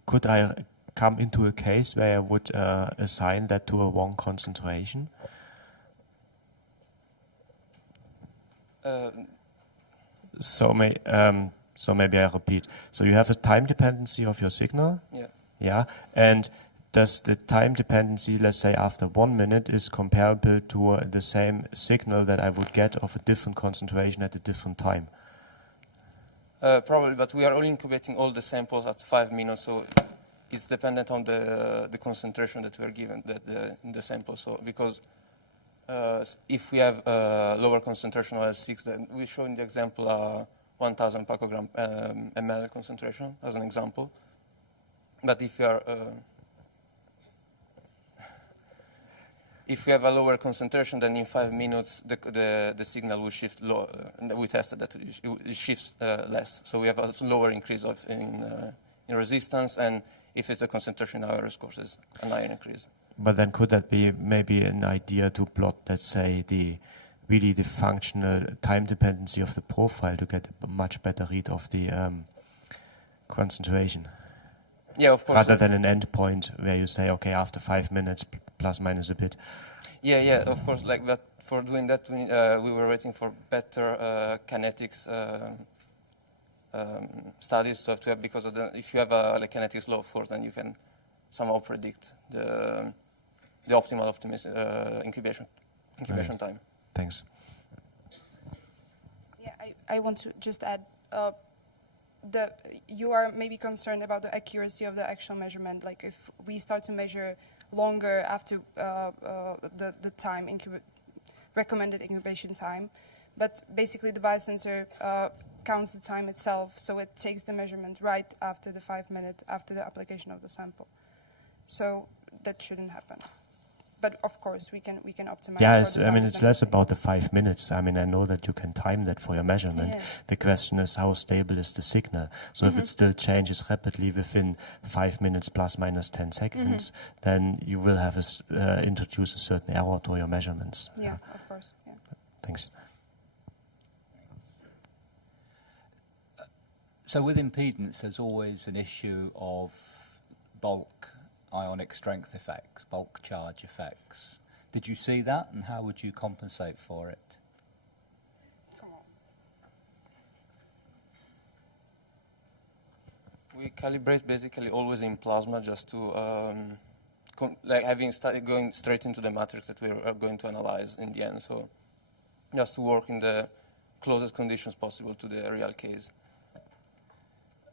could I come into a case where I would assign that to a wrong concentration? So maybe I repeat. So you have a time dependency of your signal. Yeah. Yeah, and does the time dependency, let's say after 1 minute, is comparable to the same signal that I would get of a different concentration at a different time? Probably, but we are only incubating all the samples at 5 minutes, so it's dependent on the concentration that we are given in the sample. So because if we have lower concentration of IL-6, then we show in the example 1,000 picogram ml concentration as an example. But if we have a lower concentration, then in 5 minutes the signal will shift lower. And we tested that it shifts less. So we have a lower increase in resistance, and if it's a concentration higher, of course, it's a higher increase. But then could that be maybe an idea to plot, let's say, the functional time dependency of the profile to get a much better read of the concentration? Yeah, of course. Rather than an endpoint where you say, okay, after 5 minutes, plus minus a bit. Yeah, of course. Like that. For doing that, we were waiting for better kinetics studies to have because if you have a kinetics law, of course, then you can somehow predict the optimal incubation right. Time. Thanks. Yeah, I want to just add. You are maybe concerned about the accuracy of the actual measurement. Like if we start to measure longer after the time recommended incubation time, but basically the biosensor counts the time itself, so it takes the measurement right after the 5 minutes after the application of the sample. So that shouldn't happen. But of course, we can optimize. Yeah, it's less about the 5 minutes. I mean, I know that you can time that for your measurement. Yes. The question is how stable is the signal. So if it still changes rapidly within 5 minutes plus minus 10 seconds, then you will have introduce a certain error to your measurements. Yeah, of course. Yeah. Thanks. So with impedance, there's always an issue of bulk ionic strength effects, bulk charge effects. Did you see that, and how would you compensate for it? We calibrate basically always in plasma, just to going straight into the matrix that we are going to analyze in the end. So just to work in the closest conditions possible to the real case.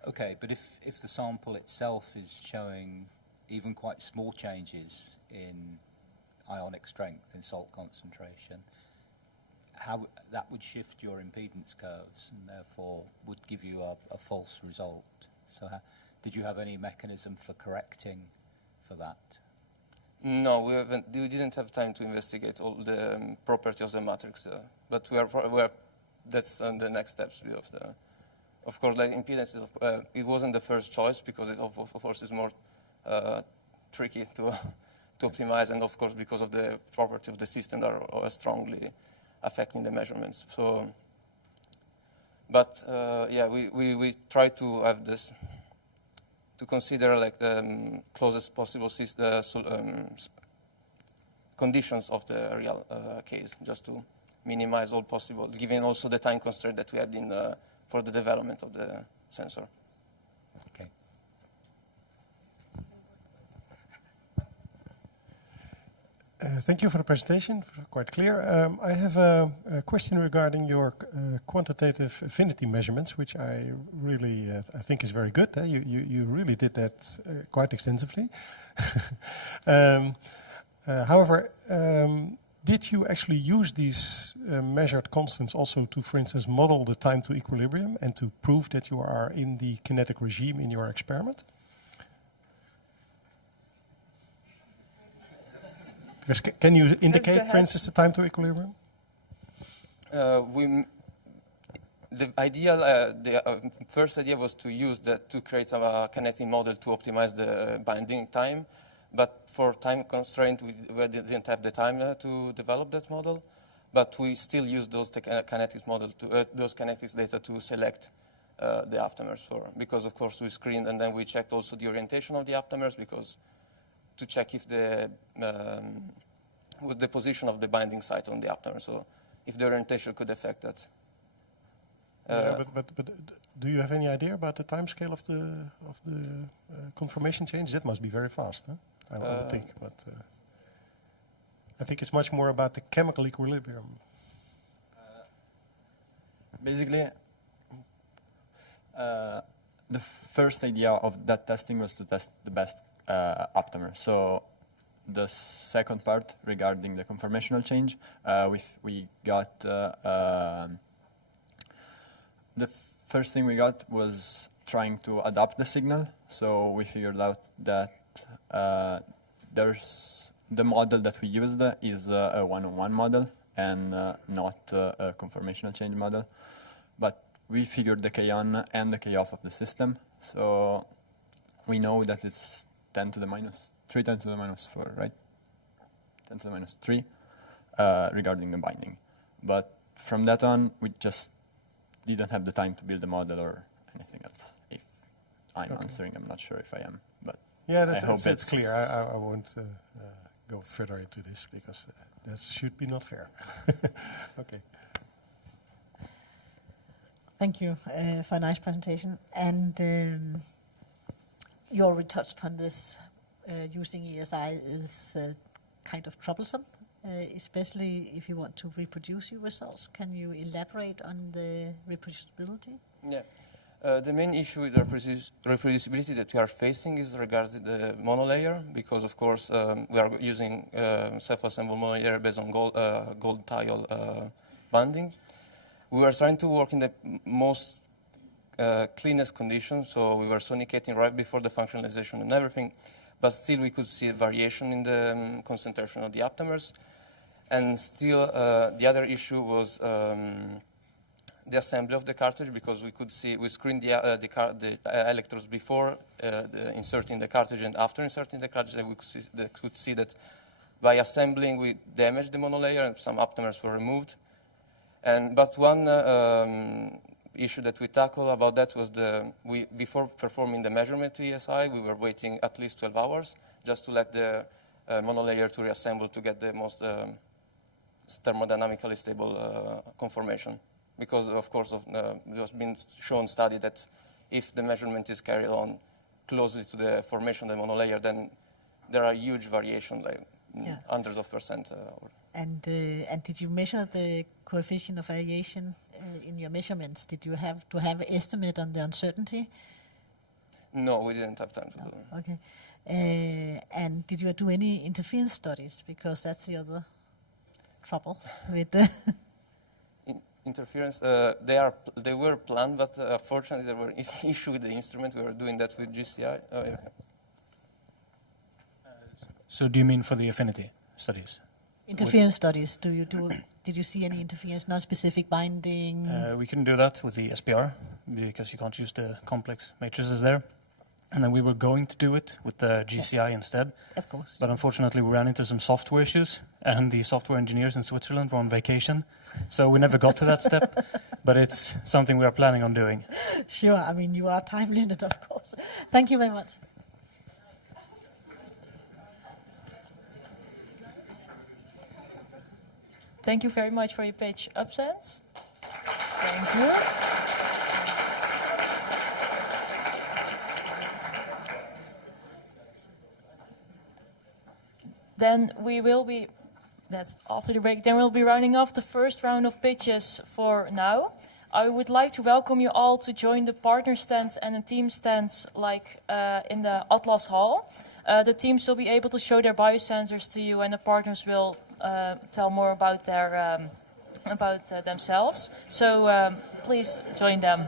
Okay, but if the sample itself is showing even quite small changes in ionic strength in salt concentration, how that would shift your impedance curves and therefore would give you a false result. So did you have any mechanism for correcting for that? No, we haven't. We didn't have time to investigate all the properties of the matrix, but we are. That's on the next steps of the. Of course, like impedance, it wasn't the first choice because it of course is more tricky to optimize, and of course because of the property of the system that are strongly affecting the measurements. So, but yeah, we try to have this. To consider like the closest possible conditions of the real case, just to minimize all possible, given also the time constraint that we had in for the development of the sensor. Okay. Thank you for the presentation, quite clear. I have a question regarding your quantitative affinity measurements, which I really I think is very good. You really did that quite extensively. However, did you actually use these measured constants also to, for instance, model the time to equilibrium and to prove that you are in the kinetic regime in your experiment? Because can you indicate, for instance, the time to equilibrium? The idea, first idea was to use that to create a kinetic model to optimize the binding time, but for time constraint, we didn't have the time to develop that model. But we still use those kinetics model to those kinetics data to select the aptamers because of course we screened and then we checked also the orientation of the aptamers because. To check if the position of the binding site on the aptamer, so if the orientation could affect that. But do you have any idea about the time scale of the conformation change? That must be very fast, huh? I would think, but I think it's much more about the chemical equilibrium. Basically, the first idea of that testing was to test the best aptamer. So the second part regarding the conformational change, we got the first thing we got was trying to adapt the signal. So we figured out that there's the model that we used is a one-on-one model and not a conformational change model. But we figured the K-on and the K-off of the system. So we know that it's 10 to the minus 3, 10 to the minus 4, right? 10 to the minus 3 regarding the binding. But from that on, we just didn't have the time to build a model or anything else. If I'm answering, I'm not sure if I am, but yeah, I hope it's clear. I won't go further into this because that should be not fair. Okay. Thank you for a nice presentation. And you already touched upon this. Using ESI is kind of troublesome, especially if you want to reproduce your results. Can you elaborate on the reproducibility? Yeah. The main issue with reproducibility that we are facing is regarding the monolayer, because of course we are using self-assembled monolayer based on gold tile bonding. We were trying to work in the most cleanest conditions, so we were sonicating right before the functionalization and everything, but still we could see a variation in the concentration of the aptamers. And still the other issue was the assembly of the cartridge, because we screened the electrodes before inserting the cartridge and after inserting the cartridge, and we could see that by assembling we damaged the monolayer and some aptamers were removed. But one issue that we tackled about that was before performing the measurement to ESI, we were waiting at least 12 hours just to let the monolayer to reassemble to get the most thermodynamically stable conformation. Because, of course, it has been shown study that if the measurement is carried on closely to the formation of the monolayer, then there are huge variations, like hundreds of %. And did you measure the coefficient of variation in your measurements? Did you have to have an estimate on the uncertainty? No, we didn't have time to do that. Okay. And did you do any interference studies? Because that's the other trouble with the interference. They were planned, but unfortunately there were issues with the instrument. We were doing that with GCI. Oh, yeah. So do you mean for the affinity studies? Interference studies, did you see any interference, non-specific binding? We couldn't do that with the SPR because you can't use the complex matrices there. And then we were going to do it with the GCI instead. Of course. But unfortunately we ran into some software issues and the software engineers in Switzerland were on vacation. So we never got to that step, but it's something we are planning on doing. Sure, I mean, you are time limited, of course. Thank you very much. Thank you very much for your page absence. Thank you. Then we will be, that's after the break, then we'll be rounding off the first round of pitches for now. I would like to welcome you all to join the partner stands and the team stands like in the Atlas Hall. The teams will be able to show their biosensors to you and the partners will tell more about their themselves. So please join them.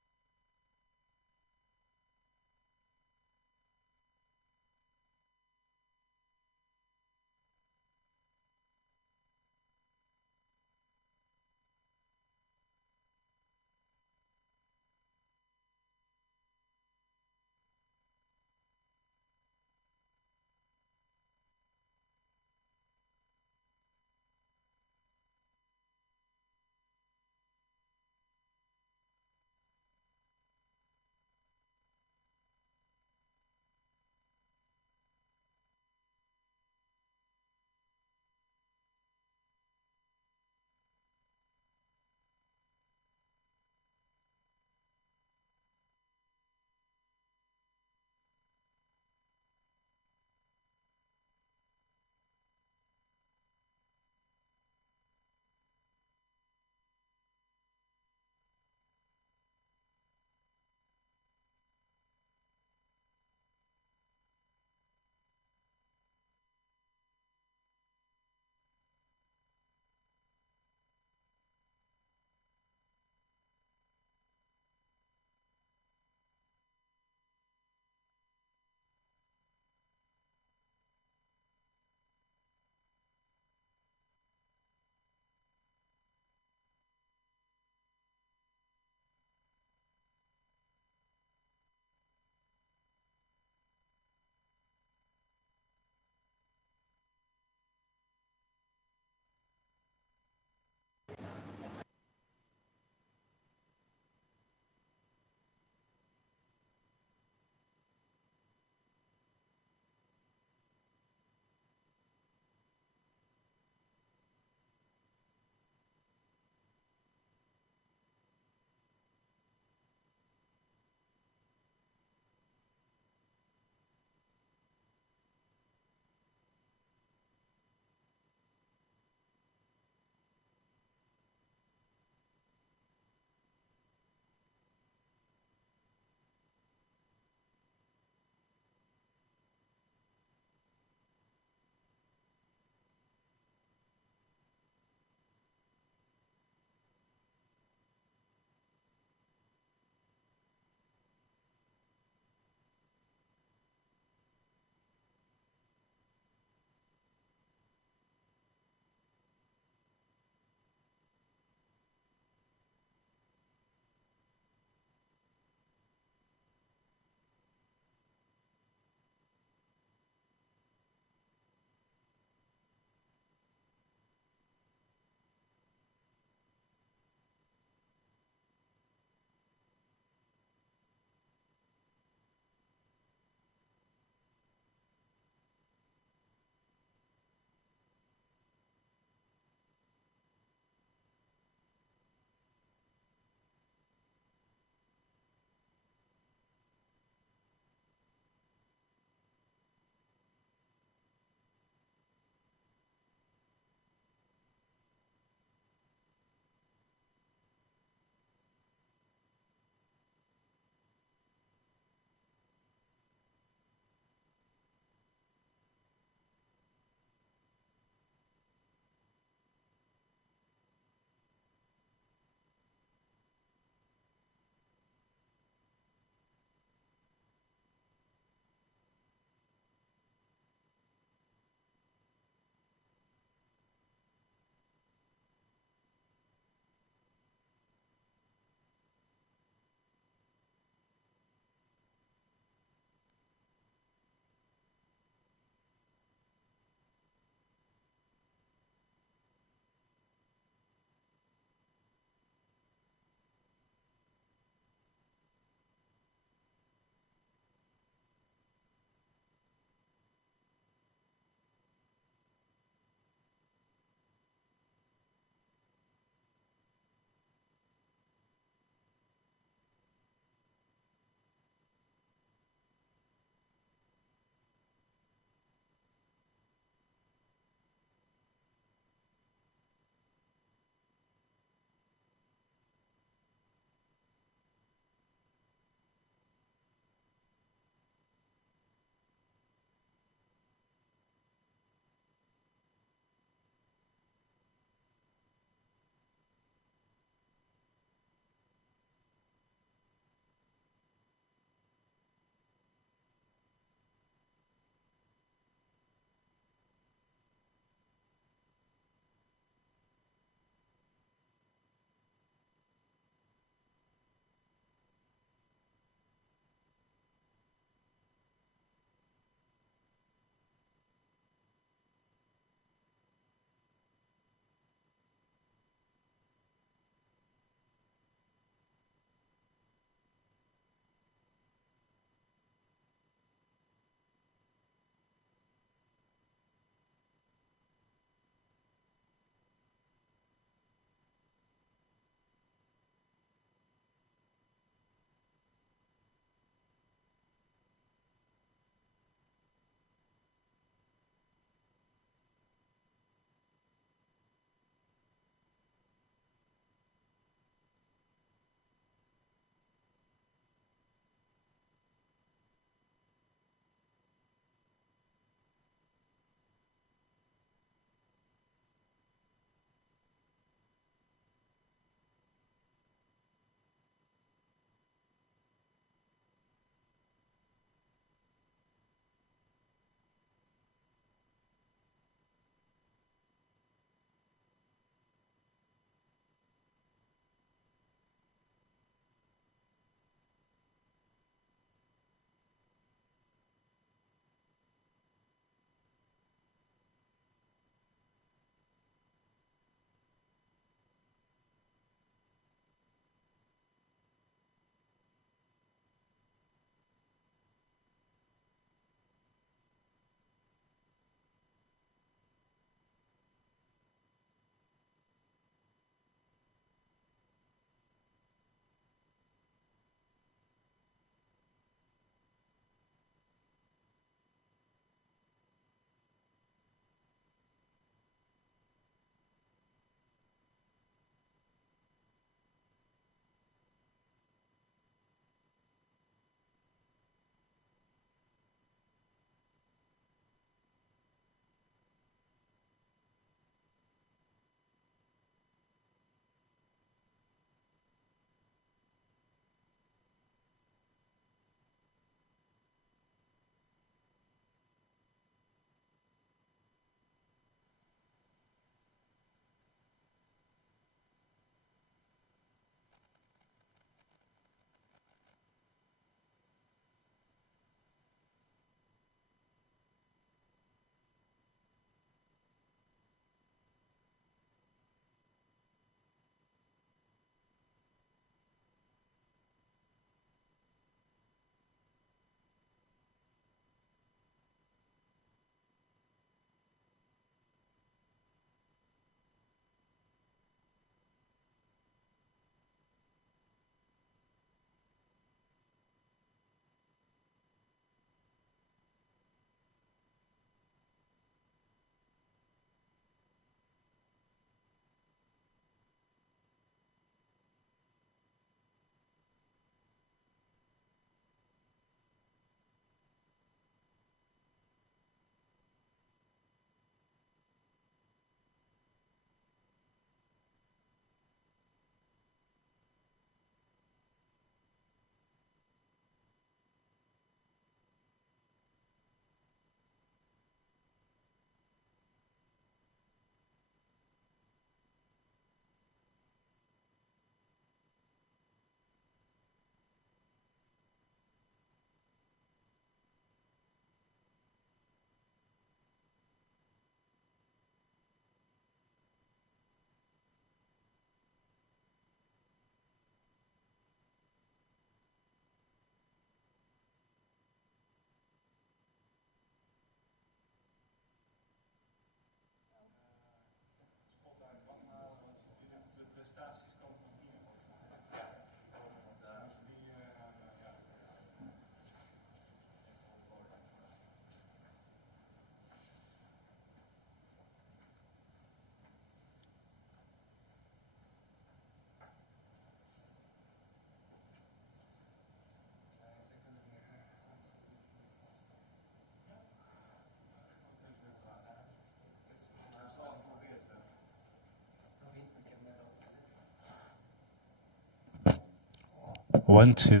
1, 2,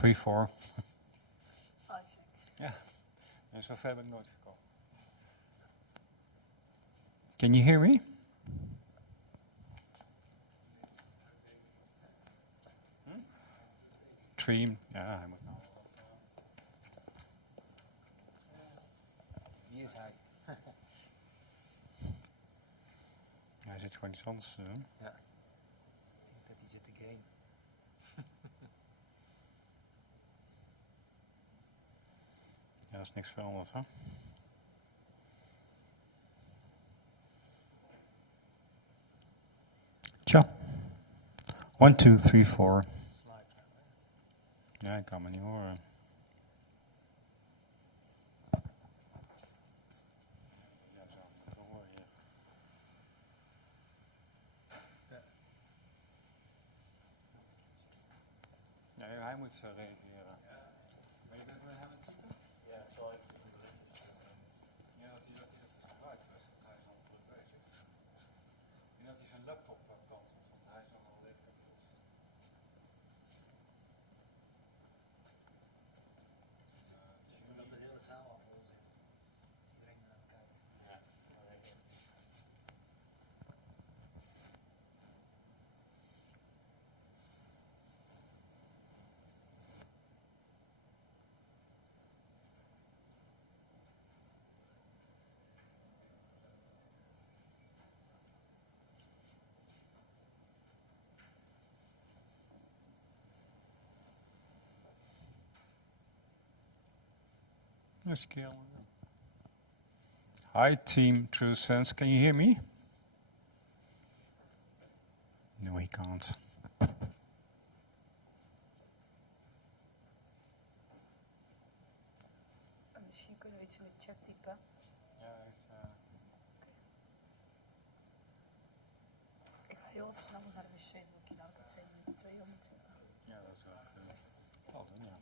3, 4. Ja, en zo ver ben ik nooit gekomen. Can you hear me? Stream, ja, hij moet nou. Wie is hij? Hij zit gewoon iets anders te doen. Ja. Ik denk dat hij zit te game. Ja, dat is niks veranderd, hè? Tja. 1, 2, 3, 4. Ja, ik kan me niet horen. Ja, hij moet reageren. Maar je bent met hem het doen? Ja, ik zal even doen. Ja, dat hij even gebruikt was. Hij is al druk bezig. Ik denk dat hij zijn laptop plant, want hij is nog wel leeg. Dat de hele zaal al vol zit. Iedereen naar kijkt. Ja, Yes, Kiel. Hi, team True Sense. Can you hear me? No, he can't. Misschien kunnen we iets in de chat typen. Ja, Ik ga heel even snel naar de wc, want ik nou 2 uur moet zitten. Ja, dat is wel doen, ja.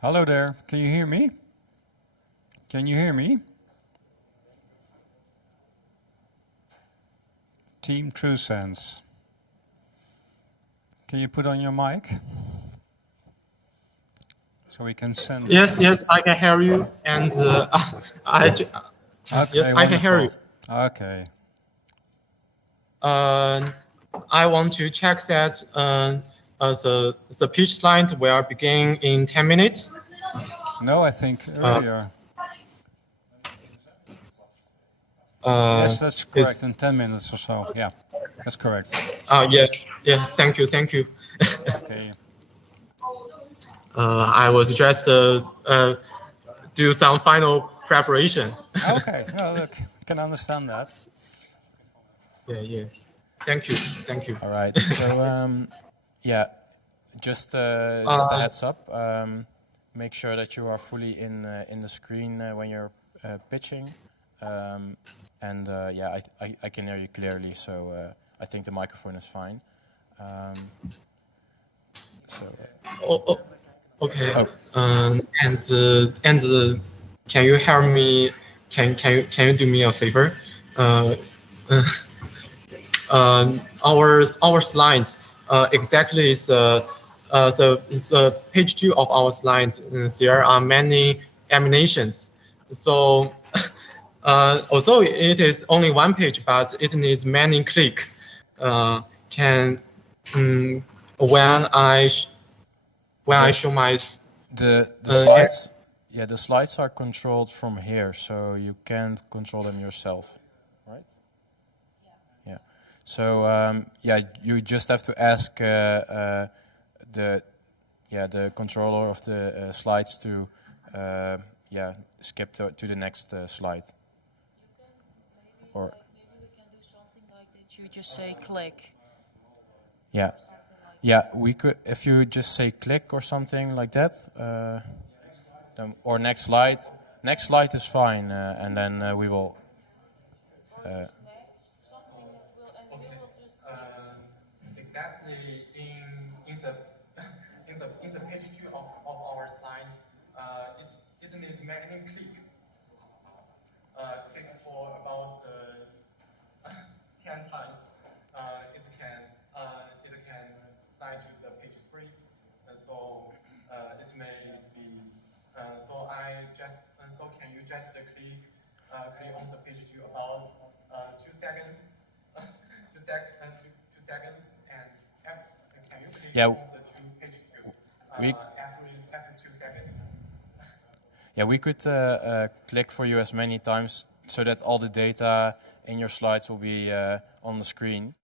Hello there. Can you hear me? Can you hear me? Team True Sense. Can you put on your mic? So we can send. Yes, I can hear you, and Okay, yes, I can hear you. Okay. I want to check that the pitch slide will begin in 10 minutes. No, I think earlier. Yes, that's correct. In 10 minutes or so. Yeah, that's correct. Yeah. Thank you. Okay. I was just do some final preparation. Okay. Well, look, I can understand that. Yeah. Thank you. All right. So, yeah, just a heads up. Make sure that you are fully in the screen when you're pitching. Yeah, I can hear you clearly, so I think the microphone is fine. Okay. Oh. And can you help me? Can you do me a favor? Our slide exactly is the page 2 of our slide. There are many animations. So although it is only one page, but it needs many clicks. When I show my the slides, the slides are controlled from here, so you can't control them yourself, right? Yeah. So you just have to ask the controller of the slides to skip to the next slide. Or maybe we can do something like that. You just say click. Yeah, we could, if you just say click or something like that, or next slide. Next slide is fine, and then we will. Exactly in the page 2 of our slide, it just click on the page 2 about 2 seconds, 2 seconds, and can you click Yeah, on the page 2 after 2 seconds? Yeah, we could click for you as many times so that all the data in your slides will be on the screen.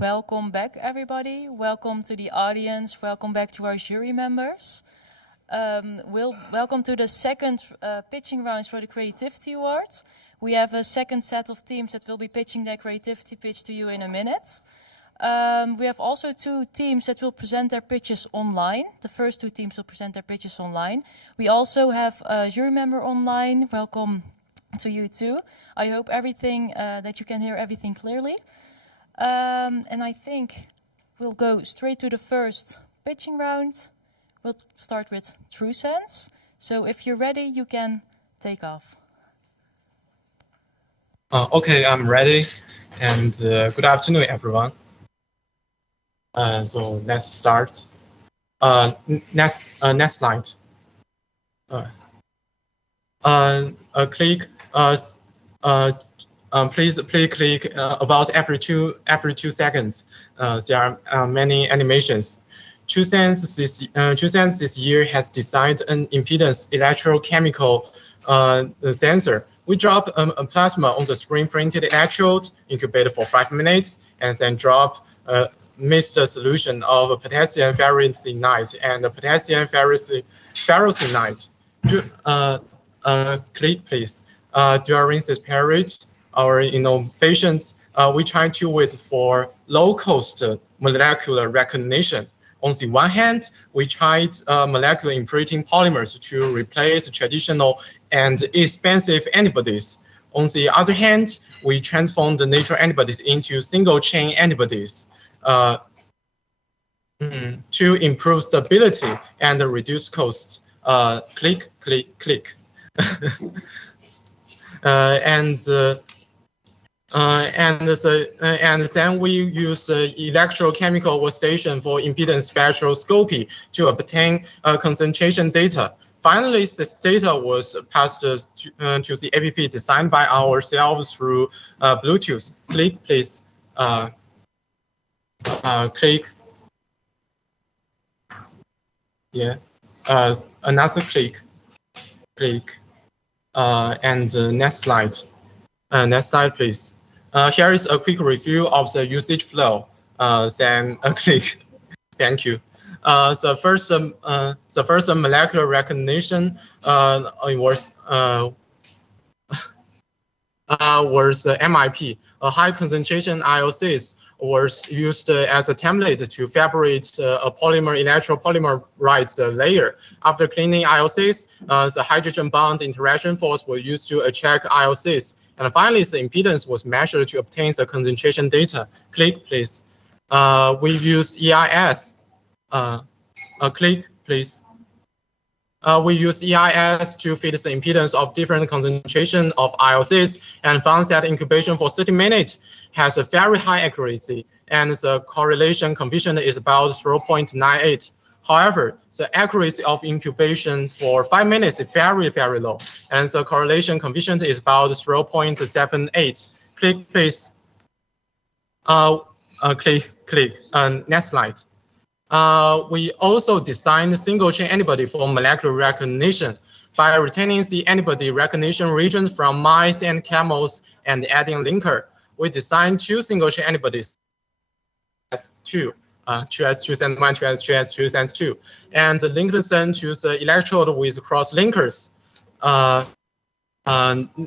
Welcome back, everybody. Welcome to the audience. Welcome back to our jury members. Welcome to the second pitching rounds for the Creativity Award. We have a second set of teams that will be pitching their creativity pitch to you in a minute. We have also 2 teams that will present their pitches online. The first 2 teams will present their pitches online. We also have a jury member online. Welcome to you too. I hope that you can hear everything clearly. And I think we'll go straight to the first pitching round. We'll start with TrueSense. So if you're ready, you can take off. Okay, I'm ready. And good afternoon, everyone. So let's start. Next slide. Please click about every two seconds. There are many animations. TrueSense this year has designed an impedance electrochemical sensor. We drop a plasma on the screen-printed electrode, incubate for 5 minutes, and then drop a mixed solution of potassium ferricyanide and potassium ferrocyanide. Click, please. During this period, our innovations, we try to wait for low-cost molecular recognition. On the one hand, we tried molecular imprinting polymers to replace traditional and expensive antibodies. On the other hand, we transformed the natural antibodies into single-chain antibodies to improve stability and reduce costs. Click, click, click. And then we use electrochemical station for impedance spectroscopy to obtain concentration data. Finally, this data was passed to the APP designed by ourselves through Bluetooth. Click, please. Click. Yeah. Another click. Click. And next slide. Next slide, please. Here is a quick review of the usage flow. Then click. Thank you. The first molecular recognition was MIP. A high concentration IOCs was used as a template to fabricate a electropolymerized layer. After cleaning IOCs, the hydrogen bond interaction force was used to check IOCs. And finally, the impedance was measured to obtain the concentration data. Click, please. We use EIS. Click, please. We use EIS to fit the impedance of different concentration of IOCs and found that incubation for 30 minutes has a very high accuracy, and the correlation coefficient is about 0.98. However, the accuracy of incubation for 5 minutes is very, very low, and the correlation coefficient is about 0.78. Click, please. Click. Next slide. We also designed single-chain antibody for molecular recognition by retaining the antibody recognition regions from mice and camels and adding linker. We designed 2 single-chain antibodies, TrueS2, TrueS1, TrueS2, TrueS2, and linked them to the electrode with cross linkers.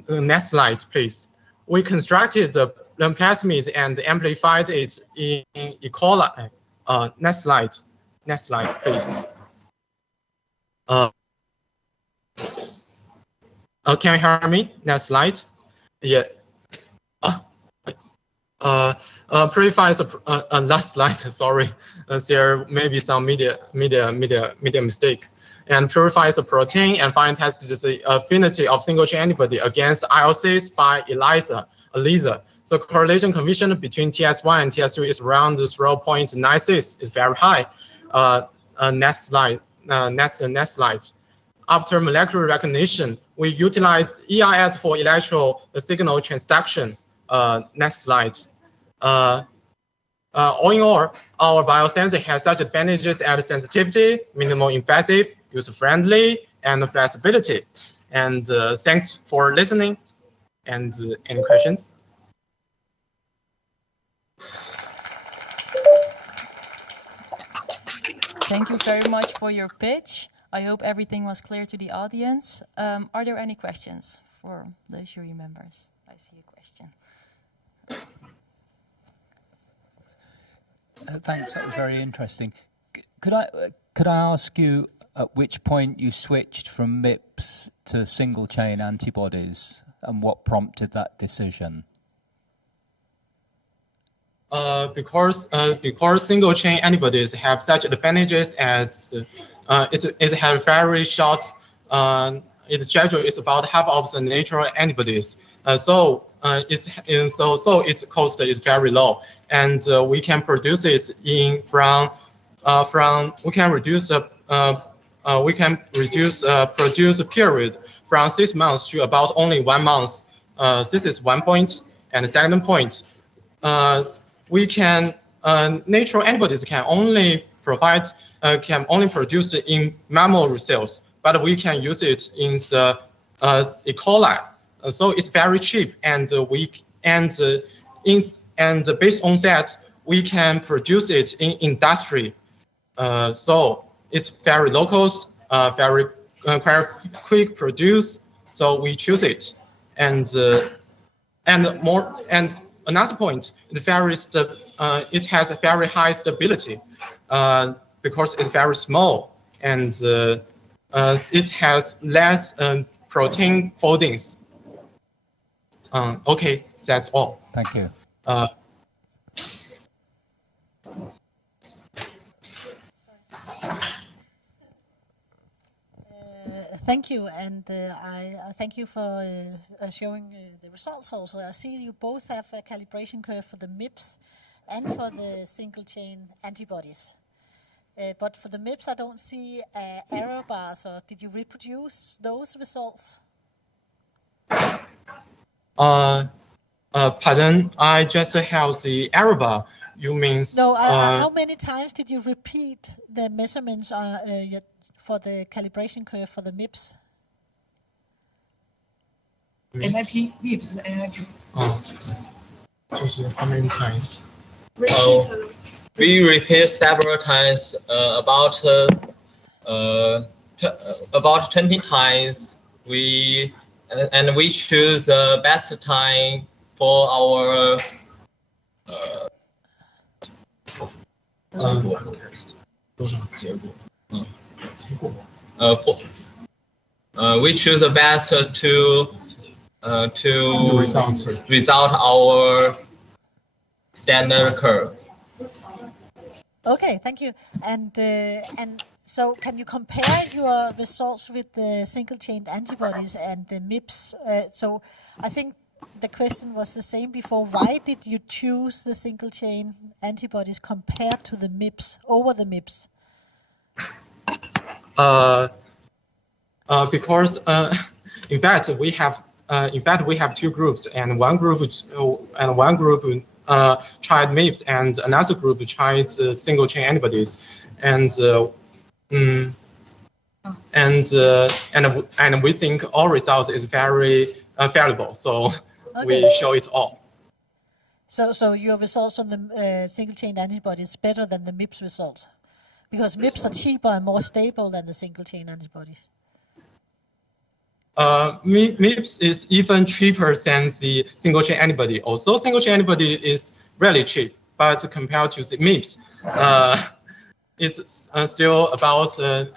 Next slide, please. We constructed the plasmid and amplified it in E. coli. Next slide, please. Can you hear me? Next slide. Yeah. Purifies last slide. Sorry, there may be some media mistake. And purifies a protein and find tests the affinity of single-chain antibody against IOCs by ELISA. The correlation coefficient between TS1 and TS2 is around 0.96. It's very high. Next slide. Next slide. After molecular recognition, we utilized EIS for electrical signal transduction. Next slide. All in all, our biosensor has such advantages as sensitivity, minimal invasive, user-friendly, and flexibility. And thanks for listening. And any questions? Thank you very much for your pitch. I hope everything was clear to the audience. Are there any questions for the jury members? I see a question. Thanks, that was very interesting. Could I ask you at which point you switched from MIPS to single chain antibodies and what prompted that decision? Because single chain antibodies have such advantages as it has very short. Its schedule is about half of the natural antibodies. So its cost is very low, and we can produce it produce period from 6 months to about only 1 month. This is one point, and the second point. We can natural antibodies can only produce in mammary cells, but we can use it in the E. coli. So it's very cheap, and based on that, we can produce it in industry. So it's very low cost, very quite quick produce. So we choose it, and another point, it has a very high stability because it's very small, and it has less protein foldings. Okay, that's all. Thank you. Thank you, and I thank you for showing the results also. I see you both have a calibration curve for the MIPS and for the single-chain antibodies. But for the MIPS, I don't see error bars, or did you reproduce those results? Pardon, I just have the error bar. You mean... No, how many times did you repeat the measurements for the calibration curve for the MIPS? MIPS and how many times? We repeat several times, about 20 times. We choose the best time for our we choose the best to result our standard curve. Okay, thank you. And so, can you compare your results with the single-chain antibodies and the MIPS? So, I think the question was the same before. Why did you choose the single-chain antibodies compared to the MIPS over the MIPS? Because in fact we have two groups, and one group tried MIPS, and another group tried single chain antibodies, and we think all results is very valuable, so we show it all. So your results on the single chain antibodies better than the MIPS results, because MIPS are cheaper and more stable than the single chain antibodies. MIPS is even cheaper than the single chain antibody. Also, single chain antibody is really cheap, but compared to the MIPS, it's still about as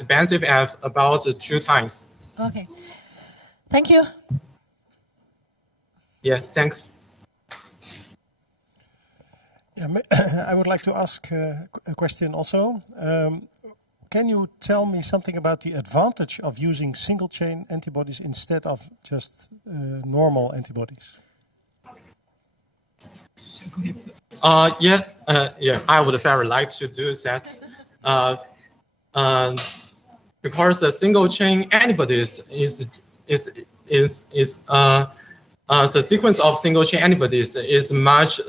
expensive as about 2 times. Okay, thank you. Yes, thanks. Yeah, I would like to ask a question also. Can you tell me something about the advantage of using single-chain antibodies instead of just normal antibodies? Yeah, I would very like to do that. Because the single-chain antibodies the sequence of single-chain antibodies is much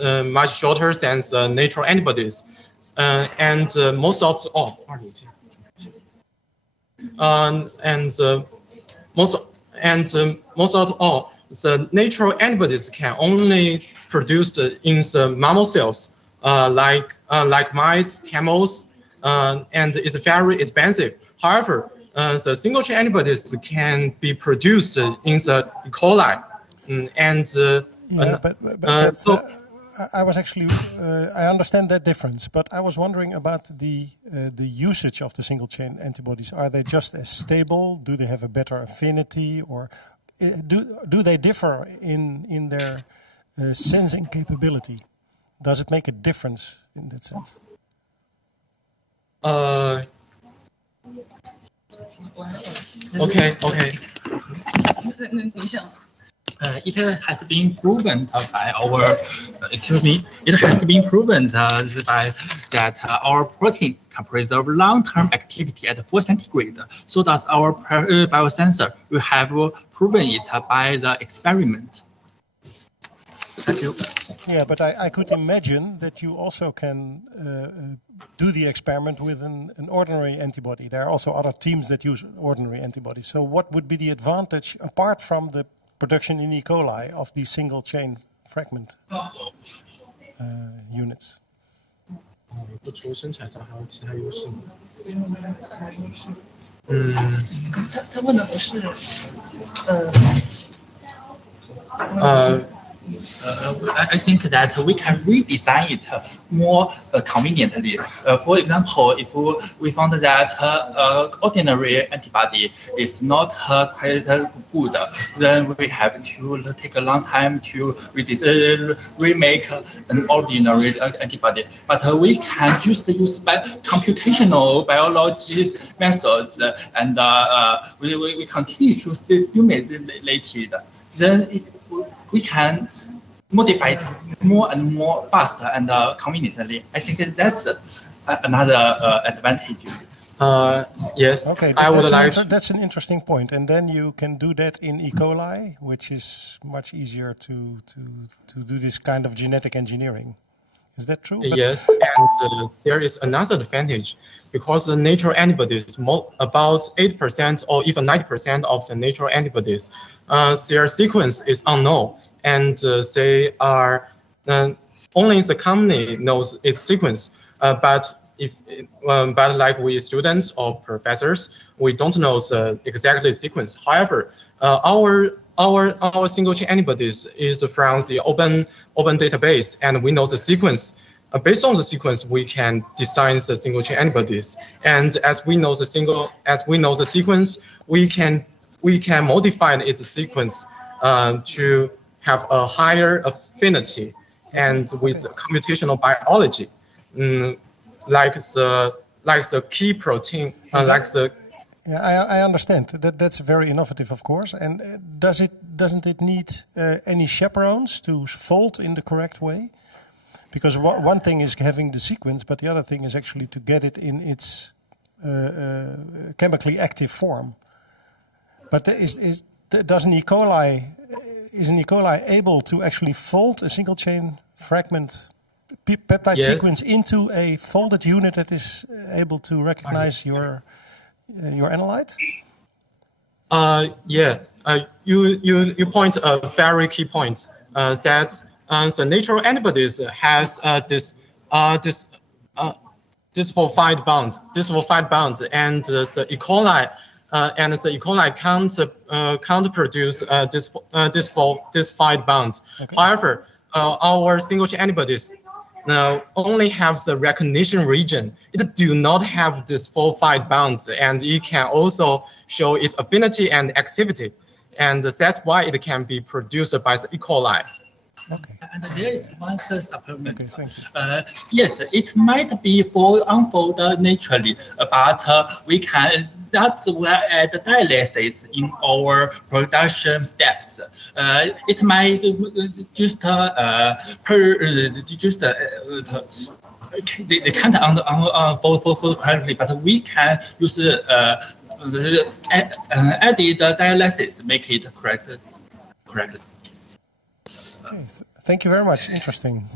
shorter than the natural antibodies, and most of all. Most of all, the natural antibodies can only produced in the mammal cells, like mice, camels, and it's very expensive. However, the single chain antibodies can be produced in the E. coli, I was actually I understand that difference, but I was wondering about the usage of the single chain antibodies. Are they just as stable? Do they have a better affinity, or do they differ in their sensing capability? Does it make a difference in that sense? Okay. It has been proven by our, it has been proven by that our protein can preserve long-term activity at 4 centigrade. So does our biosensor. We have proven it by the experiment. Thank you. Yeah, but I could imagine that you also can do the experiment with an ordinary antibody. There are also other teams that use ordinary antibodies. So what would be the advantage, apart from the production in E. coli, of these single chain fragment units? 不除生产上还有其他优势吗？他问的不是I think that we can redesign it more conveniently. For example, if we found that ordinary antibody is not quite good, then we have to take a long time to remake an ordinary antibody. But we can just use computational biology methods, and we continue to stimulate it. Then we can modify it more and more fast and conveniently. I think that's another advantage. Yes, okay, I would like. That's an interesting point, and then you can do that in E. coli, which is much easier to do this kind of genetic engineering. Is that true? Yes, and there is another advantage because the natural antibodies, about 8% or even 90% of the natural antibodies, their sequence is unknown, and they are only the company knows its sequence. But like we students or professors, we don't know the exact sequence. However, our single chain antibodies is from the open database, and we know the sequence. Based on the sequence, we can design the single chain antibodies. And as we know the sequence, we can modify its sequence to have a higher affinity, and with computational biology, like the key protein, Yeah, I understand. That's very innovative, of course. And doesn't it need any chaperones to fold in the correct way? Because one thing is having the sequence, but the other thing is actually to get it in its chemically active form. But is an E. coli able to actually fold a single chain fragment peptide sequence into a folded unit that is able to recognize your analyte? Yeah. You point a very key point that the natural antibodies has this disulfide bond, and the E. coli can't produce disulfide bond. Okay. However, our single chain antibodies only have the recognition region. It do not have this sulfide bond, and it can also show its affinity and activity, and that's why it can be produced by the E. coli. Okay. And there is one supplement. Okay, yes, it might be unfold naturally, but we can. That's where add dialysis in our production steps. It might just they can't unfold correctly, but we can use added dialysis make it correct. Okay. Thank you very much. Interesting.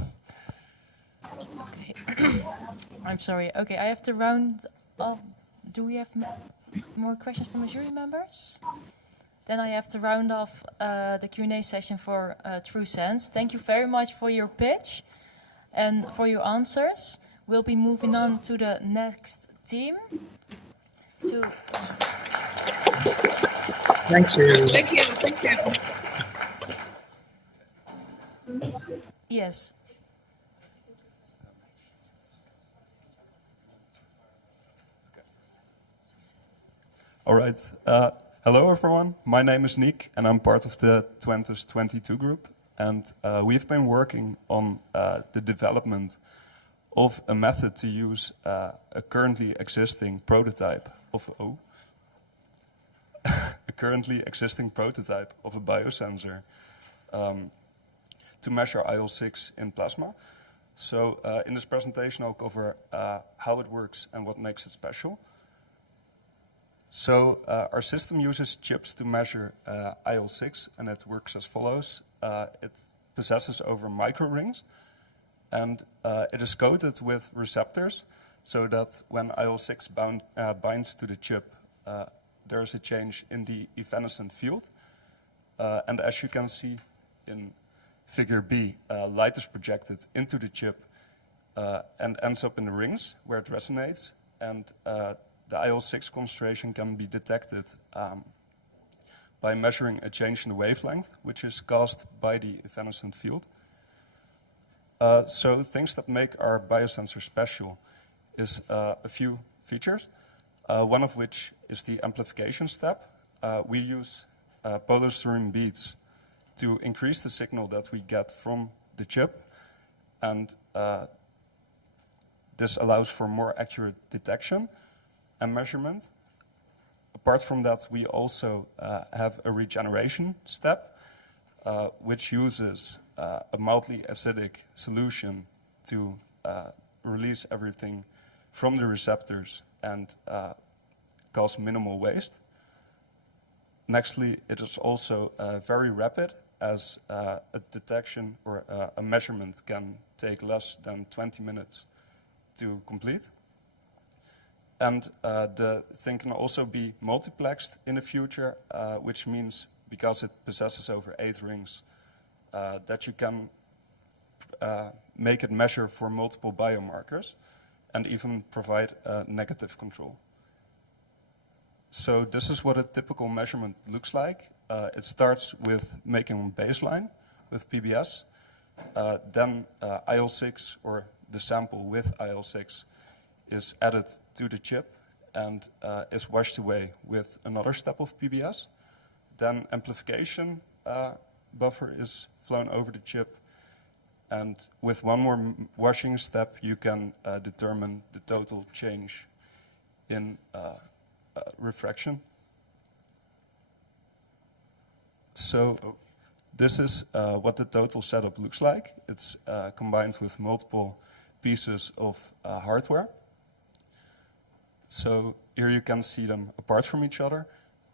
Okay. I'm sorry. Okay, I have to round off. Do we have more questions from the jury members? Then I have to round off the Q&A session for TrueSense. Thank you very much for your pitch and for your answers. we'll be moving on to the next team. Thank you. Thank you. Thank you. Yes. All right. Hello, everyone. My name is Nick, and I'm part of the Twentus 22 group. And we've been working on the development of a method to use a currently existing prototype of a biosensor to measure IL-6 in plasma. So in this presentation, I'll cover how it works and what makes it special. So our system uses chips to measure IL-6, and it works as follows. It possesses over microrings, and it is coated with receptors, so that when IL-6 binds to the chip, there is a change in the evanescent field. And as you can see in figure B, light is projected into the chip and ends up in the rings where it resonates, and the IL-6 concentration can be detected by measuring a change in the wavelength, which is caused by the evanescent field. So things that make our biosensor special is a few features, one of which is the amplification step. We use polystyrene beads to increase the signal that we get from the chip, and this allows for more accurate detection and measurement. Apart from that, we also have a regeneration step, which uses a mildly acidic solution to release everything from the receptors and cause minimal waste. Nextly, it is also very rapid, as a detection or a measurement can take less than 20 minutes to complete. And the thing can also be multiplexed in the future, which means, because it possesses over 8 rings, that you can make it measure for multiple biomarkers and even provide negative control. So this is what a typical measurement looks like. It starts with making a baseline with PBS, then IL-6, or the sample with IL-6, is added to the chip and is washed away with another step of PBS. Then amplification buffer is flown over the chip, and with one more washing step, you can determine the total change in refraction. So this is what the total setup looks like. It's combined with multiple pieces of hardware. So here you can see them apart from each other.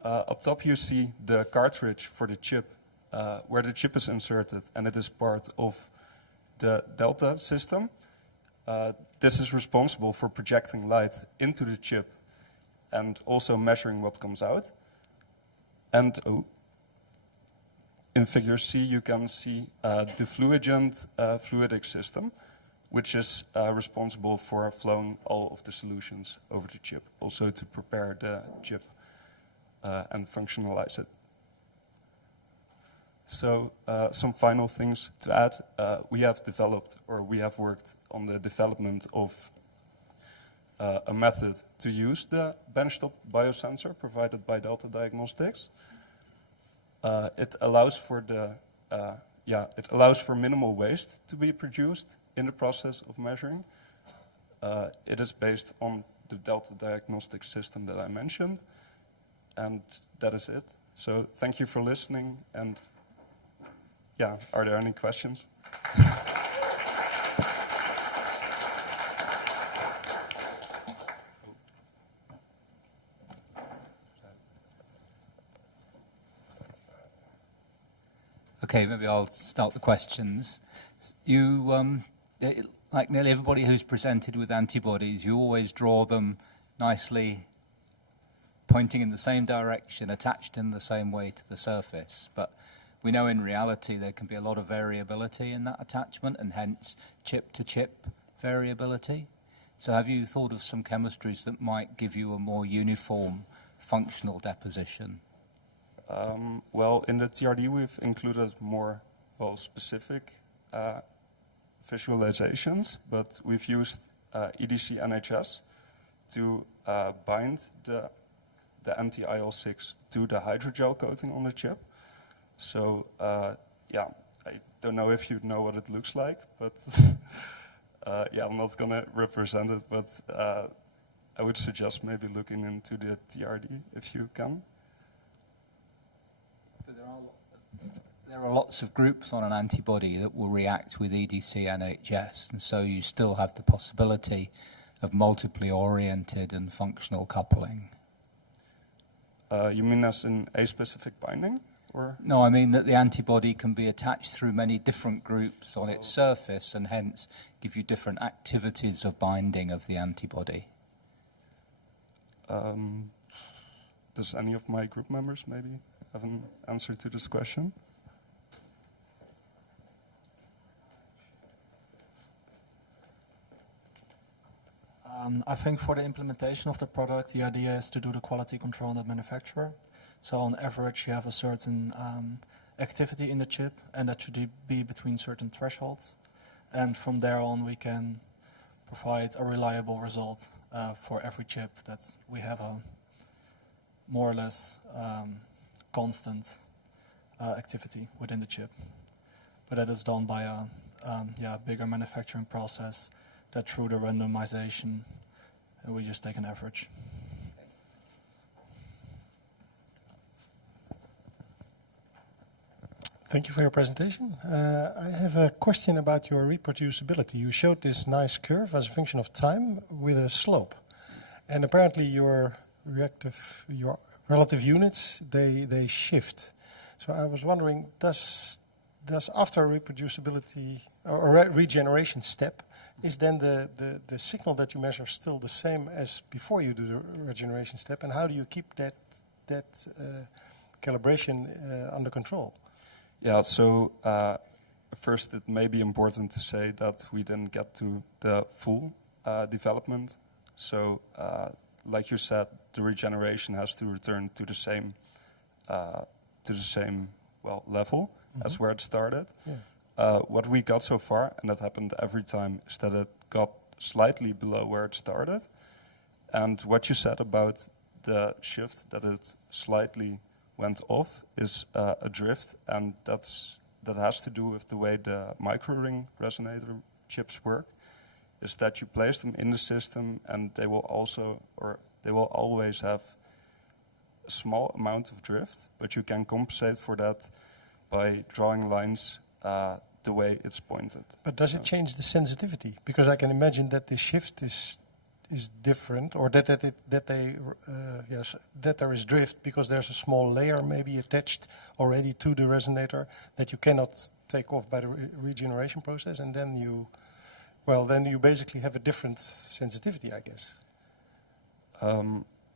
Up top you see the cartridge for the chip, where the chip is inserted, and it is part of the Delta system. This is responsible for projecting light into the chip and also measuring what comes out. And in figure C you can see the fluidic system, which is responsible for flowing all of the solutions over the chip, also to prepare the chip and functionalize it. So some final things to add. We have worked on the development of a method to use the benchtop biosensor provided by Delta Diagnostics. It allows for minimal waste to be produced in the process of measuring. It is based on the Delta Diagnostics system that I mentioned, and that is it. So thank you for listening, and yeah, are there any questions? Okay, maybe I'll start the questions. You, like nearly everybody who's presented with antibodies, you always draw them nicely, pointing in the same direction, attached in the same way to the surface. But we know in reality there can be a lot of variability in that attachment, and hence chip-to-chip variability. So have you thought of some chemistries that might give you a more uniform functional deposition? Well, in the TRD we've included more specific visualizations, but we've used EDC NHS to bind the anti-IL-6 to the hydrogel coating on the chip. So yeah, I don't know if you know what it looks like, but yeah, I'm not going to represent it, but I would suggest maybe looking into the TRD if you can. There are lots of groups on an antibody that will react with EDC NHS, and so you still have the possibility of multiply oriented and functional coupling. You mean as in a-specific binding? Or? No, I mean that the antibody can be attached through many different groups on its surface and hence give you different activities of binding of the antibody. Does any of my group members maybe have an answer to this question? I think for the implementation of the product, the idea is to do the quality control in the manufacturer. So on average, you have a certain activity in the chip, and that should be between certain thresholds. And from there on, we can provide a reliable result for every chip, that we have a more or less constant activity within the chip. But that is done by a bigger manufacturing process that through the randomization, we just take an average. Thank you for your presentation. I have a question about your reproducibility. You showed this nice curve as a function of time with a slope. And apparently your relative units, they shift. So I was wondering, does after reproducibility or regeneration step, is then the signal that you measure still the same as before you do the regeneration step? And how do you keep that calibration under control? Yeah, so first it may be important to say that we didn't get to the full development. So like you said, the regeneration has to return to the same level as where it started. Yeah. What we got so far, and that happened every time, is that it got slightly below where it started. And what you said about the shift, that it slightly went off, is a drift, and that has to do with the way the microring resonator chips work, is that you place them in the system and they will always have a small amount of drift, but you can compensate for that by drawing lines the way it's pointed. But does it change the sensitivity? Because I can imagine that the shift is different, or that there is drift because there's a small layer maybe attached already to the resonator that you cannot take off by the regeneration process, and then you basically have a different sensitivity, I guess.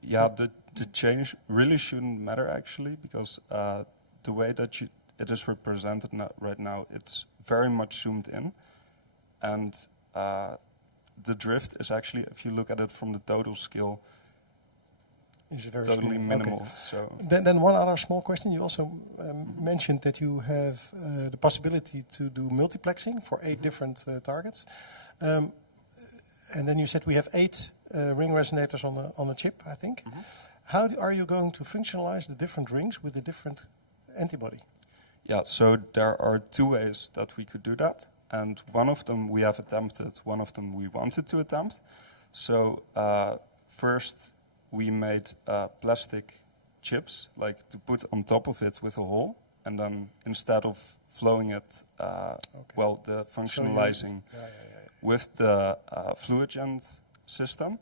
Yeah, the change really shouldn't matter actually, because the way that it is represented right now, it's very much zoomed in, and the drift is actually, if you look at it from the total scale, is very totally small. minimal. Okay. So then one other small question. You also mentioned that you have the possibility to do multiplexing for 8 different targets, and then you said we have 8 ring resonators on a chip, I think. How are you going to functionalize the different rings with a different antibody? Yeah, so there are 2 ways that we could do that. And one of them we have attempted, one of them we wanted to attempt. So first we made plastic chips, like to put on top of it with a hole. And then instead of flowing it, the functionalizing with the Fluigent system,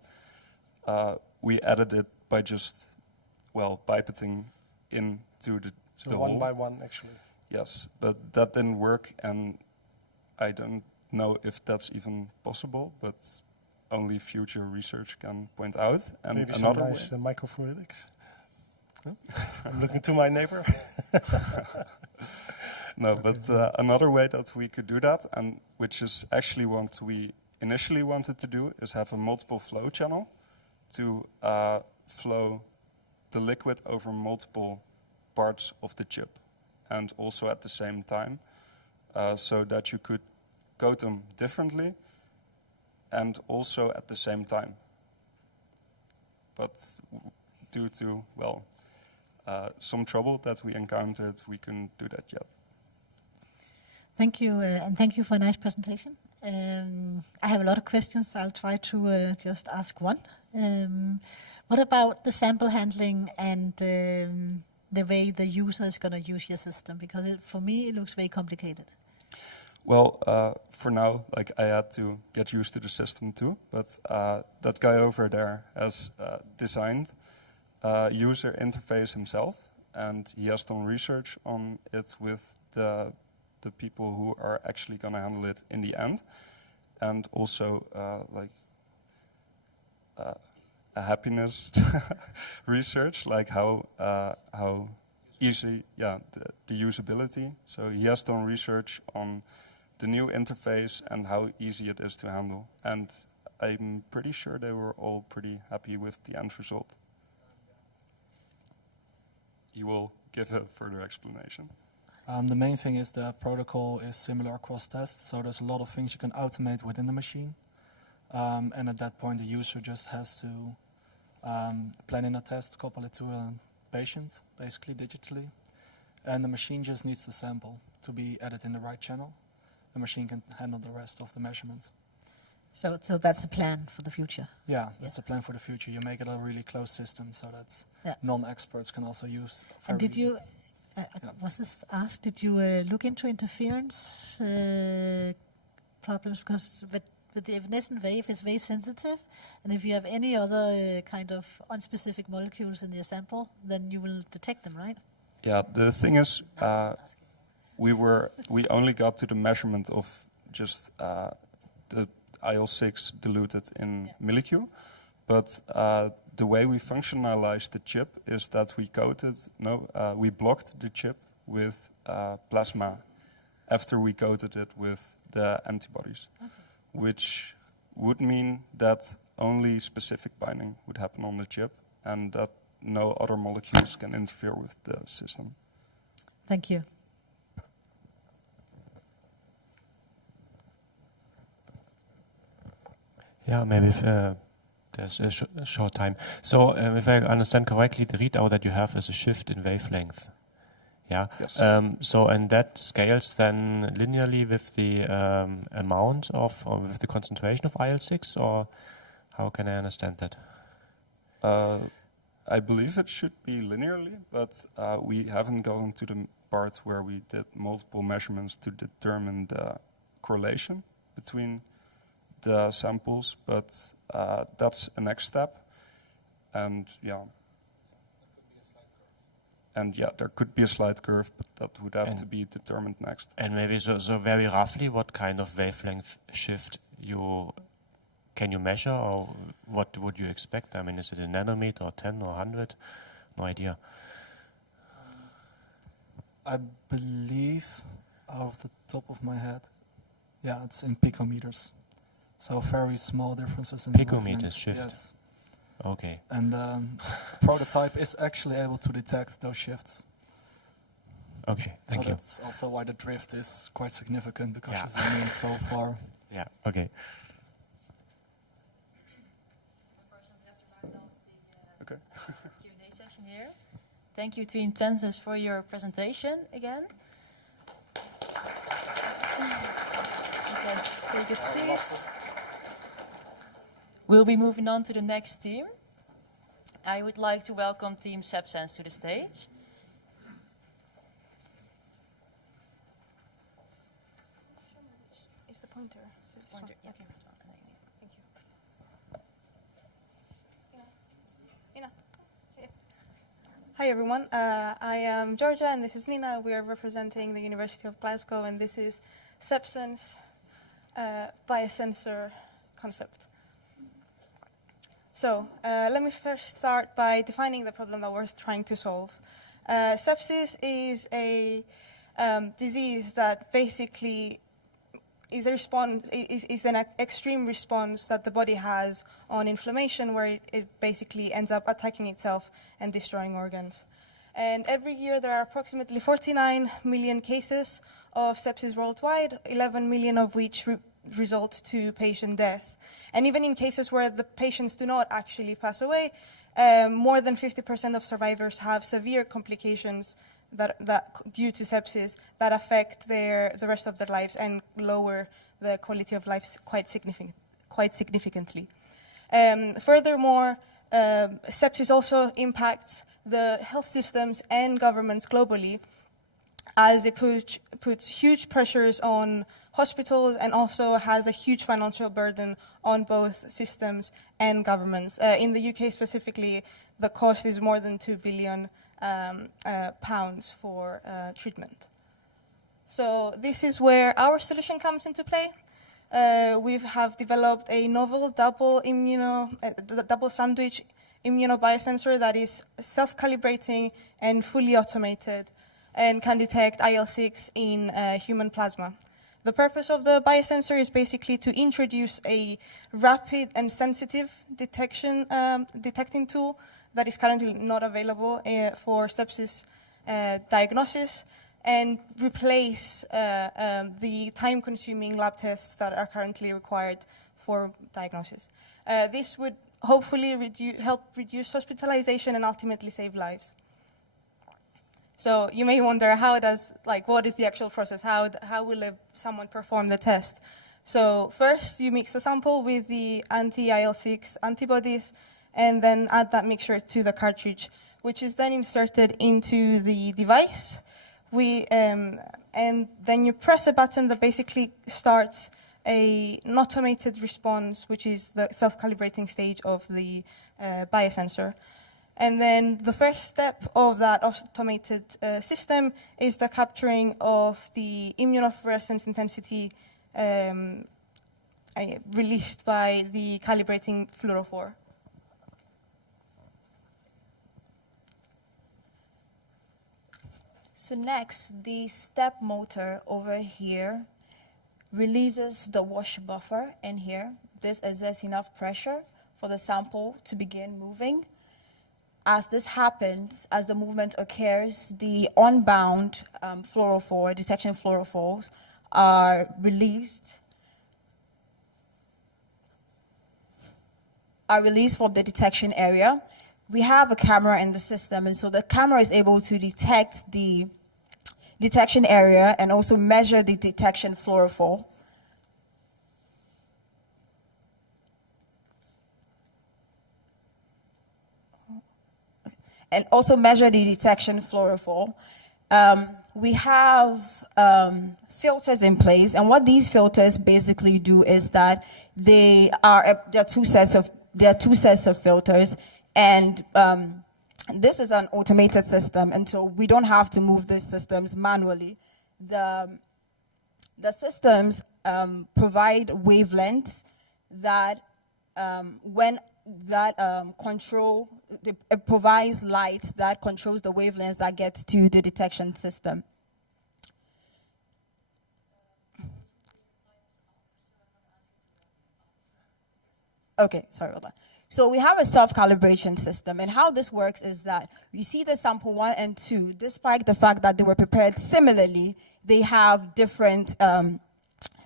we added it by just, pipetting into the hole. One by one, actually. Yes, but that didn't work, and I don't know if that's even possible, but only future research can point out. And maybe another some nice way, microfluidics. I'm looking to my neighbor. No, but another way that we could do that, and which is actually what we initially wanted to do is have a multiple flow channel to flow the liquid over multiple parts of the chip, and also at the same time, so that you could coat them differently and also at the same time. But due to, well, some trouble that we encountered, we couldn't do that yet. Thank you, and thank you for a nice presentation. I have a lot of questions. I'll try to just ask one. What about the sample handling and the way the user is going to use your system? Because for me, it looks very complicated. Well, for now, like, I had to get used to the system too, but that guy over there has designed a user interface himself, and he has done research on it with the people who are actually going to handle it in the end, and also a happiness research, like how easy, the usability. So he has done research on the new interface and how easy it is to handle. And I'm pretty sure they were all pretty happy with the end result. He will give a further explanation. The main thing is the protocol is similar across tests, so there's a lot of things you can automate within the machine. And at that point, the user just has to plan in a test, couple it to a patient, basically digitally. And the machine just needs the sample to be added in the right channel. The machine can handle the rest of the measurements. So that's a plan for the future? Yeah, that's a plan for the future. You make it a really closed system so that non-experts can also use. And did you, was this asked, did you look into interference problems? Because with the evanescent wave, it's very sensitive. And if you have any other kind of unspecific molecules in your sample, then you will detect them, right? Yeah, the thing is, we only got to the measurement of just the IL-6 diluted in milliQ, but the way we functionalized the chip is that we we blocked the chip with plasma after we coated it with the antibodies, which would mean that only specific binding would happen on the chip and that no other molecules can interfere with the system. Thank you. Yeah, maybe if, there's a short time. So if I understand correctly, the readout that you have is a shift in wavelength. Yeah. Yes. So and that scales then linearly with the amount of, or with the concentration of IL-6, or how can I understand that? I believe it should be linearly, but we haven't gotten to the part where we did multiple measurements to determine the correlation between the samples, but that's a next step. And there could be a slight curve, but that would have to be determined next. And maybe so very roughly, what kind of wavelength shift can you measure, or what would you expect? I mean, is it a nanometer or 10 or 100? No idea. I believe, out of the top of my head, it's in picometers. So very small differences in picometers shift. Yes. Okay. And the prototype is actually able to detect those shifts. Okay, thank you. That's also why the drift is quite significant, because you zoom in so far. Yeah, okay. Okay. Q&A session here. Thank you, Team SensUs, for your presentation again. Okay, take a seat. We'll be moving on to the next team. I would like to welcome Team SepSense to the stage. Is the pointer? Is this Pointer, one? yeah. Okay. Thank you. Hi everyone, I am Georgia and this is Nina. We are representing the University of Glasgow and this is SepSense biosensor concept. So let me first start by defining the problem that we're trying to solve. Sepsis is a disease that basically is a response, is an extreme response that the body has on inflammation, where it basically ends up attacking itself and destroying organs. And every year there are approximately 49 million cases of sepsis worldwide, 11 million of which result to patient death. And even in cases where the patients do not actually pass away, more than 50% of survivors have severe complications that due to sepsis that affect the rest of their lives and lower the quality of life quite significantly. Furthermore, sepsis also impacts the health systems and governments globally, as it puts huge pressures on hospitals and also has a huge financial burden on both systems and governments. In the UK specifically, the cost is more than £2 billion pounds for treatment. So this is where our solution comes into play. We have developed a novel double sandwich immunobiosensor that is self-calibrating and fully automated and can detect IL-6 in human plasma. The purpose of the biosensor is basically to introduce a rapid and sensitive detecting tool that is currently not available for sepsis diagnosis, and replace the time-consuming lab tests that are currently required for diagnosis. This would hopefully help reduce hospitalization and ultimately save lives. So you may wonder, what is the actual process? How will someone perform the test? So first, you mix the sample with the anti-IL-6 antibodies, and then add that mixture to the cartridge, which is then inserted into the device. And then you press a button that basically starts an automated response, which is the self-calibrating stage of the biosensor. And then the first step of that automated system is the capturing of the immunofluorescence intensity released by the calibrating fluorophore. So next, the step motor over here releases the wash buffer in here. This exerts enough pressure for the sample to begin moving. As this happens, as the movement occurs, the unbound detection fluorophores are released from the detection area. We have a camera in the system, and so the camera is able to detect the detection area and also measure the detection fluorophore. And also measure the detection fluorophore. We have filters in place, and what these filters basically do is that there are two sets of filters, and this is an automated system, and so we don't have to move these systems manually. The systems provide wavelengths that it provides light that controls the wavelengths that get to the detection system. Okay, sorry about that. So we have a self-calibration system, and how this works is that you see the sample 1 and 2, despite the fact that they were prepared similarly, they have different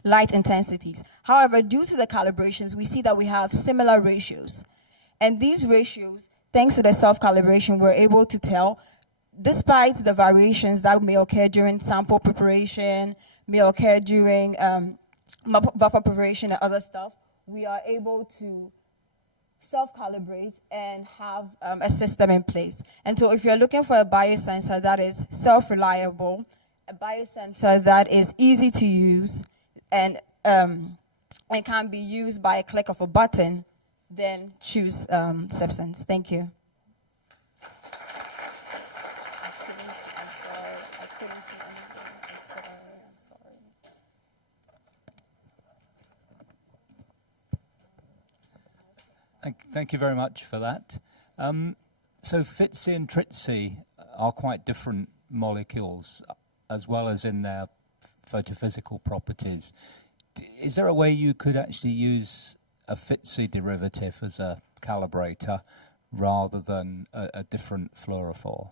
light intensities. However, due to the calibrations, we see that we have similar ratios. And these ratios, thanks to the self-calibration, we're able to tell, despite the variations that may occur during sample preparation, may occur during buffer preparation and other stuff, we are able to self-calibrate and have a system in place. And so if you're looking for a biosensor that is self-reliable, a biosensor that is easy to use, and it can be used by a click of a button, then choose Sepsense. Thank you. Thank you very much for that. So FTSE and TRITSE are quite different molecules, as well as in their photophysical properties. Is there a way you could actually use a FTSE derivative as a calibrator rather than a different fluorophore?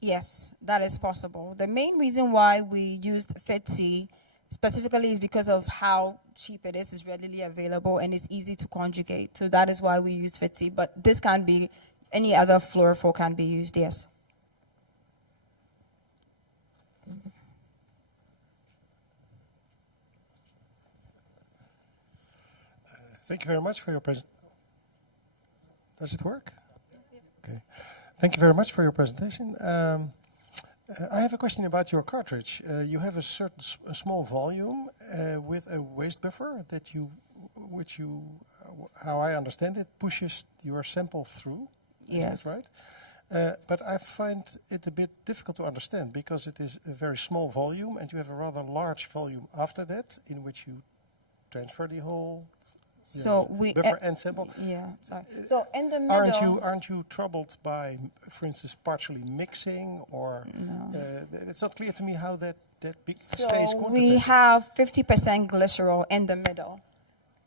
Yes, that is possible. The main reason why we used FTSE specifically is because of how cheap it is. It's readily available and it's easy to conjugate. So that is why we use FTSE. But this can be, any other fluorophore can be used, yes. Thank you very much for your presentation. Does it work? Okay. Thank you very much for your presentation. I have a question about your cartridge. You have a certain small volume with a waste buffer that which you, how I understand it, pushes your sample through. Yes. Is that right? But I find it a bit difficult to understand because it is a very small volume and you have a rather large volume after that in which you transfer the whole buffer and sample. Yeah, sorry. So in the middle, aren't you troubled by, for instance, partially mixing, or it's not clear to me how that stays quantitative. We have 50% glycerol in the middle.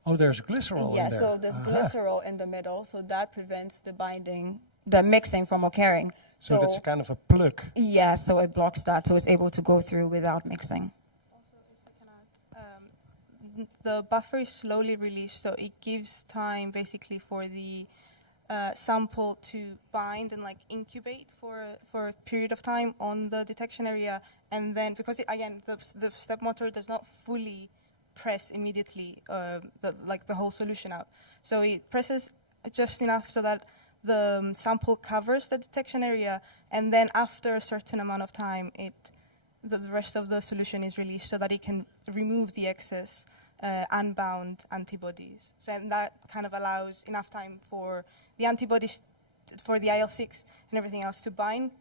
Oh, there's glycerol in there. Yeah, so there's glycerol in the middle, so that prevents the binding, the mixing from occurring. So that's a kind of a plug. Yeah, so it blocks that, so it's able to go through without mixing. The buffer is slowly released, so it gives time basically for the sample to bind and like incubate for a period of time on the detection area, and then because again the step motor does not fully press immediately the whole solution out, so it presses just enough so that the sample covers the detection area, and then after a certain amount of time the rest of the solution is released so that it can remove the excess unbound antibodies. So and that kind of allows enough time for the antibodies, for the IL-6 and everything else to bind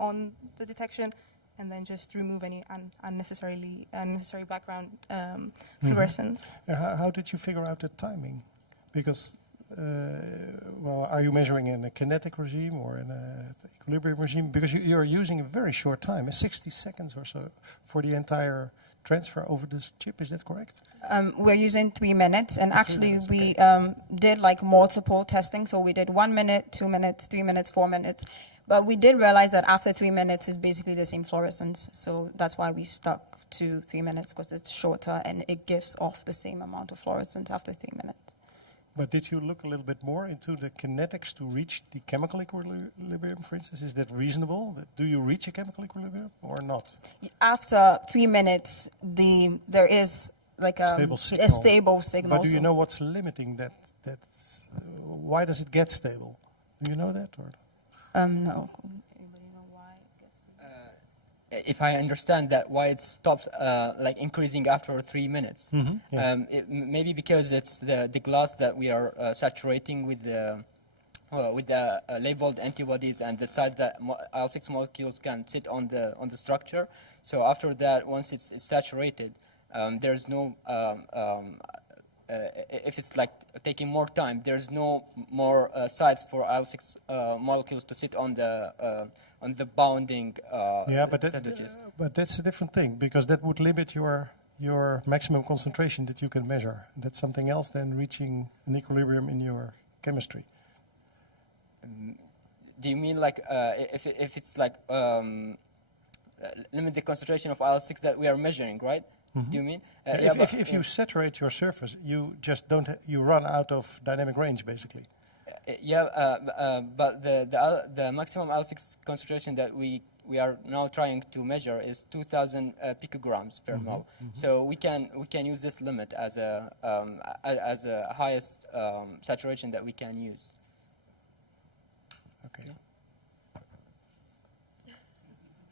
on the detection, and then just remove any unnecessary background fluorescence. How did you figure out the timing? Because, well, are you measuring in a kinetic regime or in an equilibrium regime? Because you're using a very short time, 60 seconds or so, for the entire transfer over this chip, is that correct? We're using 3 minutes, and actually we did like multiple testing. So we did 1 minute, 2 minutes, 3 minutes, 4 minutes. But we did realize that after 3 minutes is basically the same fluorescence. So that's why we stuck to 3 minutes, because it's shorter and it gives off the same amount of fluorescence after 3 minutes. But did you look a little bit more into the kinetics to reach the chemical equilibrium, for instance? Is that reasonable? Do you reach a chemical equilibrium or not? After 3 minutes, there is like a stable signal. But do you know what's limiting that? Why does it get stable? Do you know that or not? No. If I understand that, why it stops like increasing after 3 minutes. Mm-hmm. Yeah. Maybe because it's the glass that we are saturating with the labeled antibodies, and the side that IL-6 molecules can sit on the structure. So after that, once it's saturated, there's no if it's like taking more time, there's no more sites for IL-6 molecules to sit on the bounding percentages. But that's a different thing, because that would limit your maximum concentration that you can measure. That's something else than reaching an equilibrium in your chemistry. Do you mean like if it's like limit the concentration of IL-6 that we are measuring, right? Mm-hmm. Do you mean? If you saturate your surface, you just you run out of dynamic range, basically. But the maximum IL-6 concentration that we are now trying to measure is 2,000 picograms per mole. Mm-hmm. So we can use this limit as a highest saturation that we can use. Okay.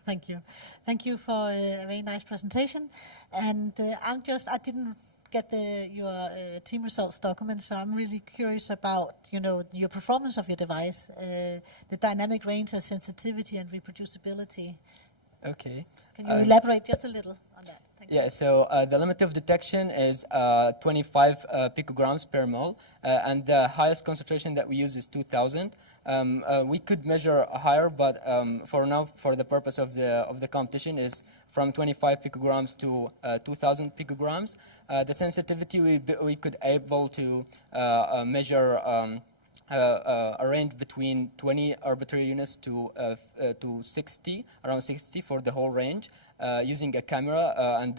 Thank you. Thank you for a very nice presentation. And I didn't get your team results document, so I'm really curious about, your performance of your device, the dynamic range and sensitivity and reproducibility. Okay. Can you elaborate just a little on that? Yeah, so the limit of detection is 25 picograms per mole, and the highest concentration that we use is 2,000. We could measure higher, but for now, for the purpose of the competition, is from 25 picograms to 2,000 picograms. The sensitivity we could able to measure a range between 20 arbitrary units to 60, around 60 for the whole range, using a camera and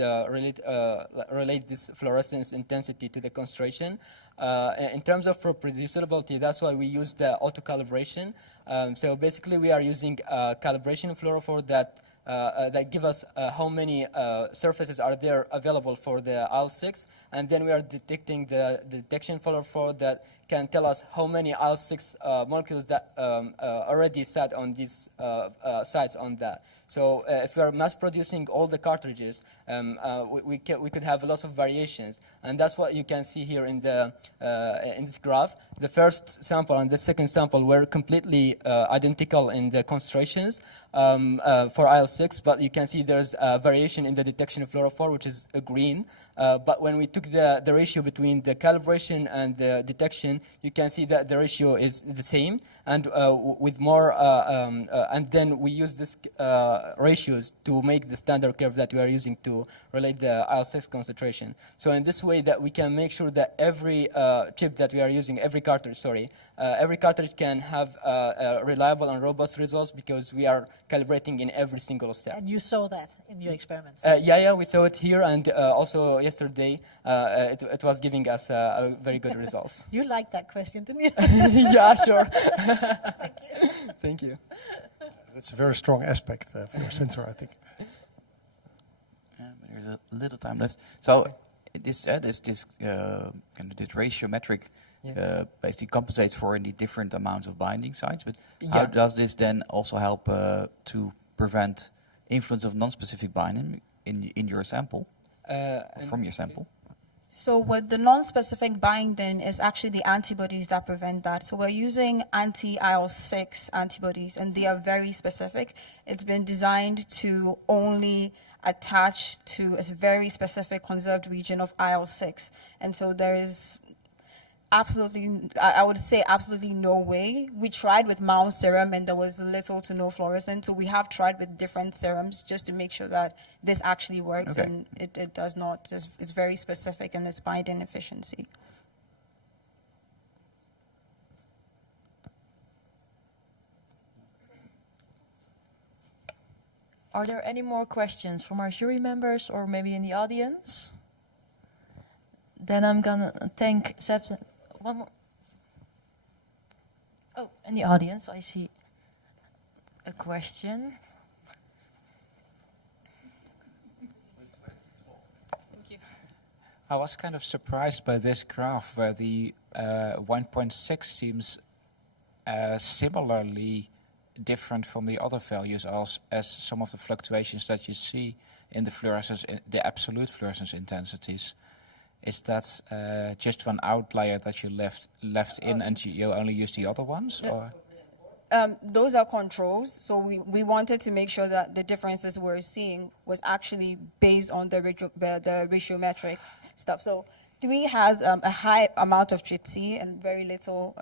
relate this fluorescence intensity to the concentration. In terms of reproducibility, that's why we use the auto-calibration. So basically, we are using a calibration fluorophore that give us how many surfaces are there available for the IL-6, and then we are detecting the detection fluorophore that can tell us how many IL-6 molecules that already sat on these sites on that. So if we are mass producing all the cartridges, we could have lots of variations, and that's what you can see here in this graph. The first sample and the second sample were completely identical in the concentrations for IL-6, but you can see there's a variation in the detection of fluorophore, which is green. But when we took the ratio between the calibration and the detection, you can see that the ratio is the same, and with more, and then we use this ratios to make the standard curve that we are using to relate the IL-6 concentration. So in this way that we can make sure that every chip that we are using, every cartridge can have reliable and robust results because we are calibrating in every single step. And you saw that in your experiments? Yeah, we saw it here, and also yesterday it was giving us a very good results. You liked that question, didn't you? Yeah, sure. Thank you. That's a very strong aspect for your sensor, I think. There's a little time left. So this kind of this ratiometric basically compensates for the different amounts of binding sites. But how does this then also help to prevent influence of non-specific binding in your sample, from your sample? So with the non-specific binding is actually the antibodies that prevent that. So we're using anti-IL-6 antibodies, and they are very specific. It's been designed to only attach to a very specific conserved region of IL-6. And so there is absolutely, I would say absolutely no way. We tried with mouse serum and there was little to no fluorescence. So we have tried with different serums just to make sure that this actually works, and it does not. It's very specific in its binding efficiency. Are there any more questions from our jury members or maybe in the audience? Then I'm gonna thank Seb. One more. Oh, in the audience, I see a question. Thank you. I was kind of surprised by this graph where the 1.6 seems similarly different from the other values as some of the fluctuations that you see in the fluorescence, the absolute fluorescence intensities. Is that just one outlier that you left in, and you only use the other ones, or? Those are controls. So we wanted to make sure that the differences we're seeing was actually based on the ratiometric stuff. So 3 has a high amount of TRITC and very little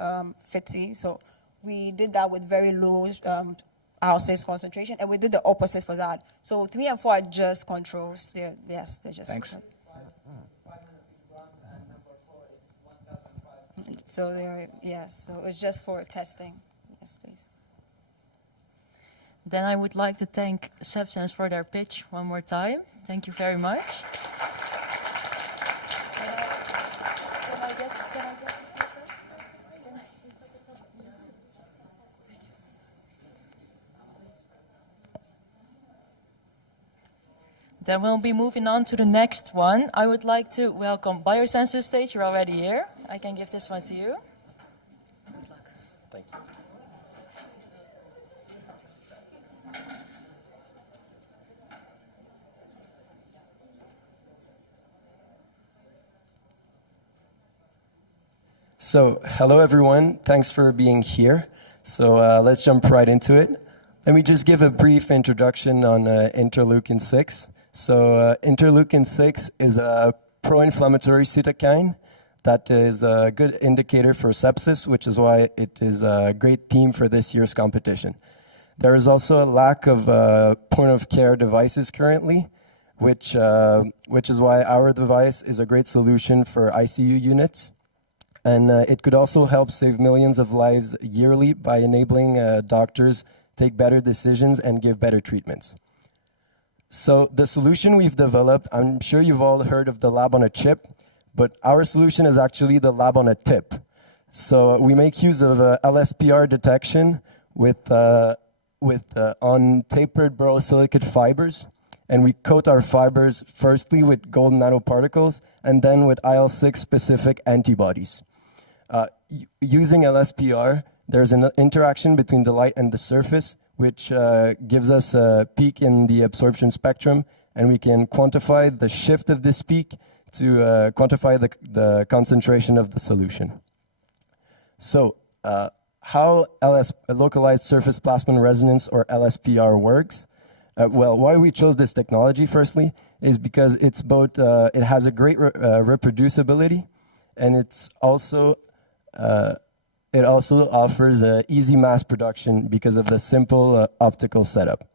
FITC. So we did that with very low IL-6 concentration, and we did the opposite for that. So 3 and 4 are just controls. They're just. Thanks. So so it's just for testing. Yes, please. Then I would like to thank SebSens for their pitch one more time. Thank you very much. Then we'll be moving on to the next one. I would like to welcome Biosensor stage. You're already here. I can give this one to you. Good luck. Thank you. So, hello everyone. Thanks for being here. So let's jump right into it. Let me just give a brief introduction on interleukin-6. So interleukin-6 is a pro-inflammatory cytokine That is a good indicator for sepsis, which is why it is a great theme for this year's competition. There is also a lack of point-of-care devices currently, which is why our device is a great solution for ICU units. And it could also help save millions of lives yearly by enabling doctors take better decisions and give better treatments. So the solution we've developed, I'm sure you've all heard of the lab on a chip, but our solution is actually the lab on a tip. So we make use of LSPR detection on tapered borosilicate fibers, and we coat our fibers firstly with gold nanoparticles and then with IL-6 specific antibodies. Using LSPR, there's an interaction between the light and the surface, which gives us a peak in the absorption spectrum, and we can quantify the shift of this peak to quantify the concentration of the solution. So how localized surface plasmon resonance, or LSPR, works. Well, why we chose this technology, firstly, is because it's both, it has a great reproducibility, and it also offers easy mass production because of the simple optical setup.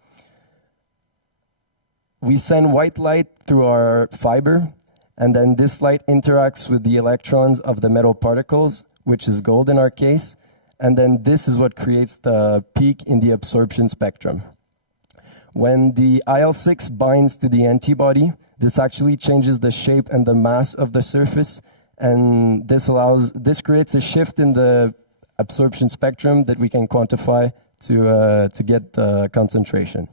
We send white light through our fiber, and then this light interacts with the electrons of the metal particles, which is gold in our case, and then this is what creates the peak in the absorption spectrum. When the IL-6 binds to the antibody, this actually changes the shape and the mass of the surface, and this creates a shift in the absorption spectrum that we can quantify to get the concentration.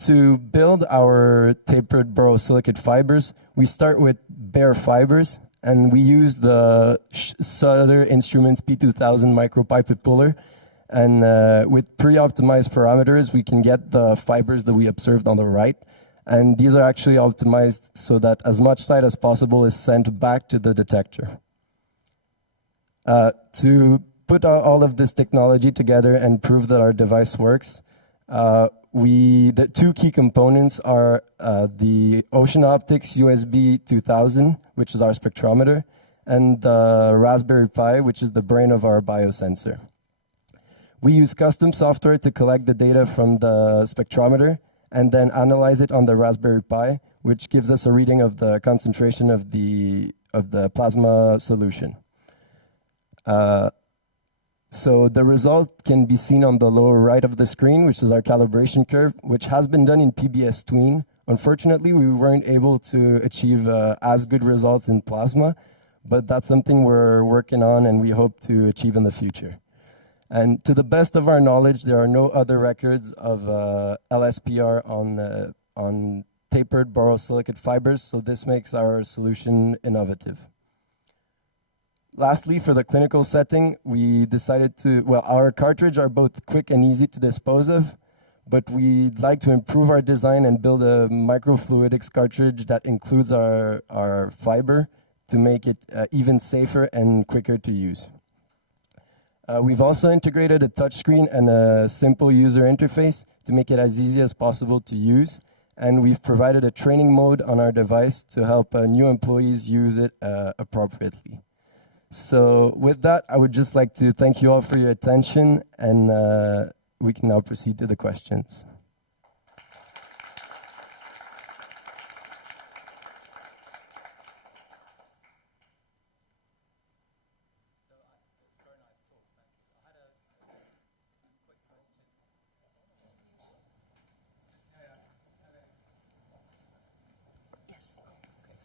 To build our tapered borosilicate fibers, we start with bare fibers, and we use the Sutter Instruments P2000 micropipette puller. And with pre-optimized parameters, we can get the fibers that we observed on the right. And these are actually optimized so that as much light as possible is sent back to the detector. To put all of this technology together and prove that our device works, the two key components are the Ocean Optics USB 2000, which is our spectrometer, and the Raspberry Pi, which is the brain of our biosensor. We use custom software to collect the data from the spectrometer and then analyze it on the Raspberry Pi, which gives us a reading of the concentration of the plasma solution. So the result can be seen on the lower right of the screen, which is our calibration curve, which has been done in PBS Tween. Unfortunately, we weren't able to achieve as good results in plasma, but that's something we're working on and we hope to achieve in the future. And to the best of our knowledge, there are no other records of LSPR on tapered borosilicate fibers, so this makes our solution innovative. Lastly, for the clinical setting, we decided our cartridge are both quick and easy to dispose of, but we'd like to improve our design and build a microfluidics cartridge that includes our fiber to make it even safer and quicker to use. We've also integrated a touchscreen and a simple user interface to make it as easy as possible to use, and we've provided a training mode on our device to help new employees use it appropriately. So with that, I would just like to thank you all for your attention, and we can now proceed to the questions.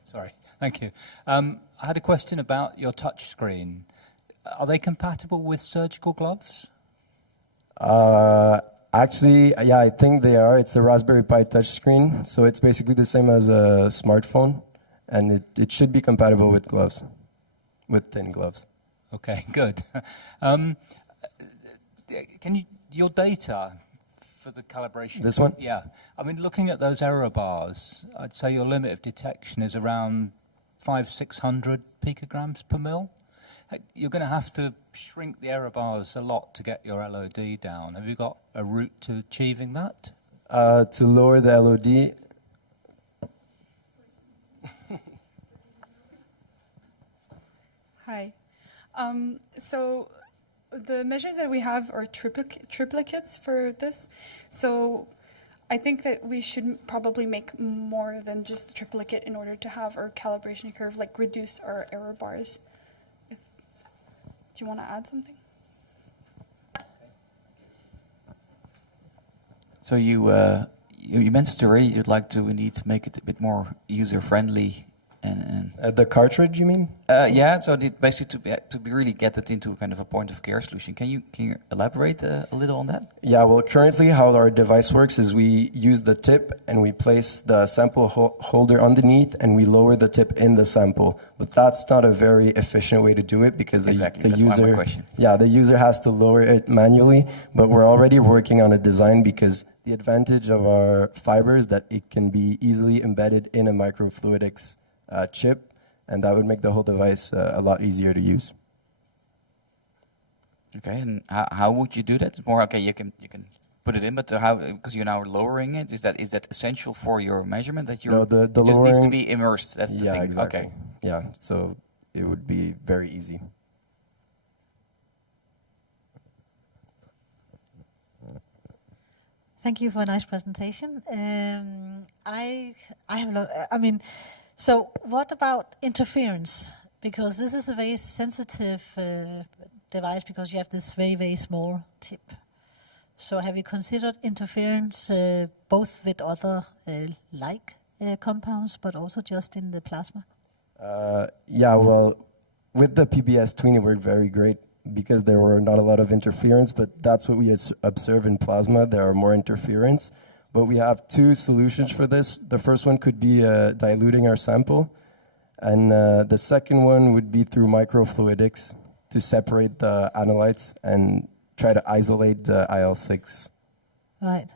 Sorry, thank you. I had a question about your touch screen. Are they compatible with surgical gloves? Actually, yeah, I think they are. It's a Raspberry Pi touchscreen, so it's basically the same as a smartphone, and it should be compatible with gloves, with thin gloves. Okay, good. Your data for the calibration? This one? Yeah. I mean, looking at those error bars, I'd say your limit of detection is around 500-600 picograms per mil. You're going to have to shrink the error bars a lot to get your LOD down. Have you got a route to achieving that? To lower the LOD, Hi. So the measures that we have are triplicates for this. So I think that we should probably make more than just a triplicate in order to have our calibration curve, like reduce our error bars. Do you want to add something? So you mentioned already you'd like to indeed make it a bit more user-friendly. And the cartridge, you mean? Yeah, so basically to really get it into kind of a point-of-care solution. Can you elaborate a little on that? Yeah, well, currently how our device works is we use the tip and we place the sample holder underneath and we lower the tip in the sample. But that's not a very efficient way to do it because the That's user, my question. yeah, the user has to lower it manually. But we're already working on a design because the advantage of our fiber is that it can be easily embedded in a microfluidics chip, and that would make the whole device a lot easier to use. Okay, and how would you do that? It's more okay. You can put it in, but how? Because you're now lowering it. Is that essential for your measurement? That you No, the it just lowering needs to be immersed. That's the yeah, thing. exactly. Okay. Yeah, so it would be very easy. Thank you for a nice presentation. I have I mean, so what about interference? Because this is a very sensitive device because you have this very, very small tip. So have you considered interference both with other compounds, but also just in the plasma? Yeah, well, with the PBS20 it worked very great because there were not a lot of interference, but that's what we observe in plasma. There are more interference. But we have two solutions for this. The first one could be diluting our sample. And the second one would be through microfluidics to separate the analytes and try to isolate the IL-6. Right.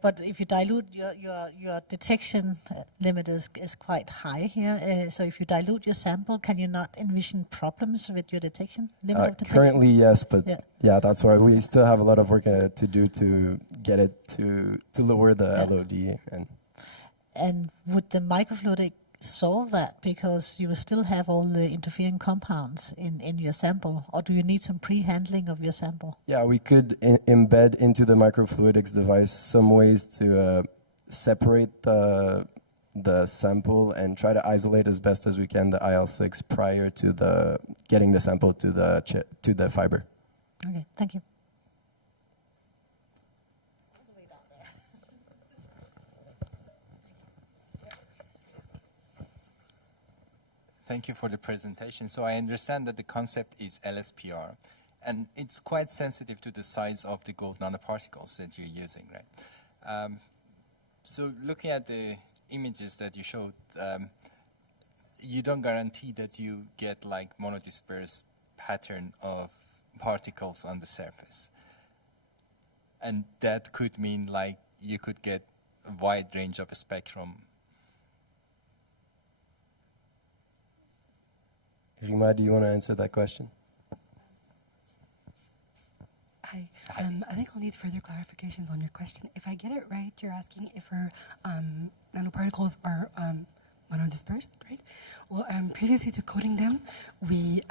But if you dilute, your detection limit is quite high here. So if you dilute your sample, can you not envision problems with your detection limit of detection? Currently, yes, but yeah, that's why we still have a lot of work to do to get it to lower the LOD. And would the microfluidic solve that because you will still have all the interfering compounds in your sample, or do you need some pre-handling of your sample? Yeah, we could embed into the microfluidics device some ways to separate the sample and try to isolate as best as we can the IL-6 prior to getting the sample to the fiber. Okay, thank you. Thank you for the presentation. So I understand that the concept is LSPR, and it's quite sensitive to the size of the gold nanoparticles that you're using, right? So looking at the images that you showed, you don't guarantee that you get like monodispersed pattern of particles on the surface. And that could mean like you could get a wide range of a spectrum. Rima, do you want to answer that question? Hi. I think I'll need further clarifications on your question. If I get it right, you're asking if our nanoparticles are monodispersed, right? Well, previously to coding them, we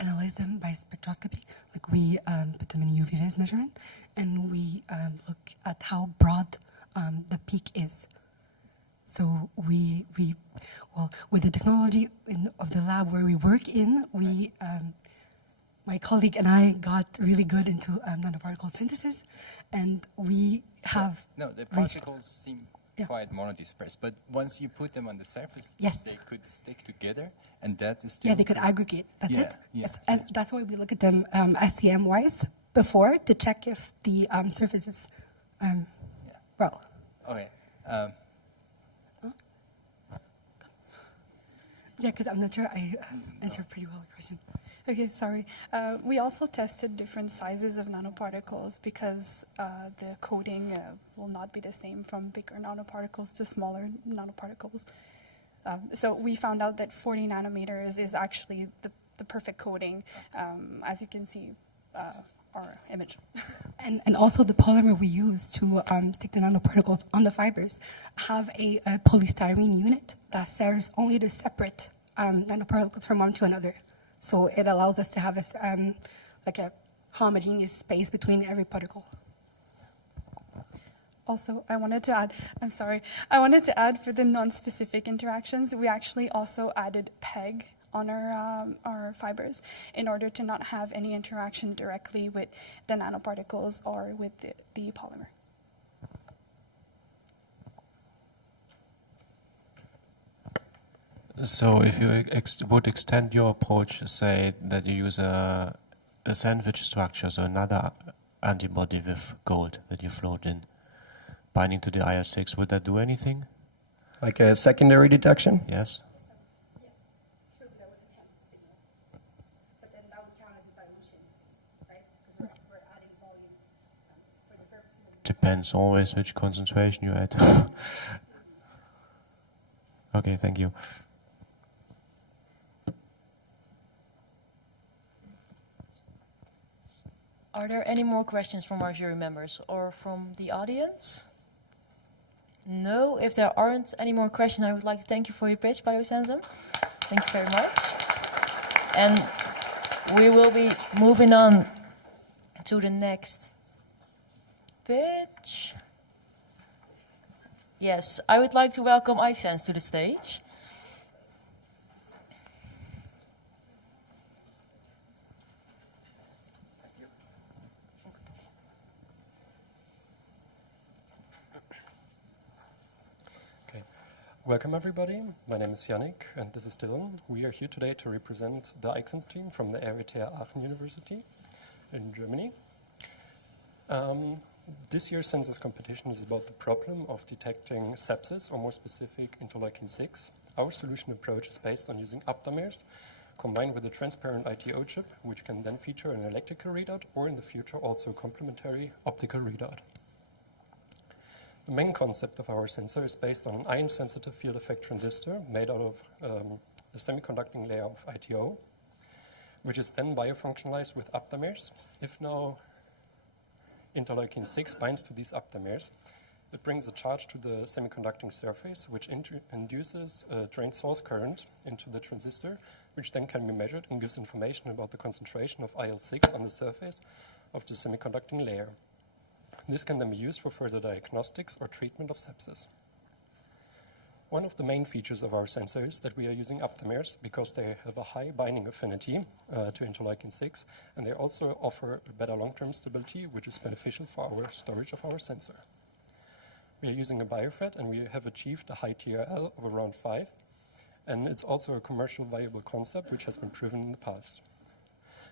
analyze them by spectroscopy. Like we put them in a UV vis measurement, and we look at how broad the peak is. So well, with the technology of the lab where we work in, my colleague and I got really good into nanoparticle synthesis, and we have No, the particles seem quite monodispersed, but once you put them on the surface, they could stick together, and that is they could aggregate. That's it. Yes, and that's why we look at them SCM-wise before to check if the surface is well. Okay. Yeah, because I'm not sure I answered pretty well the question. Okay, sorry. We also tested different sizes of nanoparticles because the coding will not be the same from bigger nanoparticles to smaller nanoparticles. So we found out that 40 nanometers is actually the perfect coding, as you can see our image. And also the polymer we use to stick the nanoparticles on the fibers have a polystyrene unit that serves only to separate nanoparticles from one to another. So it allows us to have this, like a homogeneous space between every particle. Also, I wanted to add for the non-specific interactions, we actually also added PEG on our fibers in order to not have any interaction directly with the nanoparticles or with the polymer. So if you would extend your approach, say that you use a sandwich structure, so another antibody with gold that you float in, binding to the IL-6, would that do anything? Like a secondary detection? Yes. Depends always which concentration you add. Okay, thank you. Are there any more questions from our jury members or from the audience? No, if there aren't any more questions, I would like to thank you for your pitch, Biosensum. Thank you very much. And we will be moving on to the next pitch. Yes, I would like to welcome iSense to the stage. Welcome everybody, my name is Yannick and this is Dylan. We are here today to represent the iSense team from the RWTH Aachen University in Germany. This year's SensUs competition is about the problem of detecting sepsis, or more specific, interleukin-6. Our solution approach is based on using aptamers combined with a transparent ITO chip, which can then feature an electrical readout or in the future also complementary optical readout. The main concept of our sensor is based on an ion-sensitive field effect transistor made out of a semiconducting layer of ITO, which is then biofunctionalized with aptamers. If now interleukin-6 binds to these aptamers, it brings a charge to the semiconducting surface, which induces a drain source current into the transistor, which then can be measured and gives information about the concentration of IL-6 on the surface of the semiconducting layer. This can then be used for further diagnostics or treatment of sepsis. One of the main features of our sensor is that we are using aptamers because they have a high binding affinity to interleukin-6, and they also offer a better long-term stability, which is beneficial for our storage of our sensor. We are using a BioFET, and we have achieved a high TRL of around 5, and it's also a commercial viable concept which has been proven in the past.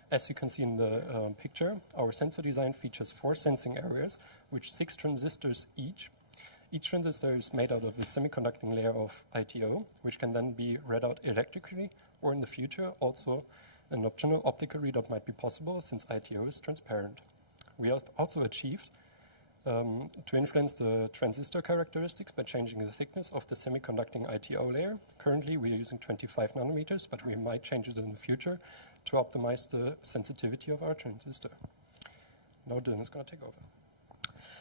As you can see in the picture, our sensor design features 4 sensing areas, with 6 transistors each. Each transistor is made out of a semiconducting layer of ITO, which can then be read out electrically, or in the future also an optional optical readout might be possible since ITO is transparent. We have also achieved to influence the transistor characteristics by changing the thickness of the semiconducting ITO layer. Currently we are using 25 nanometers, but we might change it in the future to optimize the sensitivity of our transistor. Now Dylan is going to take over.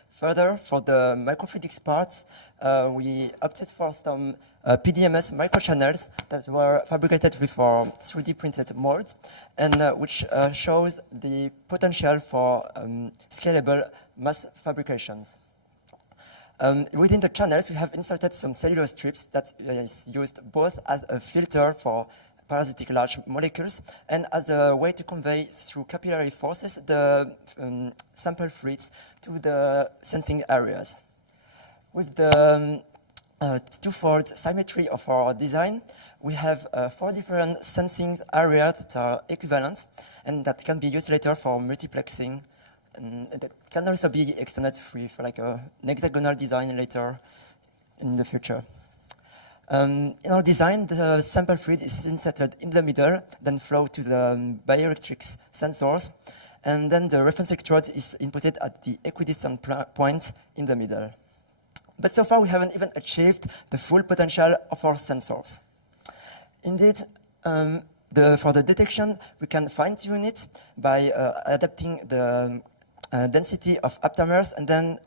Further, for the microfluidics part, we opted for some PDMS microchannels that were fabricated with our 3D printed mold, and which shows the potential for scalable mass fabrications. Within the channels, we have inserted some cellulose strips that is used both as a filter for parasitic large molecules and as a way to convey through capillary forces the sample fluids to the sensing areas. With the twofold symmetry of our design, we have 4 different sensing areas that are equivalent and that can be used later for multiplexing. And that can also be extended with like an hexagonal design later in the future. In our design, the sample fluid is inserted in the middle, then flow to the bioelectrics sensors, and then the reference electrode is inputted at the equidistant point in the middle. But so far, we haven't even achieved the full potential of our sensors. Indeed, for the detection, we can fine-tune it by adapting the density of aptamers and then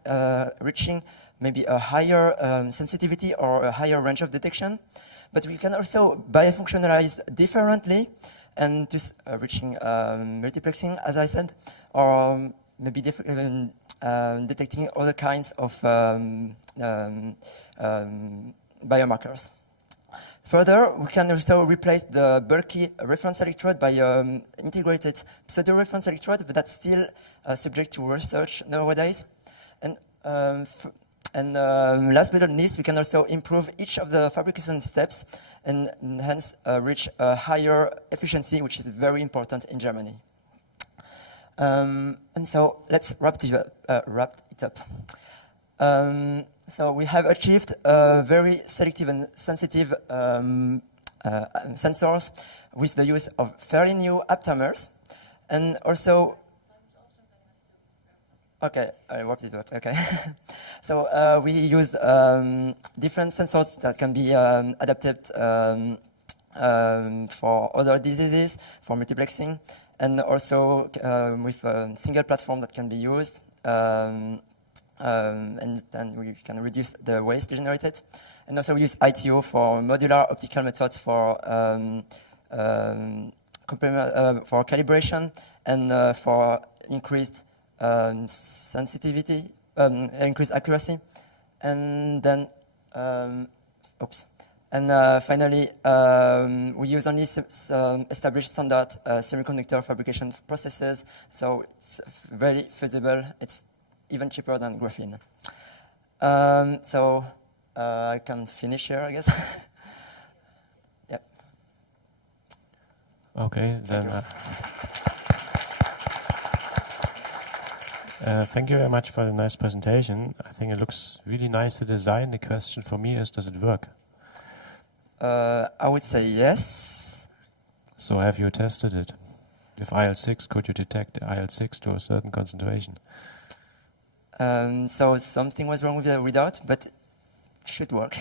reaching maybe a higher sensitivity or a higher range of detection. But we can also biofunctionalize differently and just reaching multiplexing, as I said, or maybe detecting other kinds of biomarkers. Further, we can also replace the bulky reference electrode by integrated pseudo-reference electrode, but that's still subject to research nowadays. And last but not least, we can also improve each of the fabrication steps and hence reach a higher efficiency, which is very important in Germany. And so let's wrap it up. So we have achieved very selective and sensitive sensors with the use of fairly new aptamers, and also. Okay, I wrapped it up. Okay, so we used different sensors that can be adapted for other diseases, for multiplexing, and also with a single platform that can be used. And then we can reduce the waste generated. And also we use ITO for modular optical methods for calibration and for increased sensitivity, increased accuracy. And then, finally, we use only established standard semiconductor fabrication processes, so it's very feasible. It's even cheaper than graphene. So I can finish here, I guess. Yep. Okay, then. Thank you very much for the nice presentation. I think it looks really nice to design. The question for me is, does it work? I would say yes. So have you tested it? With IL-6, could you detect IL-6 to a certain concentration? So something was wrong with the readout, but it should work.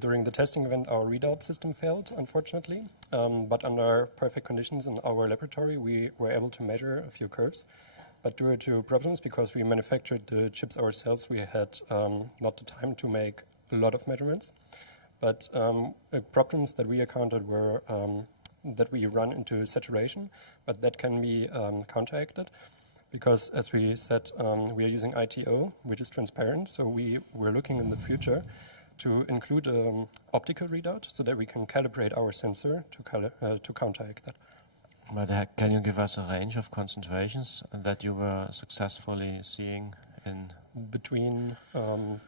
During the testing event, our readout system failed, unfortunately. But under perfect conditions in our laboratory, we were able to measure a few curves. But due to problems, because we manufactured the chips ourselves, we had not the time to make a lot of measurements. But problems that we encountered were that we run into saturation, but that can be counteracted because, as we said, we are using ITO, which is transparent. So we were looking in the future to include an optical readout so that we can calibrate our sensor to counteract that. But can you give us a range of concentrations that you were successfully seeing in? Between 10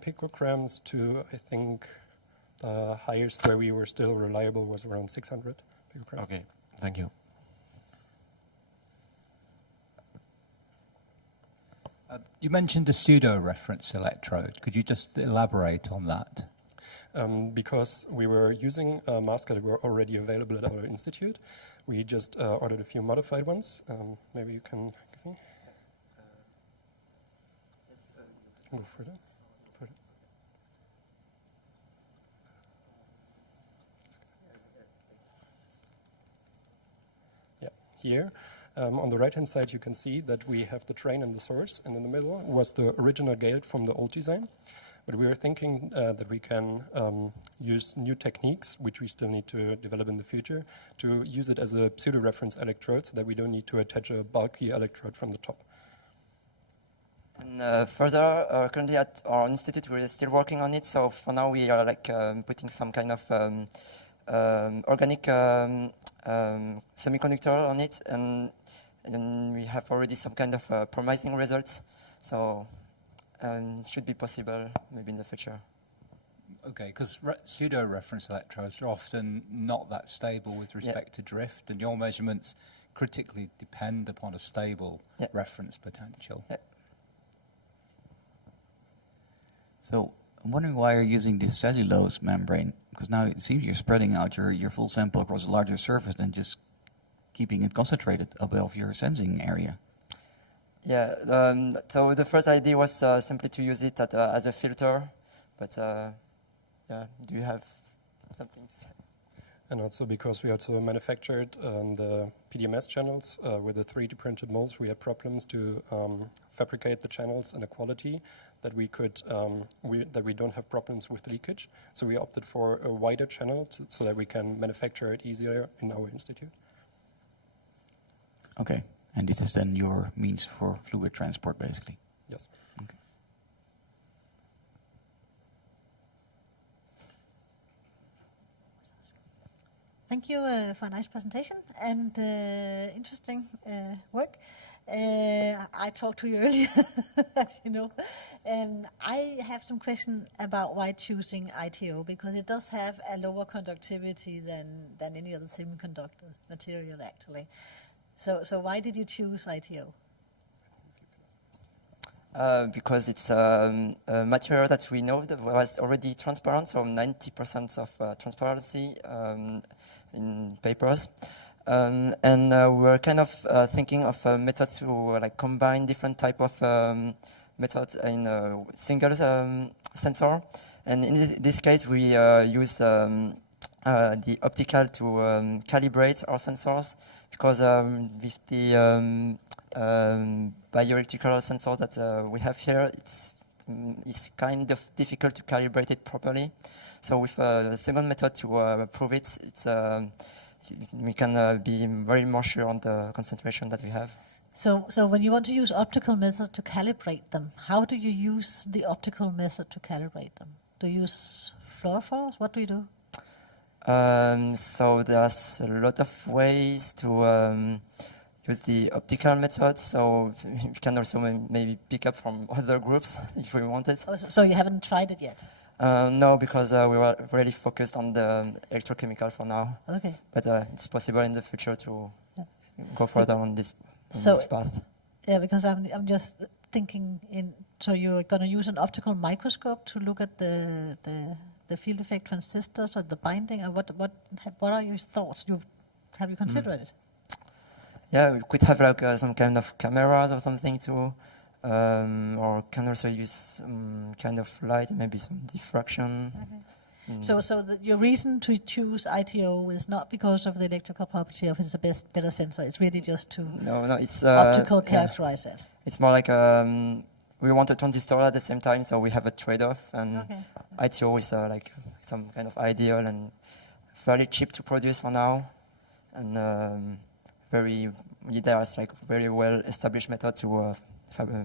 picograms to, I think, the highest where we were still reliable was around 600 picograms. Okay, thank you. You mentioned a pseudo-reference electrode. Could you just elaborate on that? Because we were using masks that were already available at our institute, we just ordered a few modified ones. Maybe you can give me. Go further. Yeah, here. On the right-hand side, you can see that we have the drain and the source, and in the middle was the original gate from the old design. But we are thinking that we can use new techniques, which we still need to develop in the future, to use it as a pseudo-reference electrode so that we don't need to attach a bulky electrode from the top. And further, currently at our institute, we're still working on it. So for now, we are putting some kind of organic semiconductor on it, and we have already some kind of promising results. So it should be possible maybe in the future. Okay, because pseudo-reference electrodes are often not that stable with respect to drift, and your measurements critically depend upon a stable reference potential. So I'm wondering why you're using this cellulose membrane, because now it seems you're spreading out your full sample across a larger surface than just keeping it concentrated above your sensing area. Yeah, so the first idea was simply to use it as a filter, but yeah, do you have something to say? And also because we also manufactured the PDMS channels with the 3D printed molds, we had problems to fabricate the channels in a quality that we could that we don't have problems with leakage. So we opted for a wider channel so that we can manufacture it easier in our institute. Okay, and this is then your means for fluid transport, basically. Yes. Okay. Thank you for a nice presentation and interesting work. I talked to you earlier, you know. I have some questions about why choosing ITO, because it does have a lower conductivity than any other semiconductor material, actually. So why did you choose ITO? Because it's a material that we know that was already transparent, so 90% of transparency in papers. And we were kind of thinking of a method to like combine different type of methods in a single sensor. And in this case, we use the optical to calibrate our sensors, because with the bioelectrical sensor that we have here, it's kind of difficult to calibrate it properly. So with a second method to prove it, we can be very more sure on the concentration that we have. So when you want to use optical method to calibrate them, how do you use the optical method to calibrate them? Do you use fluorophores? What do you do? So there's a lot of ways to use the optical method. So we can also maybe pick up from other groups if we want it. Oh, so you haven't tried it yet? No, because we were really focused on the electrochemical for now. Okay. But it's possible in the future to go further on this path. Yeah, because I'm just thinking so you're going to use an optical microscope to look at the field effect transistors or the binding, and what are your thoughts? Have you considered it? Yeah, we could have like some kind of cameras or something too. Or can also use kind of light, maybe some diffraction. Okay. So your reason to choose ITO is not because of the electrical property of it's a better sensor. It's really just to it's optical characterize it. It's more like we want a transistor at the same time, so we have a trade-off, and ITO is like some kind of ideal and fairly cheap to produce for now, and there's like very well established method to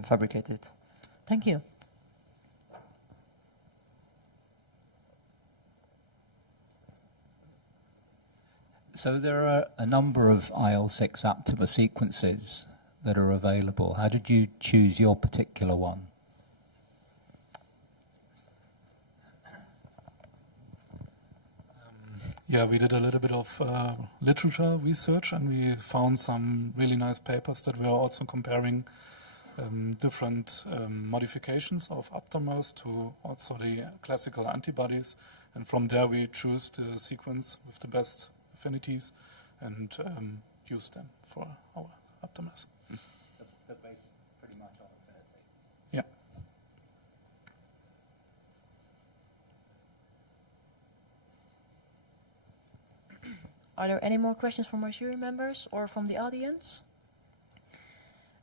fabricate it. Thank you. So there are a number of IL-6 aptamer sequences that are available. How did you choose your particular one? Yeah, we did a little bit of literature research, and we found some really nice papers that were also comparing different modifications of aptamers to also the classical antibodies, and from there we choose the sequence with the best affinities and use them for our aptamers. So based pretty much on affinity. Yeah. Are there any more questions from our jury members or from the audience?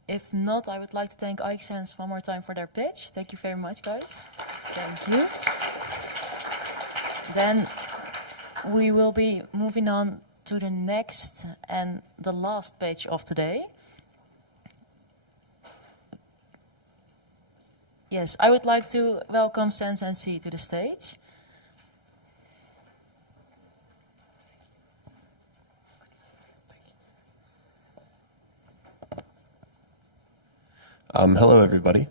If not, I would like to thank iXense one more time for their pitch. Thank you very much, guys. Thank you. Then we will be moving on to the next and the last page of today. Yes, I would like to welcome SensUs to the stage. Hello, everybody.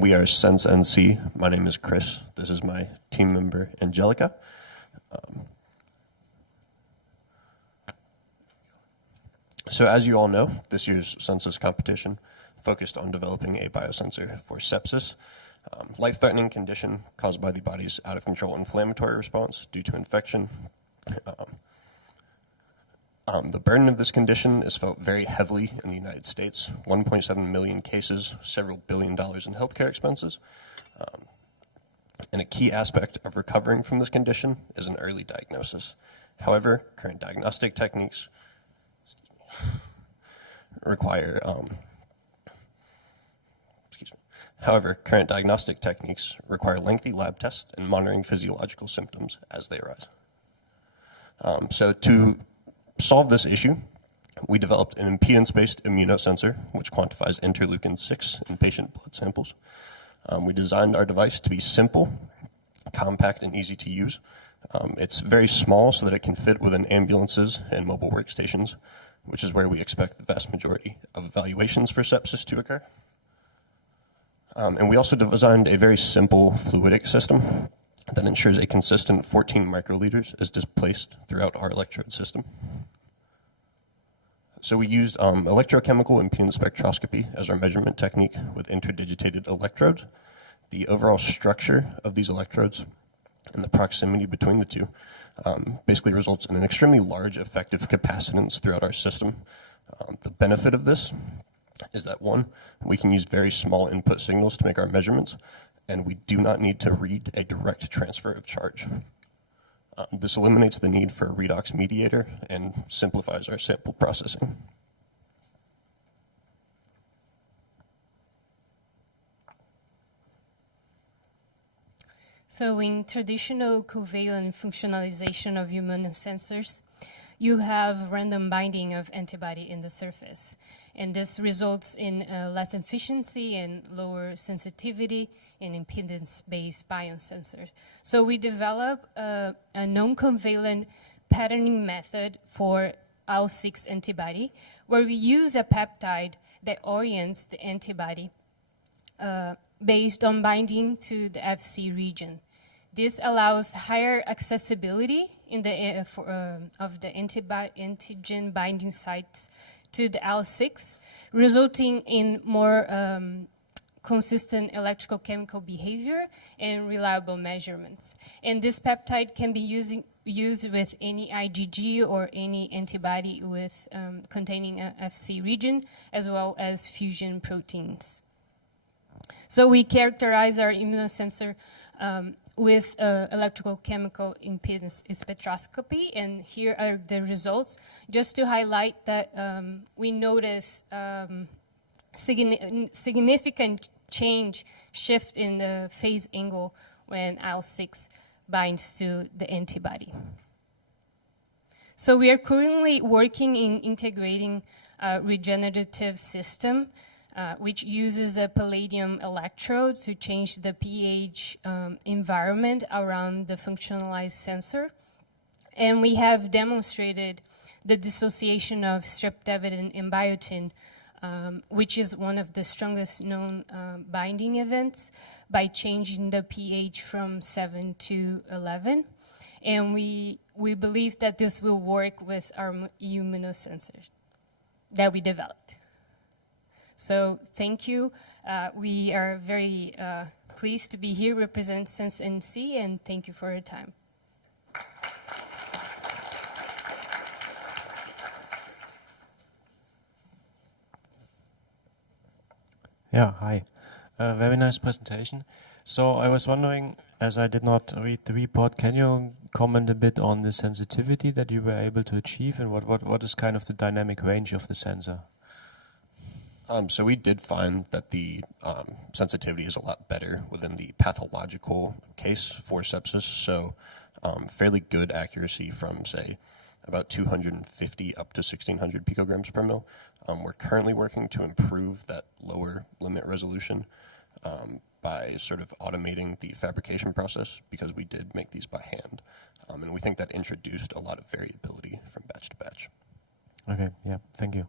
We are SensNC. My name is Chris. This is my team member, Angelica. So as you all know, this year's Sensus competition focused on developing a biosensor for sepsis, life-threatening condition caused by the body's out-of-control inflammatory response due to infection. The burden of this condition is felt very heavily in the United States. 1.7 million cases, several $1 billion in healthcare expenses. And a key aspect of recovering from this condition is an early diagnosis. However, current diagnostic techniques require lengthy lab tests and monitoring physiological symptoms as they arise. So to solve this issue, we developed an impedance-based immunosensor, which quantifies interleukin-6 in patient blood samples. We designed our device to be simple, compact, and easy to use. It's very small so that it can fit within ambulances and mobile workstations, which is where we expect the vast majority of evaluations for sepsis to occur. And we also designed a very simple fluidic system that ensures a consistent 14 microliters is displaced throughout our electrode system. So we used electrochemical impedance spectroscopy as our measurement technique with interdigitated electrodes. The overall structure of these electrodes and the proximity between the two basically results in an extremely large effective capacitance throughout our system. The benefit of this is that, one, we can use very small input signals to make our measurements, and we do not need to read a direct transfer of charge. This eliminates the need for a redox mediator and simplifies our sample processing. So in traditional covalent functionalization of immunosensors, you have random binding of antibody in the surface. And this results in less efficiency and lower sensitivity in impedance-based biosensors. So we developed a non-covalent patterning method for IL-6 antibody, where we use a peptide that orients the antibody based on binding to the FC region. This allows higher accessibility in the, of the antigen binding sites to the IL-6, resulting in more consistent electrical chemical behavior and reliable measurements. And this peptide can be used with any IgG or any antibody with containing a FC region, as well as fusion proteins. So we characterize our immunosensor with electrical chemical impedance spectroscopy, and here are the results. Just to highlight that we notice significant shift in the phase angle when IL-6 binds to the antibody. So we are currently working in integrating a regenerative system which uses a palladium electrode to change the pH environment around the functionalized sensor. And we have demonstrated the dissociation of streptavidin and biotin, which is one of the strongest known binding events, by changing the pH from 7 to 11. And we believe that this will work with our immunosensor that we developed. So thank you. We are very pleased to be here, represent SensNC, and thank you for your time. Yeah, hi. Very nice presentation. So I was wondering, as I did not read the report, can you comment a bit on the sensitivity that you were able to achieve, and what is kind of the dynamic range of the sensor? So we did find that the sensitivity is a lot better within the pathological case for sepsis. So fairly good accuracy from, say, about 250 up to 1600 picograms per mil. We're currently working to improve that lower limit resolution by sort of automating the fabrication process, because we did make these by hand. And we think that introduced a lot of variability from batch to batch. Okay, yeah, thank you.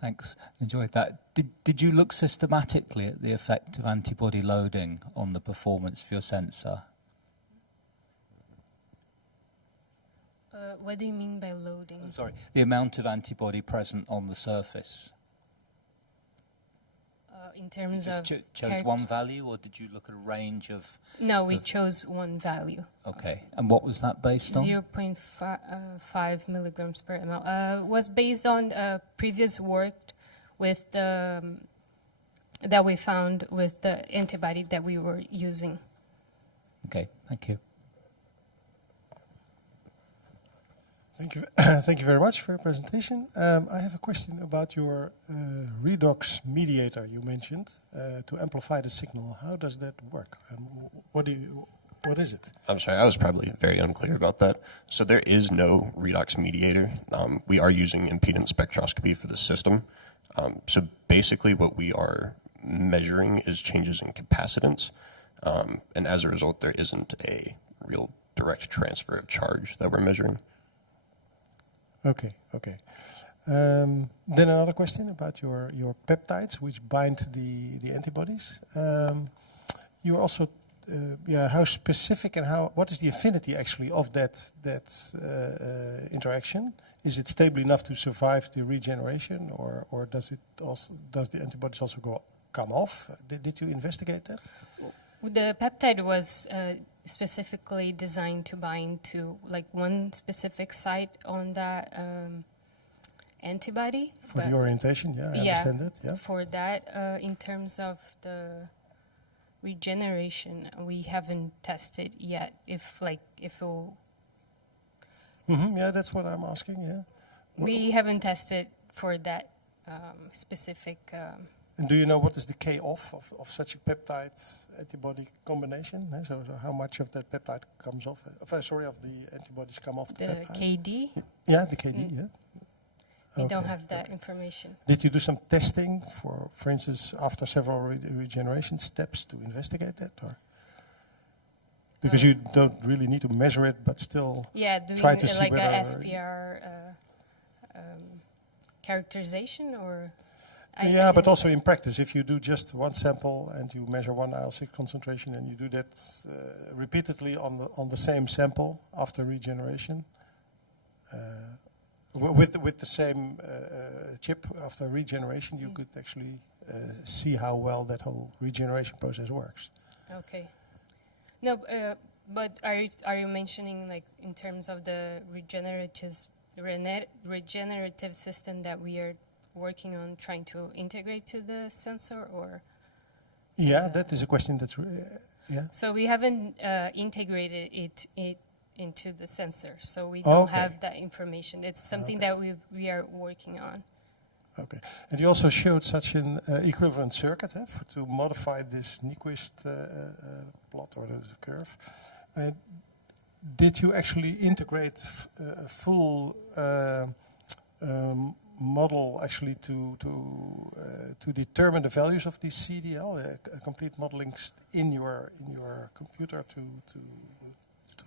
Thanks, enjoyed that. Did you look systematically at the effect of antibody loading on the performance of your sensor? What do you mean by loading? I'm sorry, the amount of antibody present on the surface. In terms you of... chose one value, or did you look at a range of... No, we chose one value. Okay, and what was that based on? 0.5 milligrams per ml. Was based on previous work with the, that we found with the antibody that we were using. Okay, thank you. Thank you. Thank you very much for your presentation. I have a question about your redox mediator you mentioned to amplify the signal. How does that work? What is it? I'm sorry, I was probably very unclear about that. So there is no redox mediator. We are using impedance spectroscopy for the system. So basically what we are measuring is changes in capacitance. And as a result, there isn't a real direct transfer of charge that we're measuring. Okay, okay. Then another question about your peptides, which bind the antibodies. You're also, how specific and what is the affinity actually of that interaction? Is it stable enough to survive the regeneration, or does the antibodies also come off? Did you investigate that? The peptide was specifically designed to bind to like one specific site on that antibody. For the orientation, yeah, I understand that. Yeah. For that, in terms of the regeneration, we haven't tested yet. If it will. Yeah, that's what I'm asking. Yeah. We haven't tested for that specific. And do you know what is the K-off of such a peptide antibody combination? So how much of that peptide comes off? Of the antibodies come off the peptide? KD? Yeah, the KD, yeah. We don't have that information. Did you do some testing for instance, after several regeneration steps to investigate that? Or? Because you don't really need to measure it, but still try to see like whether... a SPR characterization or... Yeah, but also in practice, if you do just one sample and you measure one IL-6 concentration and you do that repeatedly on the same sample after regeneration, with the same chip after regeneration, you could actually see how well that whole regeneration process works. Okay. No, but are you mentioning like in terms of the regenerative system that we are working on trying to integrate to the sensor, or? Yeah, that is a question that's yeah. So we haven't integrated it into the sensor, so we don't have that information. It's something that we are working on. Okay, and you also showed such an equivalent circuit to modify this Nyquist plot or the curve. Did you actually integrate a full model actually to determine the values of these CDL, a complete modeling in your computer to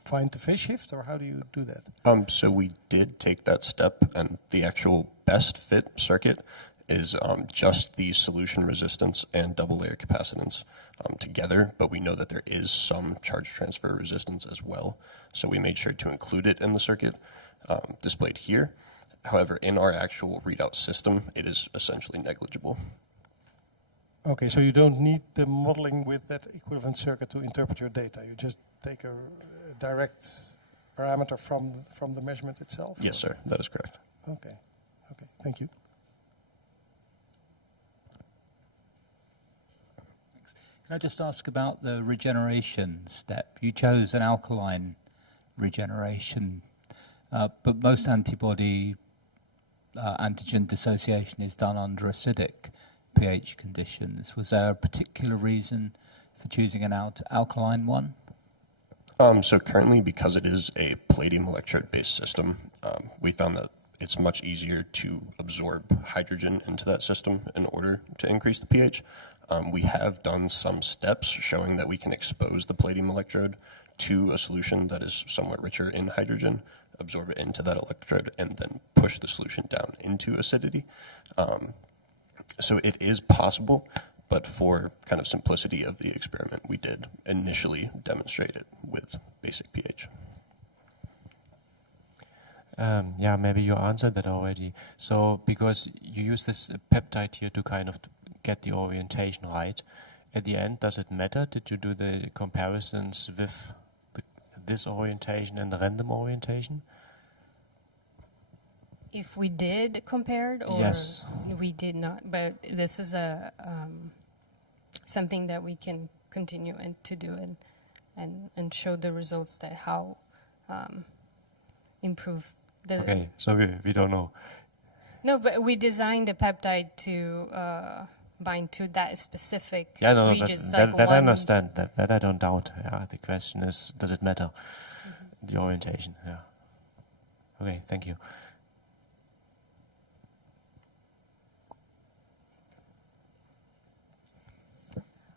find the phase shift, or how do you do that? So we did take that step, and the actual best fit circuit is just the solution resistance and double layer capacitance together, but we know that there is some charge transfer resistance as well, so we made sure to include it in the circuit displayed here. However, in our actual readout system, it is essentially negligible. Okay, so you don't need the modeling with that equivalent circuit to interpret your data. You just take a direct parameter from the measurement itself? Yes, sir. That is correct. Okay. Okay. Thank you. Can I just ask about the regeneration step? You chose an alkaline regeneration, but most antibody antigen dissociation is done under acidic pH conditions. Was there a particular reason for choosing an alkaline one? So currently, because it is a palladium electrode-based system, we found that it's much easier to absorb hydrogen into that system in order to increase the pH. We have done some steps showing that we can expose the palladium electrode to a solution that is somewhat richer in hydrogen, absorb it into that electrode, and then push the solution down into acidity. So it is possible, but for kind of simplicity of the experiment, we did initially demonstrate it with basic pH. Yeah, maybe you answered that already. So because you use this peptide here to kind of get the orientation right, at the end, does it matter? Did you do the comparisons with this orientation and the random orientation? If we did compared, or yes, we did not, but this is a something that we can continue and to do, and and show the results that how improve the. Okay, so we don't know. No, but we designed the peptide to bind to that specific regions. That I understand. That I don't doubt. Yeah, the question is, does it matter? The orientation. Yeah. Okay, thank you.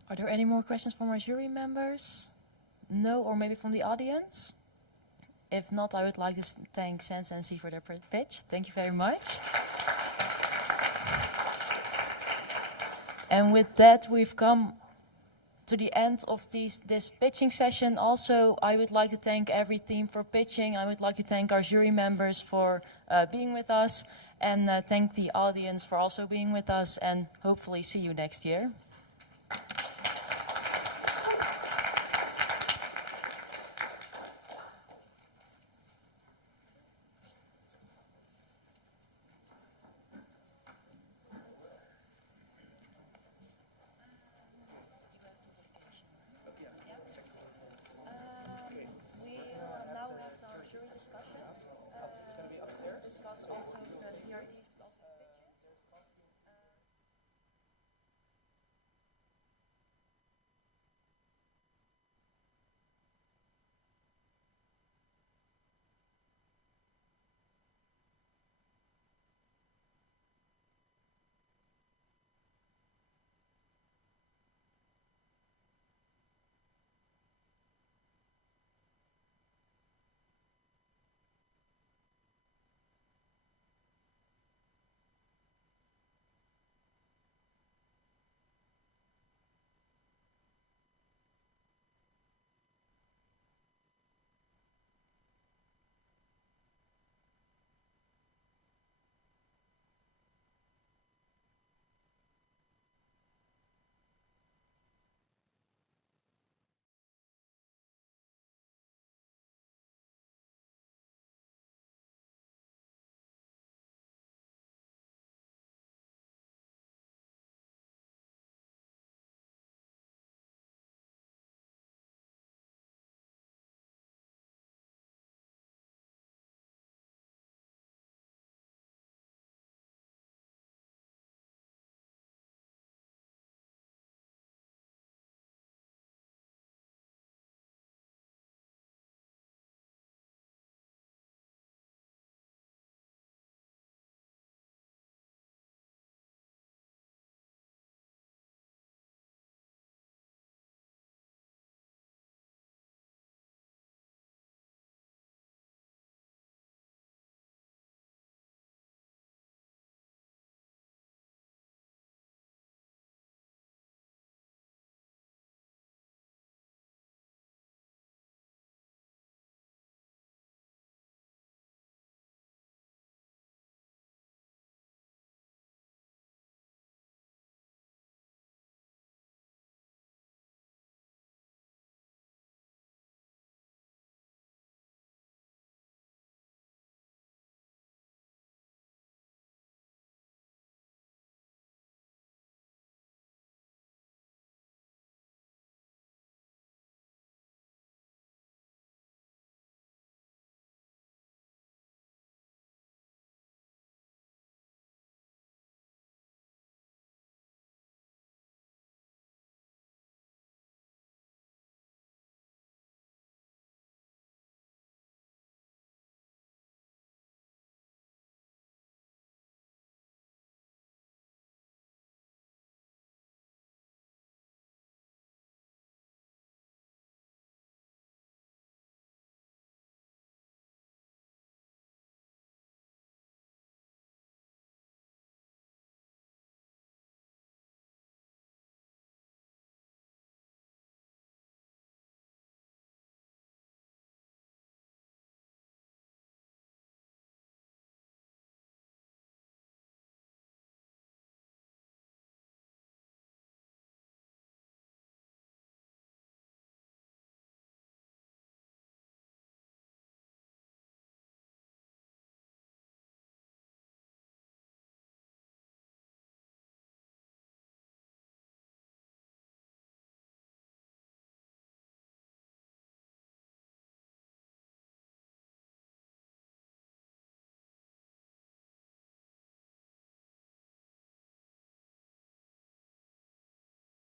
Are there any more questions from our jury members? No, or maybe from the audience? If not, I would like to thank SensUs for their pitch. Thank you very much. And with that, we've come to the end of this pitching session. Also, I would like to thank every team for pitching. I would like to thank our jury members for being with us, and thank the audience for also being with us, and hopefully see you next year.